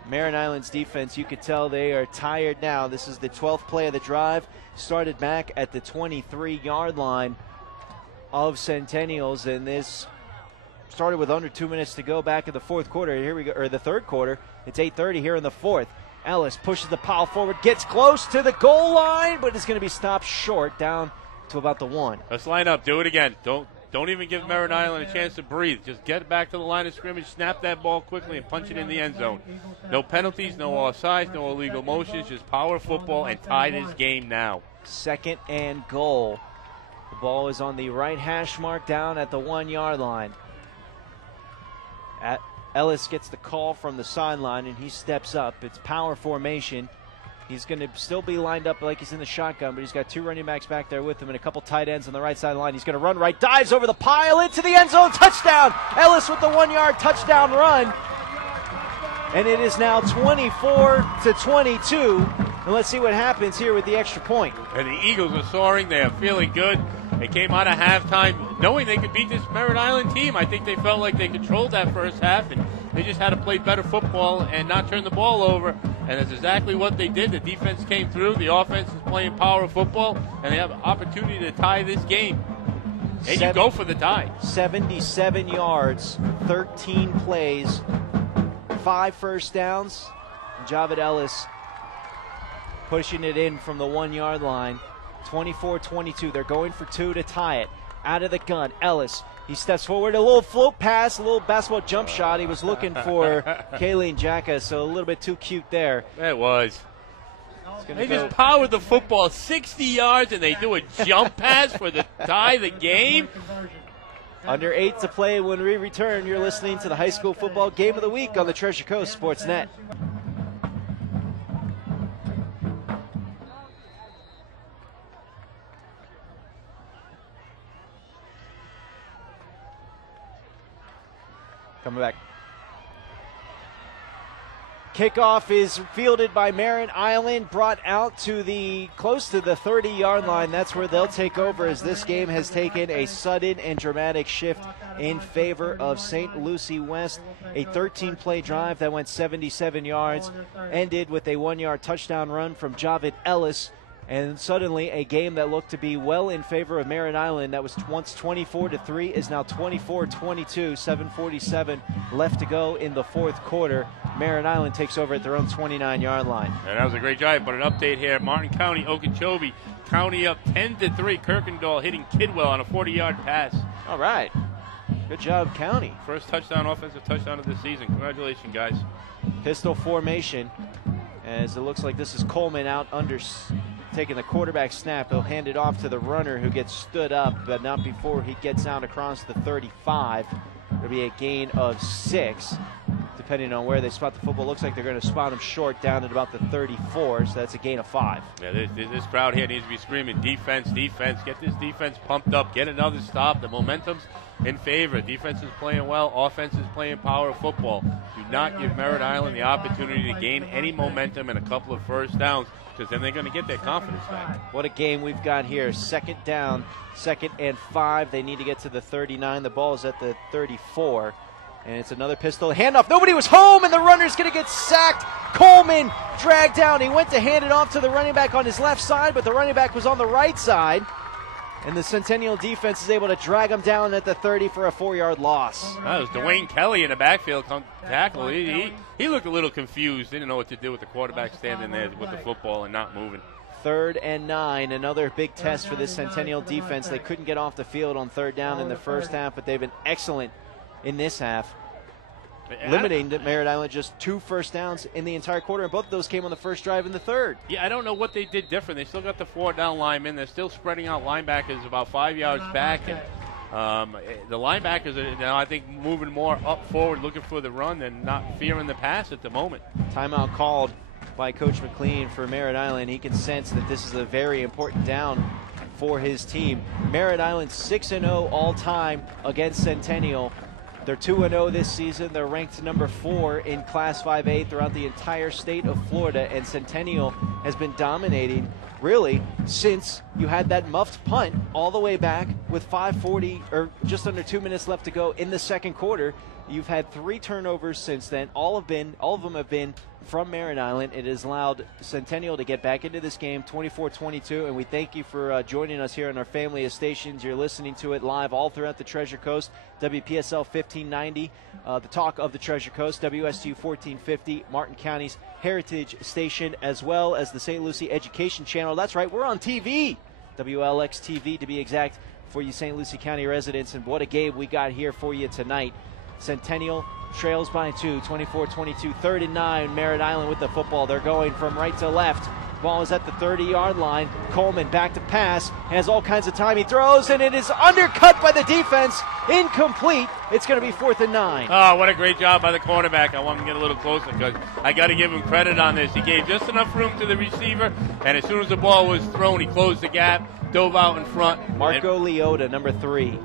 Merritt Island's defense, you could tell they are tired now. This is the 12th play of the drive. Started back at the 23-yard line of Centennials, and this started with under 2 minutes to go back in the 4th quarter. Here we go, or the 3rd quarter. It's 8:30 here in the 4th. Ellis pushes the pile forward, gets close to the goal line, but it's going to be stopped short down to about the 1. Let's line up. Do it again. Don't even give Merritt Island a chance to breathe. Just get back to the line of scrimmage, snap that ball quickly, and punch it in the end zone. No penalties, no offsides, no illegal motions, just power football and tie this game now. 2nd and goal. The ball is on the right hash mark down at the 1-yard line. Ellis gets the call from the sideline, and he steps up. It's power formation. He's going to still be lined up like he's in the shotgun, but he's got 2 running backs back there with him and a couple tight ends on the right side of the line. He's going to run right, dives over the pile into the end zone, touchdown! Ellis with the 1-yard touchdown run. And it is now 24-22. And let's see what happens here with the extra point. And the Eagles are soaring. They are feeling good. They came out of halftime knowing they could beat this Merritt Island team. I think they felt like they controlled that first half, and they just had to play better football and not turn the ball over. And that's exactly what they did. The defense came through. The offense is playing power football, and they have an opportunity to tie this game. And you go for the tie. 77 yards, 13 plays, 5 first downs. Javid Ellis pushing it in from the 1-yard line. 24-22. They're going for 2 to tie it. Out of the gun, Ellis. He steps forward, a little float pass, a little basketball jump shot. He was looking for Kayleen Jacka, so a little bit too cute there. It was. They just powered the football 60 yards, and they do a jump pass for the tie the game. Under 8 to play when we return. You're listening to the High School Football Game of the Week on the Treasure Coast Sports Net. Coming back. Kickoff is fielded by Merritt Island, brought out to the close to the 30-yard line. That's where they'll take over, as this game has taken a sudden and dramatic shift in favor of St. Lucie West. A 13-play drive that went 77 yards, ended with a 1-yard touchdown run from Javid Ellis. And suddenly a game that looked to be well in favor of Merritt Island, that was once 24-3, is now 24-22, 7:47 left to go in the fourth quarter. Merritt Island takes over at their own 29-yard line. And that was a great drive, but an update here. Martin County, Okeechobee, County up 10-3. Kirkendall hitting Kidwell on a 40-yard pass. All right. Good job, County. First touchdown, offensive touchdown of the season. Congratulations, guys. Pistol formation, as it looks like this is Coleman out under, taking the quarterback snap. He'll hand it off to the runner, who gets stood up, but not before he gets out across the 35. It'll be a gain of 6, depending on where they spot the football. Looks like they're going to spot him short down at about the 34, so that's a gain of 5. Yeah, this crowd here needs to be screaming defense, defense. Get this defense pumped up. Get another stop. The momentum's in favor. Defense is playing well. Offense is playing power football. Do not give Merritt Island the opportunity to gain any momentum and a couple of first downs, because then they're going to get their confidence back. What a game we've got here. Second down, 2nd and 5. They need to get to the 39. The ball is at the 34. And it's another pistol handoff. Nobody was home, and the runner's going to get sacked. Coleman dragged down. He went to hand it off to the running back on his left side, but the running back was on the right side. And the Centennial defense is able to drag him down at the 30 for a 4-yard loss. That was Dwayne Kelly in the backfield tackle. He looked a little confused. Didn't know what to do with the quarterback standing there with the football and not moving. 3rd and 9, another big test for this Centennial defense. They couldn't get off the field on 3rd down in the first half, but they've been excellent in this half, limiting Merritt Island just 2 first downs in the entire quarter, and both of those came on the first drive in the 3rd. Yeah, I don't know what they did different. They still got the 4-down linemen. They're still spreading out linebackers about 5 yards back, and the linebackers are now, I think, moving more up forward, looking for the run and not fearing the pass at the moment. Timeout called by Coach McLean for Merritt Island. He can sense that this is a very important down for his team. Merritt Island 6-0 all-time against Centennial. They're 2-0 this season. They're ranked number 4 in Class 5A throughout the entire state of Florida, and Centennial has been dominating really since you had that muffed punt all the way back with 5:40 or just under 2 minutes left to go in the second quarter. You've had 3 turnovers since then. All of them have been from Merritt Island. It has allowed Centennial to get back into this game 24-22, and we thank you for joining us here on our family of stations. You're listening to it live all throughout the Treasure Coast. WPSL 1590, the talk of the Treasure Coast. WSU 1450, Martin County's Heritage Station, as well as the St. Lucie Education Channel. That's right, we're on TV, WLX TV to be exact, for you St. Lucie County residents. And what a game we got here for you tonight. Centennial trails by 2, 24-22, 3rd and 9. Merritt Island with the football. They're going from right to left. Ball is at the 30-yard line. Coleman back to pass. Has all kinds of time. He throws, and it is undercut by the defense. Incomplete. It's going to be 4th and 9. Oh, what a great job by the cornerback. I want him to get a little closer because I got to give him credit on this. He gave just enough room to the receiver, and as soon as the ball was thrown, he closed the gap, dove out in front. Marco Leota, number 3.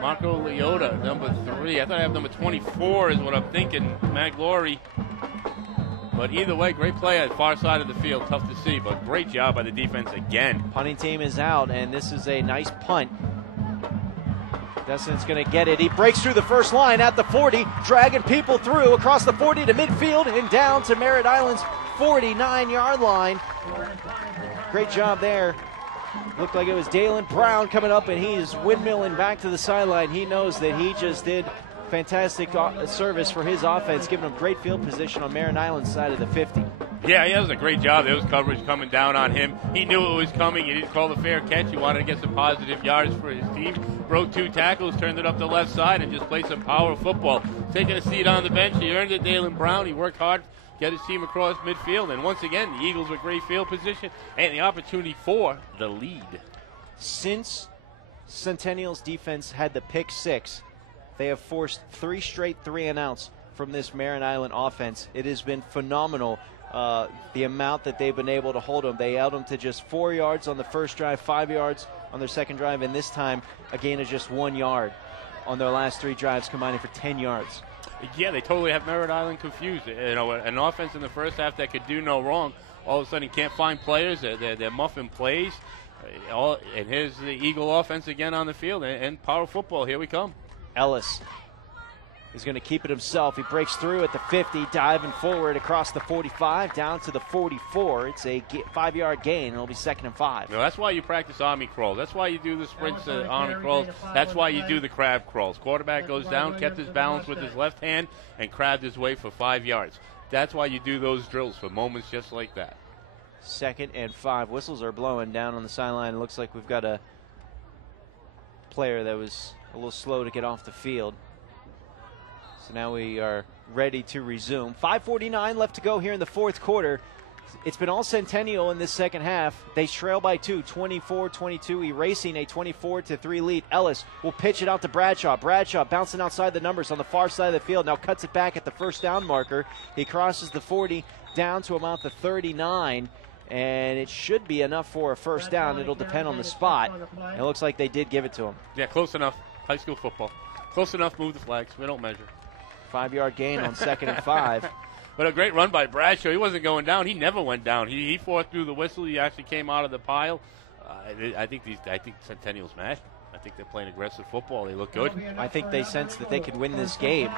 Marco Leota, number 3. I thought I have number 24 is what I'm thinking. Matt Glory. But either way, great play at the far side of the field. Tough to see, but great job by the defense again. Punting team is out, and this is a nice punt. Desson's going to get it. He breaks through the first line at the 40, dragging people through across the 40 to midfield and down to Merritt Island's 49-yard line. Great job there. Looked like it was Dalen Brown coming up, and he's windmilling back to the sideline. He knows that he just did fantastic service for his offense, giving him great field position on Merritt Island's side of the 50. Yeah, he does a great job. There was coverage coming down on him. He knew it was coming. He didn't call the fair catch. He wanted to get some positive yards for his team. Broke 2 tackles, turned it up the left side, and just played some power football. Taking a seat on the bench. He earned it, Dalen Brown. He worked hard to get his team across midfield. And once again, the Eagles with great field position and the opportunity for the lead. Since Centennial's defense had the pick 6, they have forced 3 straight 3-and-outs from this Merritt Island offense. It has been phenomenal, the amount that they've been able to hold them. They held them to just 4 yards on the first drive, 5 yards on their second drive, and this time a gain of just 1 yard on their last 3 drives, combining for 10 yards. Yeah, they totally have Merritt Island confused. You know, an offense in the first half that could do no wrong, all of a sudden can't find players. They're muffing plays. And here's the Eagle offense again on the field, and power football. Here we come. Ellis is going to keep it himself. He breaks through at the 50, diving forward across the 45, down to the 44. It's a 5-yard gain, and it'll be 2nd and 5. No, that's why you practice army crawls. That's why you do the sprints, army crawls. That's why you do the crab crawls. Quarterback goes down, kept his balance with his left hand, and crabbed his way for 5 yards. That's why you do those drills, for moments just like that. 2nd and 5. Whistles are blowing down on the sideline. It looks like we've got a player that was a little slow to get off the field. So now we are ready to resume. 5:49 left to go here in the 4th quarter. It's been all Centennial in this second half. They trail by 2, 24-22, erasing a 24-3 lead. Ellis will pitch it out to Bradshaw. Bradshaw bouncing outside the numbers on the far side of the field. Now cuts it back at the first down marker. He crosses the 40 down to about the 39. And it should be enough for a first down. It'll depend on the spot. It looks like they did give it to him. Yeah, close enough. High school football. Close enough, move the flags. We don't measure. 5-yard gain on 2nd and 5. But a great run by Bradshaw. He wasn't going down. He never went down. He fought through the whistle. He actually came out of the pile. I think Centennial's mad. I think they're playing aggressive football. They look good. I think they sense that they could win this game.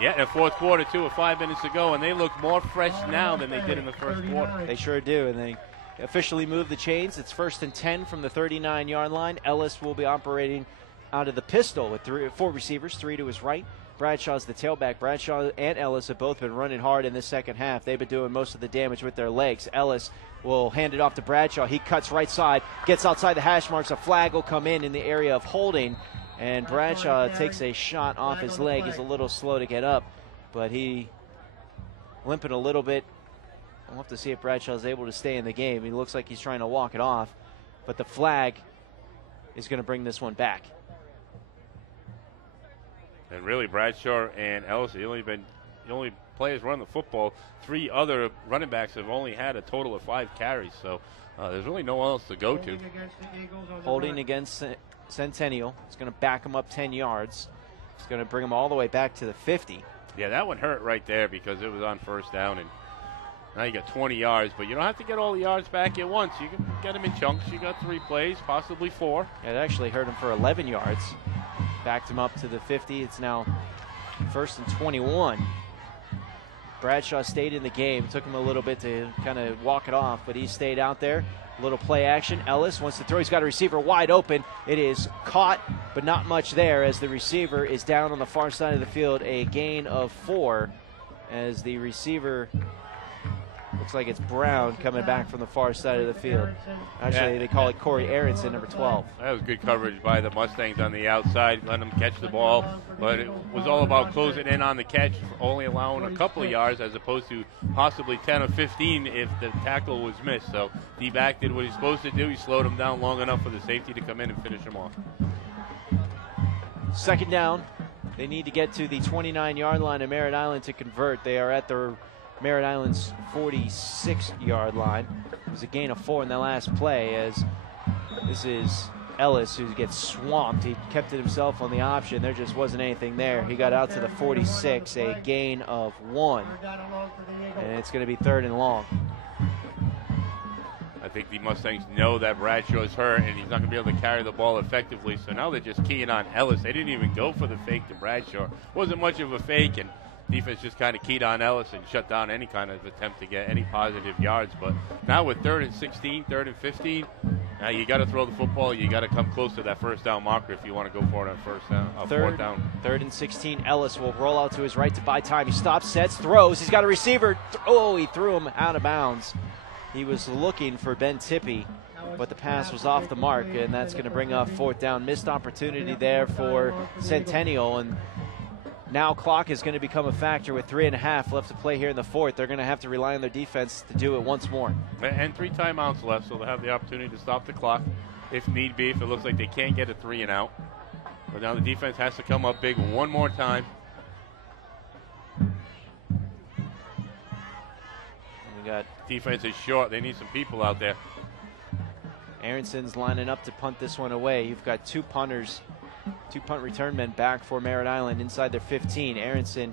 Yeah, in the 4th quarter, too, with 5 minutes to go, and they look more fresh now than they did in the first quarter. They sure do, and they officially move the chains. It's 1st and 10 from the 39-yard line. Ellis will be operating out of the pistol with 4 receivers, 3 to his right. Bradshaw's the tailback. Bradshaw and Ellis have both been running hard in the second half. They've been doing most of the damage with their legs. Ellis will hand it off to Bradshaw. He cuts right side, gets outside the hash marks. A flag will come in the area of holding, and Bradshaw takes a shot off his leg. He's a little slow to get up, but he limping a little bit. We'll have to see if Bradshaw's able to stay in the game. He looks like he's trying to walk it off, but the flag is going to bring this one back. And really, Bradshaw and Ellis, the only players running the football. 3 other running backs have only had a total of 5 carries, so there's really no one else to go to. Holding against Centennial. It's going to back him up 10 yards. It's going to bring him all the way back to the 50. Yeah, that one hurt right there because it was on first down, and now you got 20 yards, but you don't have to get all the yards back at once. You can get them in chunks. You got 3 plays, possibly 4. It actually hurt him for 11 yards. Backed him up to the 50. It's now 1st and 21. Bradshaw stayed in the game. Took him a little bit to kind of walk it off, but he stayed out there. A little play action. Ellis wants to throw. He's got a receiver wide open. It is caught, but not much there as the receiver is down on the far side of the field. A gain of 4 as the receiver Looks like it's Brown coming back from the far side of the field. Actually, they call it Corey Aronson, number 12. That was good coverage by the Mustangs on the outside, letting them catch the ball. But it was all about closing in on the catch, only allowing a couple of yards as opposed to possibly 10 or 15 if the tackle was missed. So D-back did what he's supposed to do. He slowed him down long enough for the safety to come in and finish him off. Second down. They need to get to the 29-yard line of Merritt Island to convert. They are at their Merritt Island's 46-yard line. It was a gain of 4 in the last play, as this is Ellis who gets swamped. He kept it himself on the option. There just wasn't anything there. He got out to the 46, a gain of 1. And it's going to be 3rd and long. I think the Mustangs know that Bradshaw's hurt and he's not going to be able to carry the ball effectively. So now they're just keying on Ellis. They didn't even go for the fake to Bradshaw. Wasn't much of a fake, and defense just kind of keyed on Ellis and shut down any kind of attempt to get any positive yards. But now with 3rd and 16, 3rd and 15, now you got to throw the football. You got to come close to that first down marker if you want to go for it on fourth down. 3rd and 16. Ellis will roll out to his right to buy time. He stops, sets, throws. He's got a receiver. Oh, he threw him out of bounds. He was looking for Ben Tippy, but the pass was off the mark, and that's going to bring up 4th down. Missed opportunity there for Centennial, and now clock is going to become a factor with 3.5 left to play here in the 4th. They're going to have to rely on their defense to do it once more. And 3 timeouts left, so they'll have the opportunity to stop the clock if need be, if it looks like they can't get a 3 and out. But now the defense has to come up big one more time. We got defense is short. They need some people out there. Aronson's lining up to punt this one away. You've got 2 punters, 2 punt return men back for Merritt Island inside their 15. Aronson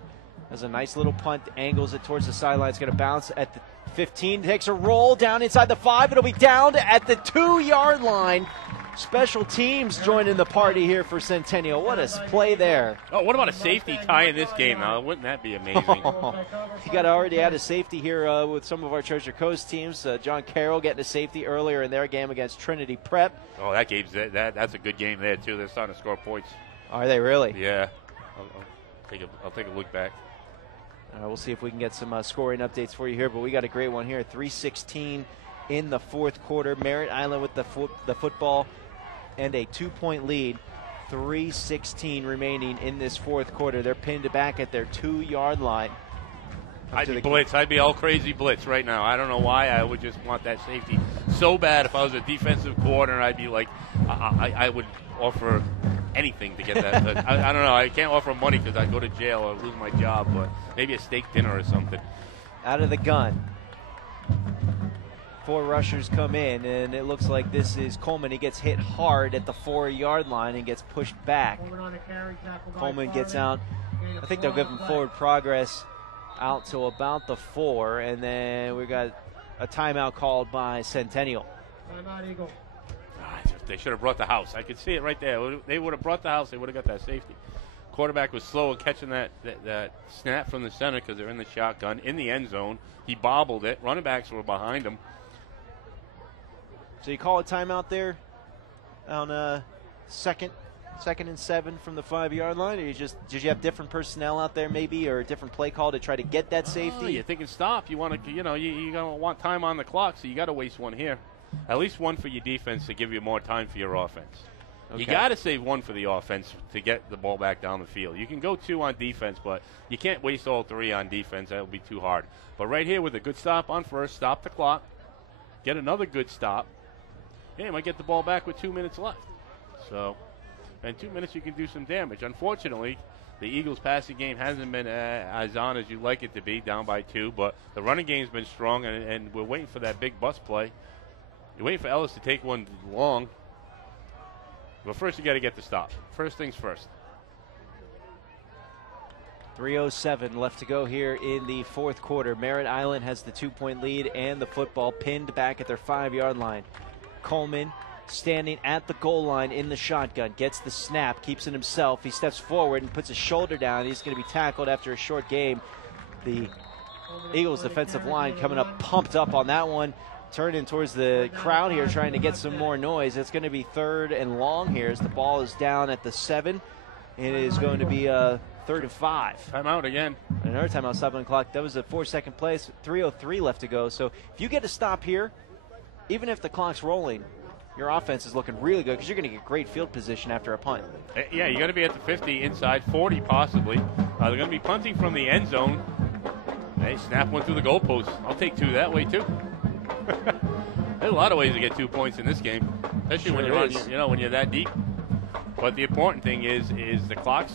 has a nice little punt, angles it towards the sideline. It's going to bounce at the 15, takes a roll down inside the 5. It'll be down at the 2-yard line. Special teams joining the party here for Centennial. What a play there. Oh, what about a safety tie in this game now? Wouldn't that be amazing? You got to already add a safety here with some of our Treasure Coast teams. John Carroll getting a safety earlier in their game against Trinity Prep. Oh, that game's that's a good game there too. They're starting to score points. Are they really? Yeah. I'll take a look back. We'll see if we can get some scoring updates for you here, but we got a great one here. 3:16 in the 4th quarter. Merritt Island with the football and a 2-point lead. 3:16 remaining in this 4th quarter. They're pinned back at their 2-yard line. I'd be blitz. I'd be all crazy blitz right now. I don't know why. I would just want that safety so bad. If I was a defensive coordinator, I'd be like, I would offer anything to get that. I don't know. I can't offer money because I'd go to jail or lose my job, but maybe a steak dinner or something. Out of the gun. 4 rushers come in, and it looks like this is Coleman. He gets hit hard at the 4-yard line and gets pushed back. Coleman gets out. I think they'll give him forward progress out to about the 4, and then we got a timeout called by Centennial. Timeout, Eagle. They should have brought the house. I could see it right there. They would have brought the house. They would have got that safety. Quarterback was slow in catching that snap from the center because they're in the shotgun in the end zone. He bobbled it. Running backs were behind him. So you call a timeout there on second and 7 from the 5-yard line, or did you have different personnel out there maybe, or a different play call to try to get that safety? You're thinking stop. You want to, you gonna want time on the clock, so you got to waste one here. At least one for your defense to give you more time for your offense. Okay. You got to save one for the offense to get the ball back down the field. You can go 2 on defense, but you can't waste all 3 on defense. That would be too hard. But right here with a good stop on first, stop the clock, get another good stop. Yeah, you might get the ball back with 2 minutes left. So, in 2 minutes you can do some damage. Unfortunately, the Eagles' passing game hasn't been as on as you'd like it to be, down by 2. But the running game's been strong, and we're waiting for that big bust play. You're waiting for Ellis to take one long. But first you got to get the stop. First things first. 3:07 left to go here in the 4th quarter. Merritt Island has the 2-point lead and the football pinned back at their 5-yard line. Coleman standing at the goal line in the shotgun, gets the snap, keeps it himself. He steps forward and puts his shoulder down. He's going to be tackled after a short game. The Eagles defensive line coming up pumped up on that one. Turning towards the crowd here, trying to get some more noise. It's going to be 3rd and long here as the ball is down at the 7. It is going to be a 3rd and 5. Timeout again. Another timeout, stopping the clock. That was a 4-second play. 3:03 left to go. So if you get a stop here, even if the clock's rolling, your offense is looking really good because you're going to get great field position after a punt. Yeah, you're going to be at the 50, inside 40 possibly. They're going to be punting from the end zone. They snap one through the goalpost. I'll take 2 that way too. There's a lot of ways to get 2 points in this game, especially when you're when you're that deep. But the important thing is the clock's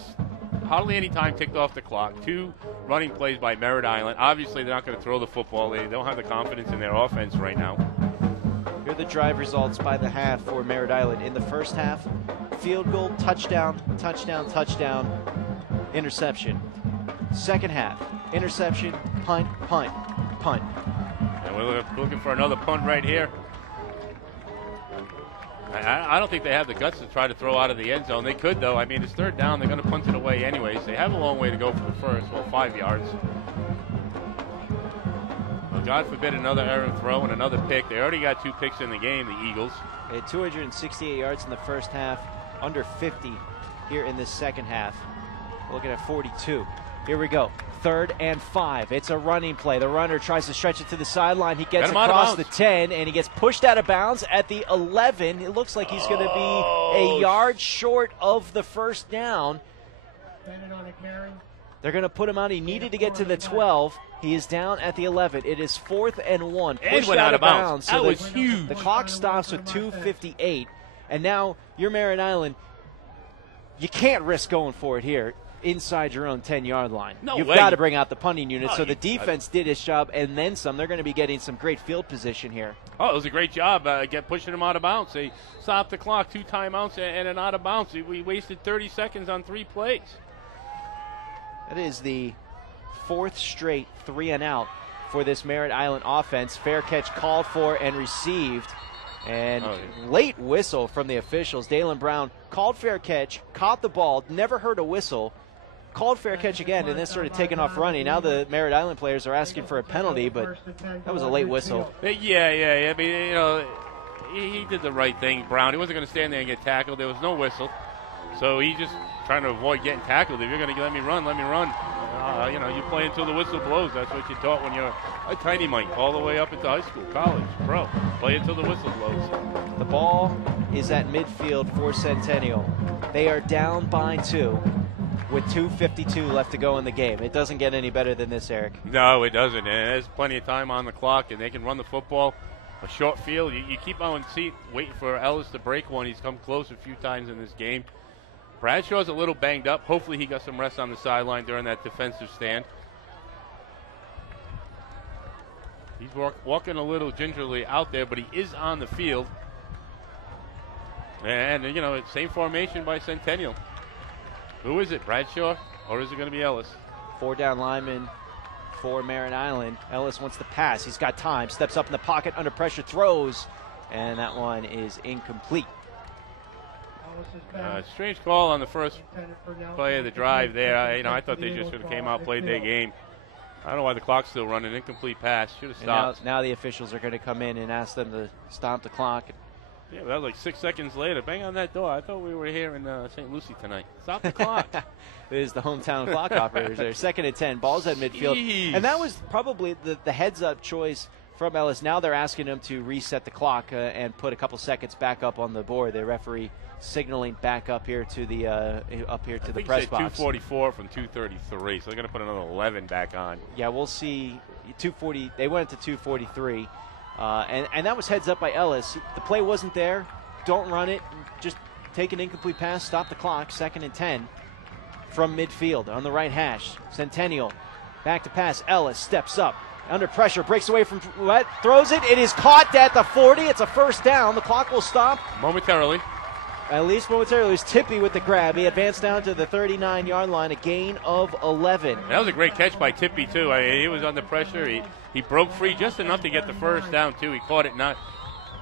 hardly any time ticked off the clock. 2 running plays by Merritt Island. Obviously, they're not going to throw the football. They don't have the confidence in their offense right now. Here are the drive results by the half for Merritt Island. In the first half, field goal, touchdown, touchdown, touchdown, interception. Second half, interception, punt, punt, punt. And we're looking for another punt right here. I don't think they have the guts to try to throw out of the end zone. They could, though. I mean, it's 3rd down. They're going to punt it away anyways. They have a long way to go for the first. Well, 5 yards. Well, God forbid another errant throw and another pick. They already got 2 picks in the game, the Eagles. They had 268 yards in the first half, under 50 here in this second half. We're looking at 42. Here we go. 3rd and 5. It's a running play. The runner tries to stretch it to the sideline. He gets across the 10, and he gets pushed out of bounds at the 11. It looks like he's going to be a yard short of the first down. They're going to put him out. He needed to get to the 12. He is down at the 11. It is 4th and 1. And went out of bounds. So that was huge. The clock stops with 2:58, and now you're Merritt Island. You can't risk going for it here inside your own 10-yard line. You've got to bring out the punting unit. So the defense did its job and then some. They're going to be getting some great field position here. Oh, it was a great job pushing them out of bounds. They stopped the clock, 2 timeouts and an out of bounds. We wasted 30 seconds on 3 plays. That is the 4th straight 3 and out for this Merritt Island offense. Fair catch called for and received. And late whistle from the officials. Dalen Brown called fair catch, caught the ball, never heard a whistle, called fair catch again, and then started taking off running. Now the Merritt Island players are asking for a penalty, but that was a late whistle. Yeah. I mean, he did the right thing, Brown. He wasn't going to stand there and get tackled. There was no whistle. So he just trying to avoid getting tackled. If you're going to let me run, let me run. You play until the whistle blows. That's what you're taught when you're a tiny mite, all the way up into high school, college, pro. Play until the whistle blows. The ball is at midfield for Centennial. They are down by 2 with 2:52 left to go in the game. It doesn't get any better than this, Eric. No, it doesn't. And there's plenty of time on the clock, and they can run the football. A short field. You keep on waiting for Ellis to break one. He's come close a few times in this game. Bradshaw's a little banged up. Hopefully he got some rest on the sideline during that defensive stand. He's walking a little gingerly out there, but he is on the field. And, same formation by Centennial. Who is it, Bradshaw, or is it going to be Ellis? 4 down linemen for Merritt Island. Ellis wants to pass. He's got time. Steps up in the pocket, under pressure, throws, and that one is incomplete. Strange call on the first play of the drive there. I thought they just should have came out, played their game. I don't know why the clock's still running. Incomplete pass. Should have stopped. Now the officials are going to come in and ask them to stop the clock. Yeah, but that was like 6 seconds later. Bang on that door. I thought we were here in St. Lucie tonight. Stop the clock. It is the hometown clock operators there. 2nd and 10. Ball's at midfield. Jeez. And that was probably the heads-up choice from Ellis. Now they're asking him to reset the clock and put a couple seconds back up on the board. The referee signaling back up here to the press box. 244 from 233, so they're going to put another 11 back on. Yeah, we'll see. 240. They went to 243, and that was heads up by Ellis. The play wasn't there. Don't run it. Just take an incomplete pass. Stop the clock. 2nd and 10 from midfield on the right hash. Centennial back to pass. Ellis steps up. Under pressure, breaks away from throws it. It is caught at the 40. It's a 1st down. The clock will stop momentarily. At least momentarily. It was Tippy with the grab. He advanced down to the 39-yard line, a gain of 11. That was a great catch by Tippy, too. He was under pressure. He broke free just enough to get the 1st down, too. He caught it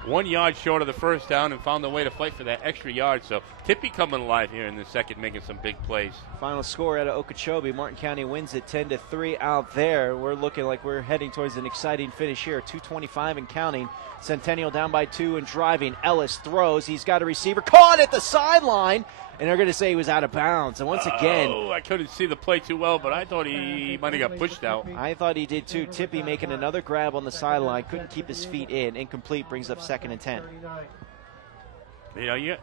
1 yard short of the first down and found a way to fight for that extra yard. So Tippy coming alive here in the second, making some big plays. Final score out of Okeechobee. Martin County wins it 10-3 out there. We're looking like we're heading towards an exciting finish here. 2:25 and counting. Centennial down by 2 and driving. Ellis throws. He's got a receiver caught at the sideline. And they're going to say he was out of bounds. And once again, I couldn't see the play too well, but I thought he might have got pushed out. I thought he did too. Tippy making another grab on the sideline. Couldn't keep his feet in. Incomplete, brings up 2nd and 10. You know, you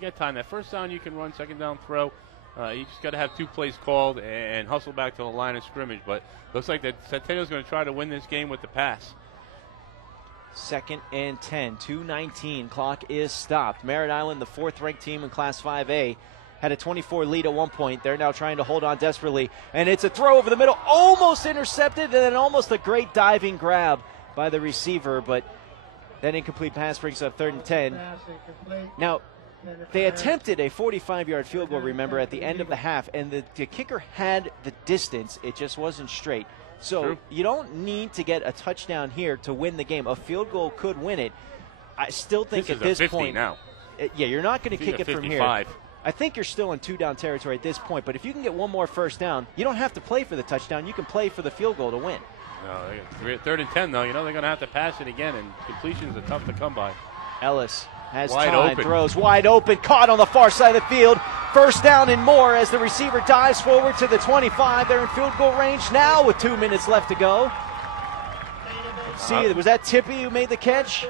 got time. That first down you can run, second down throw. You just got to have 2 plays called and hustle back to the line of scrimmage. But looks like that Centennial's going to try to win this game with the pass. 2nd and 10, 2:19. Clock is stopped. Merritt Island, the 4th-ranked team in Class 5A, had a 24 lead at one point. They're now trying to hold on desperately. And it's a throw over the middle, almost intercepted, and then almost a great diving grab by the receiver. But that incomplete pass brings up 3rd and 10. Now, they attempted a 45-yard field goal, remember, at the end of the half, and the kicker had the distance. It just wasn't straight. So True. You don't need to get a touchdown here to win the game. A field goal could win it. I still think this at is this a 50 point, now. Yeah, you're not going to kick it from here. 55. I think you're still in 2-down territory at this point. But if you can get one more first down, you don't have to play for the touchdown. You can play for the field goal to win. No, 3rd and 10 though. You know they're going to have to pass it again, and completions are tough to come by. Ellis has Wide time, open. throws wide open, caught on the far side of the field. First down and more as the receiver dives forward to the 25. They're in field goal range now with 2 minutes left to go. See, was that Tippy who made the catch?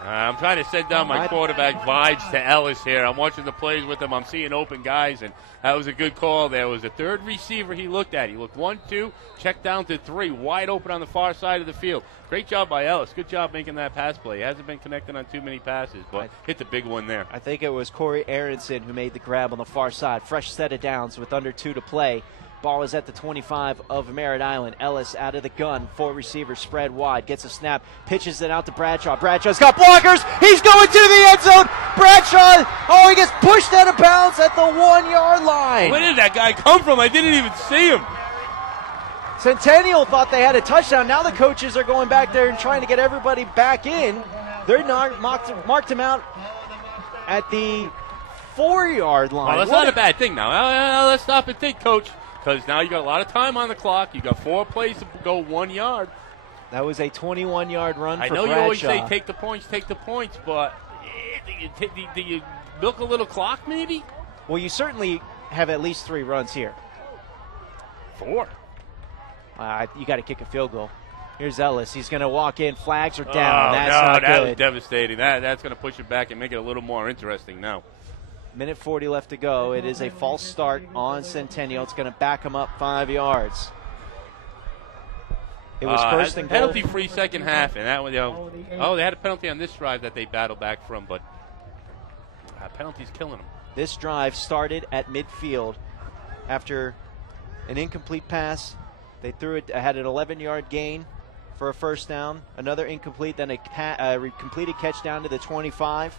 I'm trying to set down my quarterback vibes to Ellis here. I'm watching the plays with him. I'm seeing open guys, and that was a good call. There was a 3rd receiver he looked at. He looked 1, 2, checked down to 3, wide open on the far side of the field. Great job by Ellis. Good job making that pass play. He hasn't been connected on too many passes, but hit the big one there. I think it was Corey Aronson who made the grab on the far side. Fresh set of downs with under 2 to play. Ball is at the 25 of Merritt Island. Ellis out of the gun. 4 receivers spread wide. Gets a snap. Pitches it out to Bradshaw. Bradshaw's got blockers. He's going to the end zone. Bradshaw. Oh, he gets pushed out of bounds at the 1-yard line. Where did that guy come from? I didn't even see him. Centennial thought they had a touchdown. Now the coaches are going back there and trying to get everybody back in. They're marked him out at the 4-yard line. Well, that's not a bad thing now. Let's stop and think, Coach. Because now you got a lot of time on the clock. You got 4 plays to go 1 yard. That was a 21-yard run for Bradshaw. I know you always say take the points, but do you milk a little clock maybe? Well, you certainly have at least 3 runs here. 4. You got to kick a field goal. Here's Ellis. He's going to walk in. Flags are down. That good. was devastating. That's going to push it back and make it a little more interesting now. Minute 40 left to go. It is a false start on Centennial. It's going to back them up 5 yards. It was first and goal. Penalty-free second half, and that one. They had a penalty on this drive that they battled back from, but penalties killing them. This drive started at midfield after an incomplete pass. They threw it. Had an 11-yard gain for a first down. Another incomplete, then a completed catch down to the 25.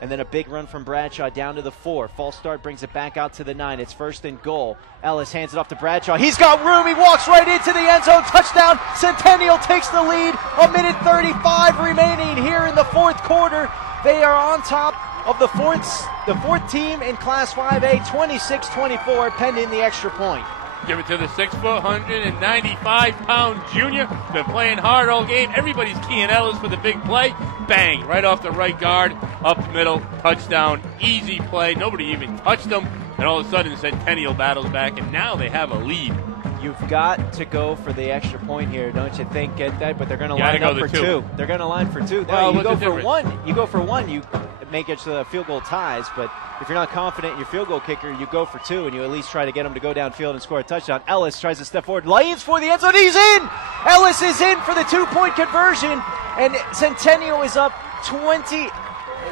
And then a big run from Bradshaw down to the 4. False start brings it back out to the 9. It's first and goal. Ellis hands it off to Bradshaw. He's got room. He walks right into the end zone. Touchdown. Centennial takes the lead. 1:35 remaining here in the 4th quarter. They are on top of the fourth team in Class 5A, 26-24, pending the extra point. Give it to the 6 foot, 195-pound junior. Been playing hard all game. Everybody's keying Ellis for the big play. Bang, right off the right guard, up the middle, touchdown, easy play. Nobody even touched them. And all of a sudden, Centennial battles back, and now they have a lead. You've got to go for the extra point here, don't you think? Get that, but they're going to line up for 2. They're going to line for 2. Well, No, you go for 1. You go for 1. You make it to the field goal ties, but if you're not confident in your field goal kicker, you go for 2, and you at least try to get him to go downfield and score a touchdown. Ellis tries to step forward, lanes for the end zone. He's in. Ellis is in for the 2-point conversion, and Centennial is up 20.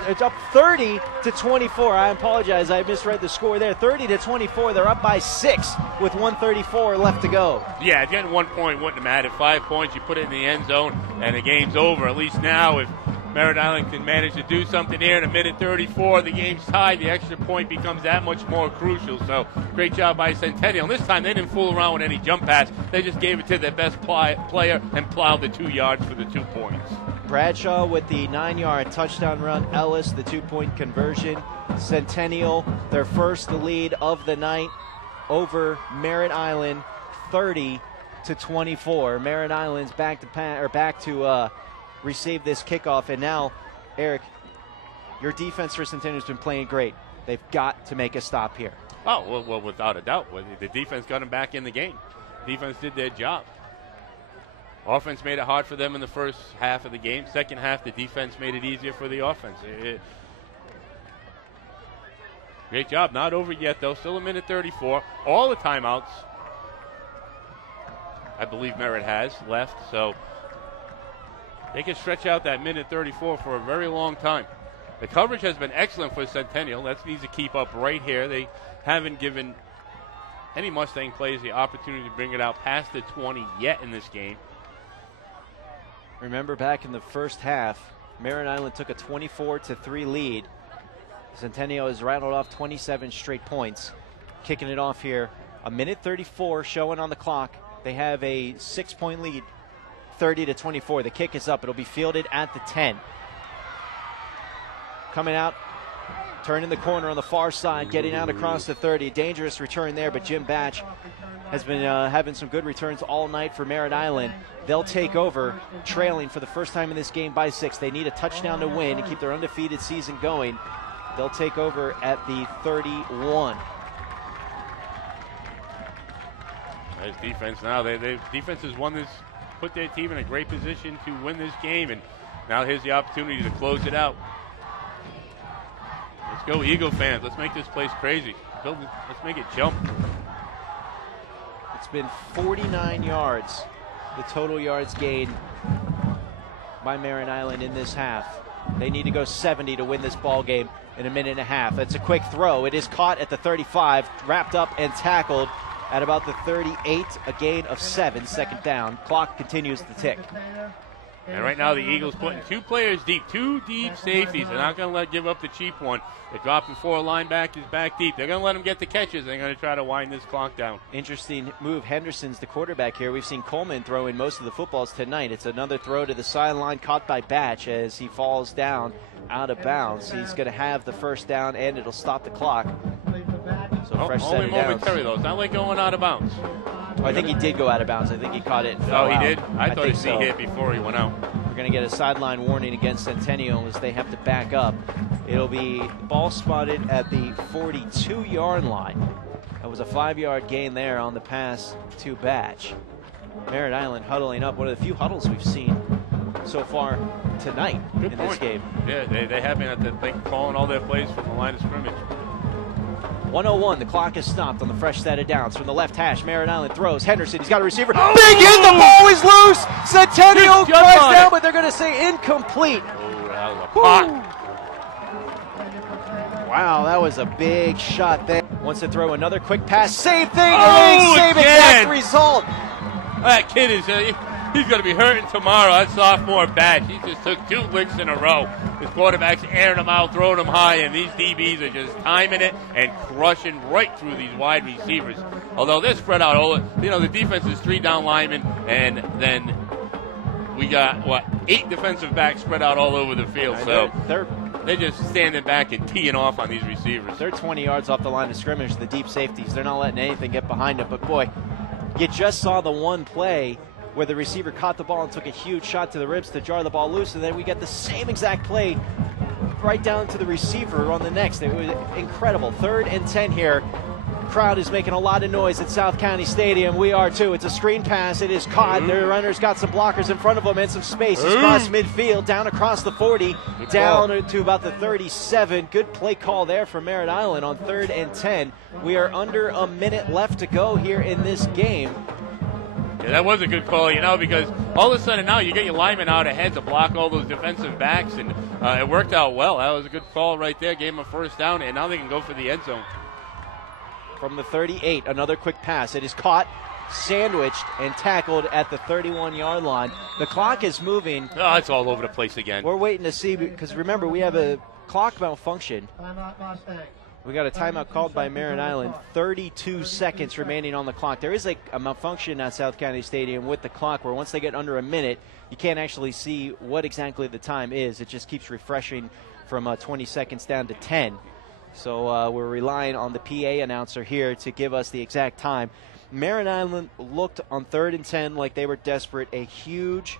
It's up 30-24. I apologize. I misread the score there. 30-24. They're up by 6 with 1:34 left to go. Yeah, getting 1 point wouldn't have mattered. 5 points, you put it in the end zone, and the game's over. At least now, if Merritt Island can manage to do something here in a minute 34, the game's tied. The extra point becomes that much more crucial. So great job by Centennial. And this time they didn't fool around with any jump pass. They just gave it to their best player and plowed the 2 yards for the 2 points. Bradshaw with the 9-yard touchdown run. Ellis, the 2-point conversion. Centennial, their first lead of the night over Merritt Island, 30-24. Merritt Island's back to receive this kickoff. And now, Eric, your defense for Centennial has been playing great. They've got to make a stop here. Oh, well, without a doubt. The defense got them back in the game. Defense did their job. Offense made it hard for them in the first half of the game. Second half, the defense made it easier for the offense. Great job. Not over yet, though. Still a minute 34. All the timeouts, I believe Merritt has left. So they can stretch out that minute 34 for a very long time. The coverage has been excellent for Centennial. That needs to keep up right here. They haven't given any Mustang players the opportunity to bring it out past the 20 yet in this game. Remember back in the first half, Merritt Island took a 24-3 lead. Centennial has rattled off 27 straight points. Kicking it off here, a minute 34 showing on the clock. They have a 6-point lead, 30-24. The kick is up. It'll be fielded at the 10. Coming out, turning the corner on the far side, getting out across the 30. Dangerous return there, but Jim Batch has been having some good returns all night for Merritt Island. They'll take over, trailing for the first time in this game by 6. They need a touchdown to win and keep their undefeated season going. They'll take over at the 31. Nice defense now. Defense has won this, put their team in a great position to win this game, and now here's the opportunity to close it out. Let's go, Eagle fans. Let's make this place crazy. Let's make it jump. It's been 49 yards, the total yards gained by Merritt Island in this half. They need to go 70 to win this ball game in a minute and a half. That's a quick throw. It is caught at the 35, wrapped up and tackled at about the 38, a gain of 7, second down. Clock continues to tick. And right now the Eagles putting 2 players deep, 2 deep safeties. They're not going to give up the cheap one. They're dropping 4 linebackers back deep. They're going to let them get the catches. They're going to try to wind this clock down. Interesting move. Henderson's the quarterback here. We've seen Coleman throw in most of the footballs tonight. It's another throw to the sideline caught by Batch as he falls down out of bounds. He's going to have the first down, and it'll stop the clock. So fresh set of downs. Only momentary, though. It's not like going out of bounds. Oh, I think he did go out of bounds. I think he caught it and fell out. He did? I thought he hit before he went out. We're going to get a sideline warning against Centennial as they have to back up. It'll be ball spotted at the 42-yard line. That was a 5-yard gain there on the pass to Batch. Merritt Island huddling up, one of the few huddles we've seen so far tonight in this game. Yeah, they have been at the thing, calling all their plays from the line of scrimmage. 1:01, the clock is stopped on the fresh set of downs. From the left hash, Merritt Island throws. Henderson, he's got a receiver. Big hit, the ball is loose. Centennial drives down, but they're going to say incomplete. Oh, that was a pot. Wow, that was a big shot there. Wants to throw another quick pass. Same thing, same exact result. That kid is, he's going to be hurting tomorrow. That sophomore Batch, he just took 2 licks in a row. His quarterback's airing them out, throwing them high, and these DBs are just timing it and crushing right through these wide receivers. Although they're spread out, the defense is 3 down linemen, and then we got, 8 defensive backs spread out all over the field. So they're just standing back and teeing off on these receivers. They're 20 yards off the line of scrimmage, the deep safeties. They're not letting anything get behind them. But, boy, you just saw the one play where the receiver caught the ball and took a huge shot to the ribs to jar the ball loose, and then we get the same exact play right down to the receiver on the next. It was incredible. 3rd and 10 here. Crowd is making a lot of noise at South County Stadium. We are too. It's a screen pass. It is caught. The runner's got some blockers in front of him and some space. He's crossed midfield, down across the 40, down to about the 37. Good play call there for Merritt Island on 3rd and 10. We are under a minute left to go here in this game. Yeah, that was a good call, because all of a sudden now you get your linemen out ahead to block all those defensive backs, and it worked out well. That was a good call right there. Gave them a first down, and now they can go for the end zone. From the 38, another quick pass. It is caught, sandwiched, and tackled at the 31-yard line. The clock is moving. Oh, it's all over the place again. We're waiting to see, because remember, we have a clock malfunction. We got a timeout called by Merritt Island. 32 seconds remaining on the clock. There is a malfunction at South County Stadium with the clock where once they get under a minute, you can't actually see what exactly the time is. It just keeps refreshing from 20 seconds down to 10. So we're relying on the PA announcer here to give us the exact time. Merritt Island looked on 3rd and 10 like they were desperate. A huge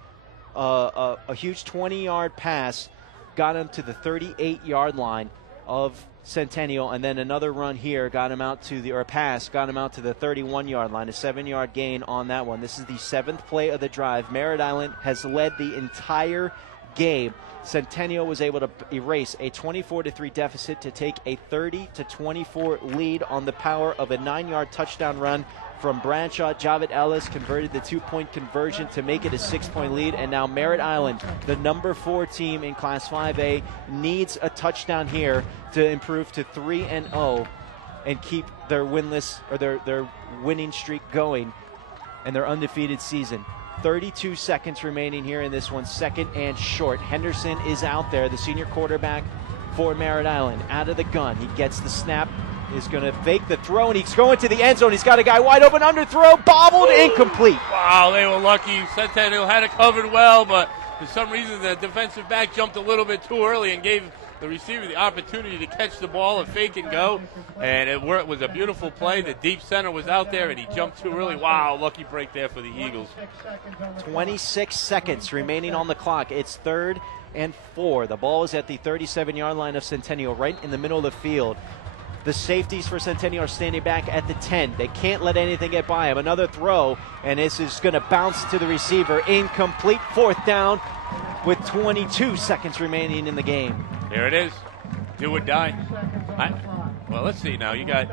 20-yard pass got them to the 38-yard line of Centennial, and then another run here got him out to the, or a pass got him out to the 31-yard line, a 7-yard gain on that one. This is the 7th play of the drive. Merritt Island has led the entire game. Centennial was able to erase a 24-3 deficit to take a 30-24 lead on the power of a 9-yard touchdown run from Bradshaw. Javed Ellis converted the 2-point conversion to make it a 6-point lead, and now Merritt Island, the number 4 team in Class 5A, needs a touchdown here to improve to 3-0 and keep their winless, or their winning streak going and their undefeated season. 32 seconds remaining here in this one, 2nd and short. Henderson is out there, the senior quarterback for Merritt Island, out of the gun. He gets the snap, is going to fake the throw, and he's going to the end zone. He's got a guy wide open, underthrow, bobbled, incomplete. Wow, they were lucky. Centennial had it covered well, but for some reason the defensive back jumped a little bit too early and gave the receiver the opportunity to catch the ball and fake and go, and it was a beautiful play. The deep center was out there, and he jumped too early. Wow, lucky break there for the Eagles. 26 seconds remaining on the clock. It's 3rd and 4. The ball is at the 37-yard line of Centennial, right in the middle of the field. The safeties for Centennial are standing back at the 10. They can't let anything get by him. Another throw, and this is going to bounce to the receiver. Incomplete. 4th down with 22 seconds remaining in the game. There it is. Do or die. Well, let's see now. You got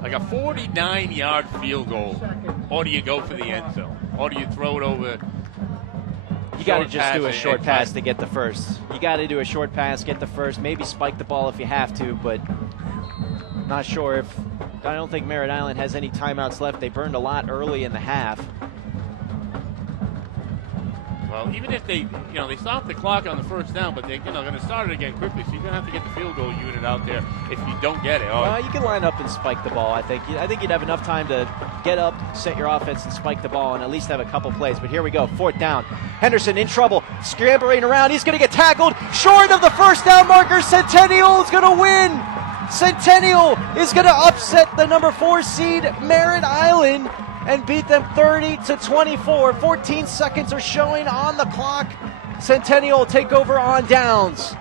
like a 49-yard field goal. Or do you go for the end zone? Or do you throw it over? You got to just do a short pass to get the first. You got to do a short pass, get the first. Maybe spike the ball if you have to, but not sure if. I don't think Merritt Island has any timeouts left. They burned a lot early in the half. Well, even if they stopped the clock on the first down, but they're going to start it again quickly, so you're going to have to get the field goal unit out there if you don't get it. Well, you can line up and spike the ball, I think. I think you'd have enough time to get up, set your offense, and spike the ball, and at least have a couple plays. But here we go, 4th down. Henderson in trouble, scrambling around. He's going to get tackled short of the first down marker. Centennial is going to win. Centennial is going to upset the number 4 seed Merritt Island and beat them 30-24. 14 seconds are showing on the clock. Centennial will take over on downs.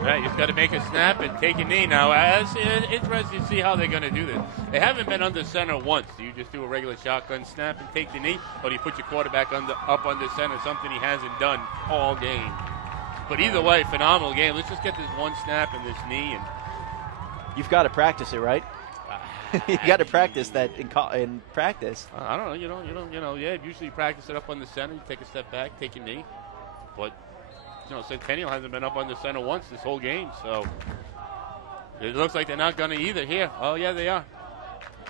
Right, you just got to make a snap and take a knee now. It's interesting to see how they're going to do this. They haven't been under center once. Do you just do a regular shotgun snap and take the knee, or do you put your quarterback up under center, something he hasn't done all game? But either way, phenomenal game. Let's just get this one snap and this knee. And you've got to practice it, right? You got to practice that in practice. I don't know. Yeah, usually you practice it up on the center. You take a step back, take your knee. But Centennial hasn't been up on the center once this whole game, so it looks like they're not going to either. Here, oh yeah, they are.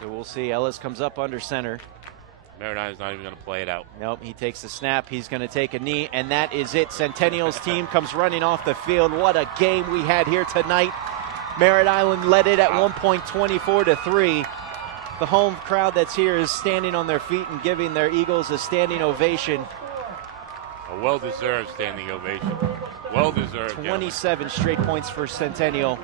So we'll see. Ellis comes up under center. Merritt Island's not even going to play it out. Nope, he takes the snap. He's going to take a knee, and that is it. Centennial's team comes running off the field. What a game we had here tonight. Merritt Island led it at one point 24-3. The home crowd that's here is standing on their feet and giving their Eagles a standing ovation. A well-deserved standing ovation. Well-deserved. 27 straight points for Centennial,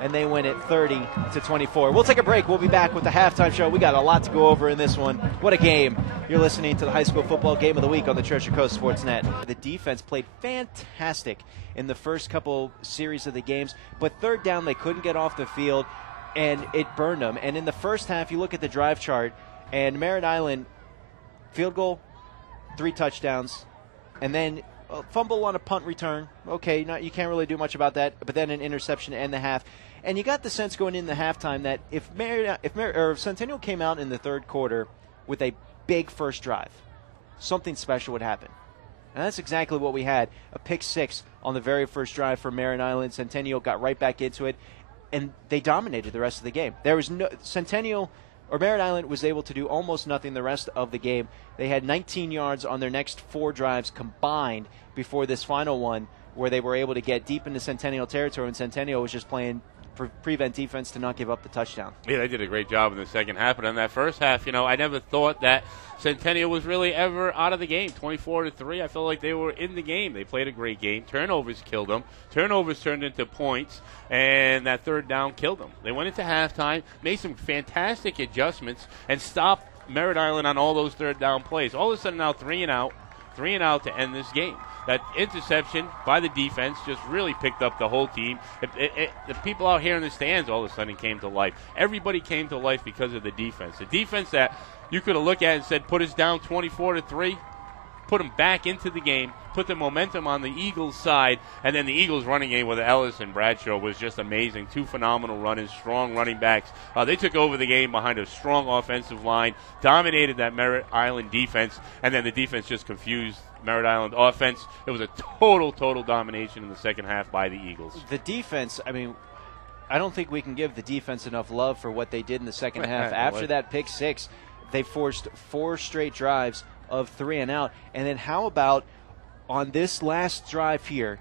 and they win it 30-24. We'll take a break. We'll be back with the halftime show. We got a lot to go over in this one. What a game. You're listening to the high school football game of the week on the Treasure Coast Sports Net. The defense played fantastic in the first couple series of the games, but 3rd down they couldn't get off the field, and it burned them. And in the first half, you look at the drive chart, and Merritt Island, field goal, 3 touchdowns, and then a fumble on a punt return. Okay, you can't really do much about that, but then an interception to end the half. And you got the sense going into halftime that if Centennial came out in the 3rd quarter with a big first drive, something special would happen. And that's exactly what we had. A pick 6 on the very first drive for Merritt Island. Centennial got right back into it, and they dominated the rest of the game. There was no Centennial or Merritt Island was able to do almost nothing the rest of the game. They had 19 yards on their next 4 drives combined before this final one, where they were able to get deep into Centennial territory, and Centennial was just playing prevent defense to not give up the touchdown. Yeah, they did a great job in the second half. But in that first half, I never thought that Centennial was really ever out of the game. 24-3, I felt like they were in the game. They played a great game. Turnovers killed them. Turnovers turned into points, and that third down killed them. They went into halftime, made some fantastic adjustments, and stopped Merritt Island on all those third down plays. All of a sudden now 3 and out to end this game. That interception by the defense just really picked up the whole team. The people out here in the stands all of a sudden came to life. Everybody came to life because of the defense. The defense that you could have looked at and said, put us down 24-3, put them back into the game, put the momentum on the Eagles' side, and then the Eagles' running game with Ellis and Bradshaw was just amazing. 2 phenomenal runners, strong running backs. They took over the game behind a strong offensive line, dominated that Merritt Island defense, and then the defense just confused Merritt Island offense. It was a total domination in the second half by the Eagles. The defense, I don't think we can give the defense enough love for what they did in the second half. After that pick six, they forced 4 straight drives of 3 and out. And then how about on this last drive here,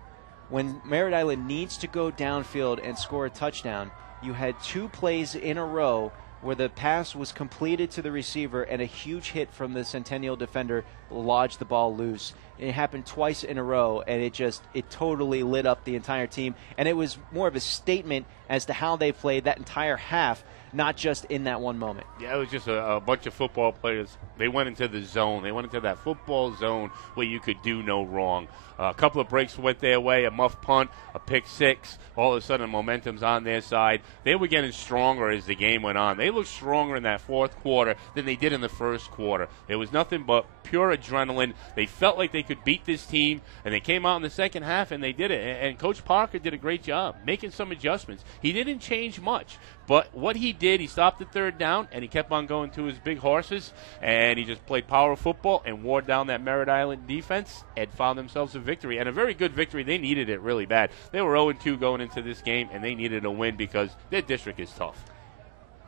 when Merritt Island needs to go downfield and score a touchdown, you had 2 plays in a row where the pass was completed to the receiver and a huge hit from the Centennial defender lodged the ball loose. It happened twice in a row, and it totally lit up the entire team. And it was more of a statement as to how they played that entire half, not just in that one moment. Yeah, it was just a bunch of football players. They went into the zone. They went into that football zone where you could do no wrong. A couple of breaks went their way, a muff punt, a pick six. All of a sudden, momentum's on their side. They were getting stronger as the game went on. They looked stronger in that fourth quarter than they did in the first quarter. It was nothing but pure adrenaline. They felt like they could beat this team, and they came out in the second half, and they did it. And Coach Parker did a great job making some adjustments. He didn't change much, but what he did, he stopped the third down, and he kept on going to his big horses, and he just played power football and wore down that Merritt Island defense and found themselves a victory, and a very good victory. They needed it really bad. They were 0-2 going into this game, and they needed a win because their district is tough.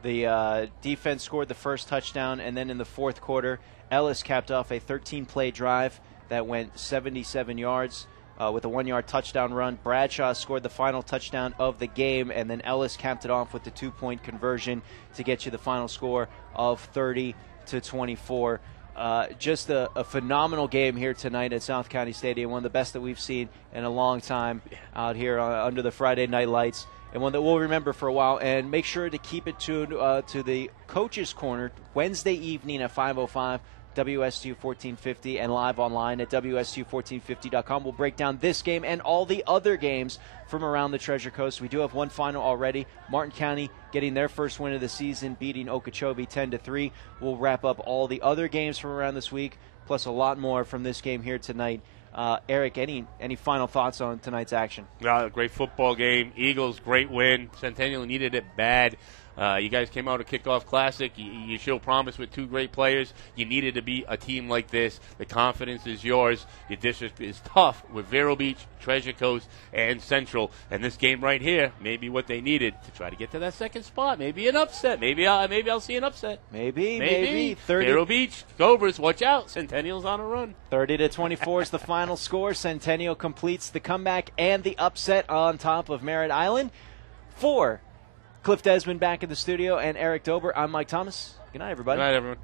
The defense scored the first touchdown, and then in the fourth quarter, Ellis capped off a 13-play drive that went 77 yards with a 1-yard touchdown run. Bradshaw scored the final touchdown of the game, and then Ellis capped it off with the 2-point conversion to get you the final score of 30-24. Just a phenomenal game here tonight at South County Stadium, one of the best that we've seen in a long time out here under the Friday night lights, and one that we'll remember for a while. And make sure to keep it tuned to the Coach's Corner Wednesday evening at 5:05, WSU 1450, and live online at WSU1450.com. We'll break down this game and all the other games from around the Treasure Coast. We do have one final already. Martin County getting their first win of the season, beating Okeechobee 10-3. We'll wrap up all the other games from around this week, plus a lot more from this game here tonight. Eric, any final thoughts on tonight's action? Great football game. Eagles, great win. Centennial needed it bad. You guys came out of Kickoff Classic. You show promise with 2 great players. You needed to be a team like this. The confidence is yours. Your district is tough with Vero Beach, Treasure Coast, and Central. And this game right here may be what they needed to try to get to that second spot. Maybe an upset. Maybe I'll see an upset. Maybe. 30. Vero Beach, Gophers, watch out. Centennial's on a run. 30-24 is the final score. Centennial completes the comeback and the upset on top of Merritt Island. For Cliff Desmond back in the studio and Eric Dober, I'm Mike Thomas. Good night, everybody. Good night, everyone.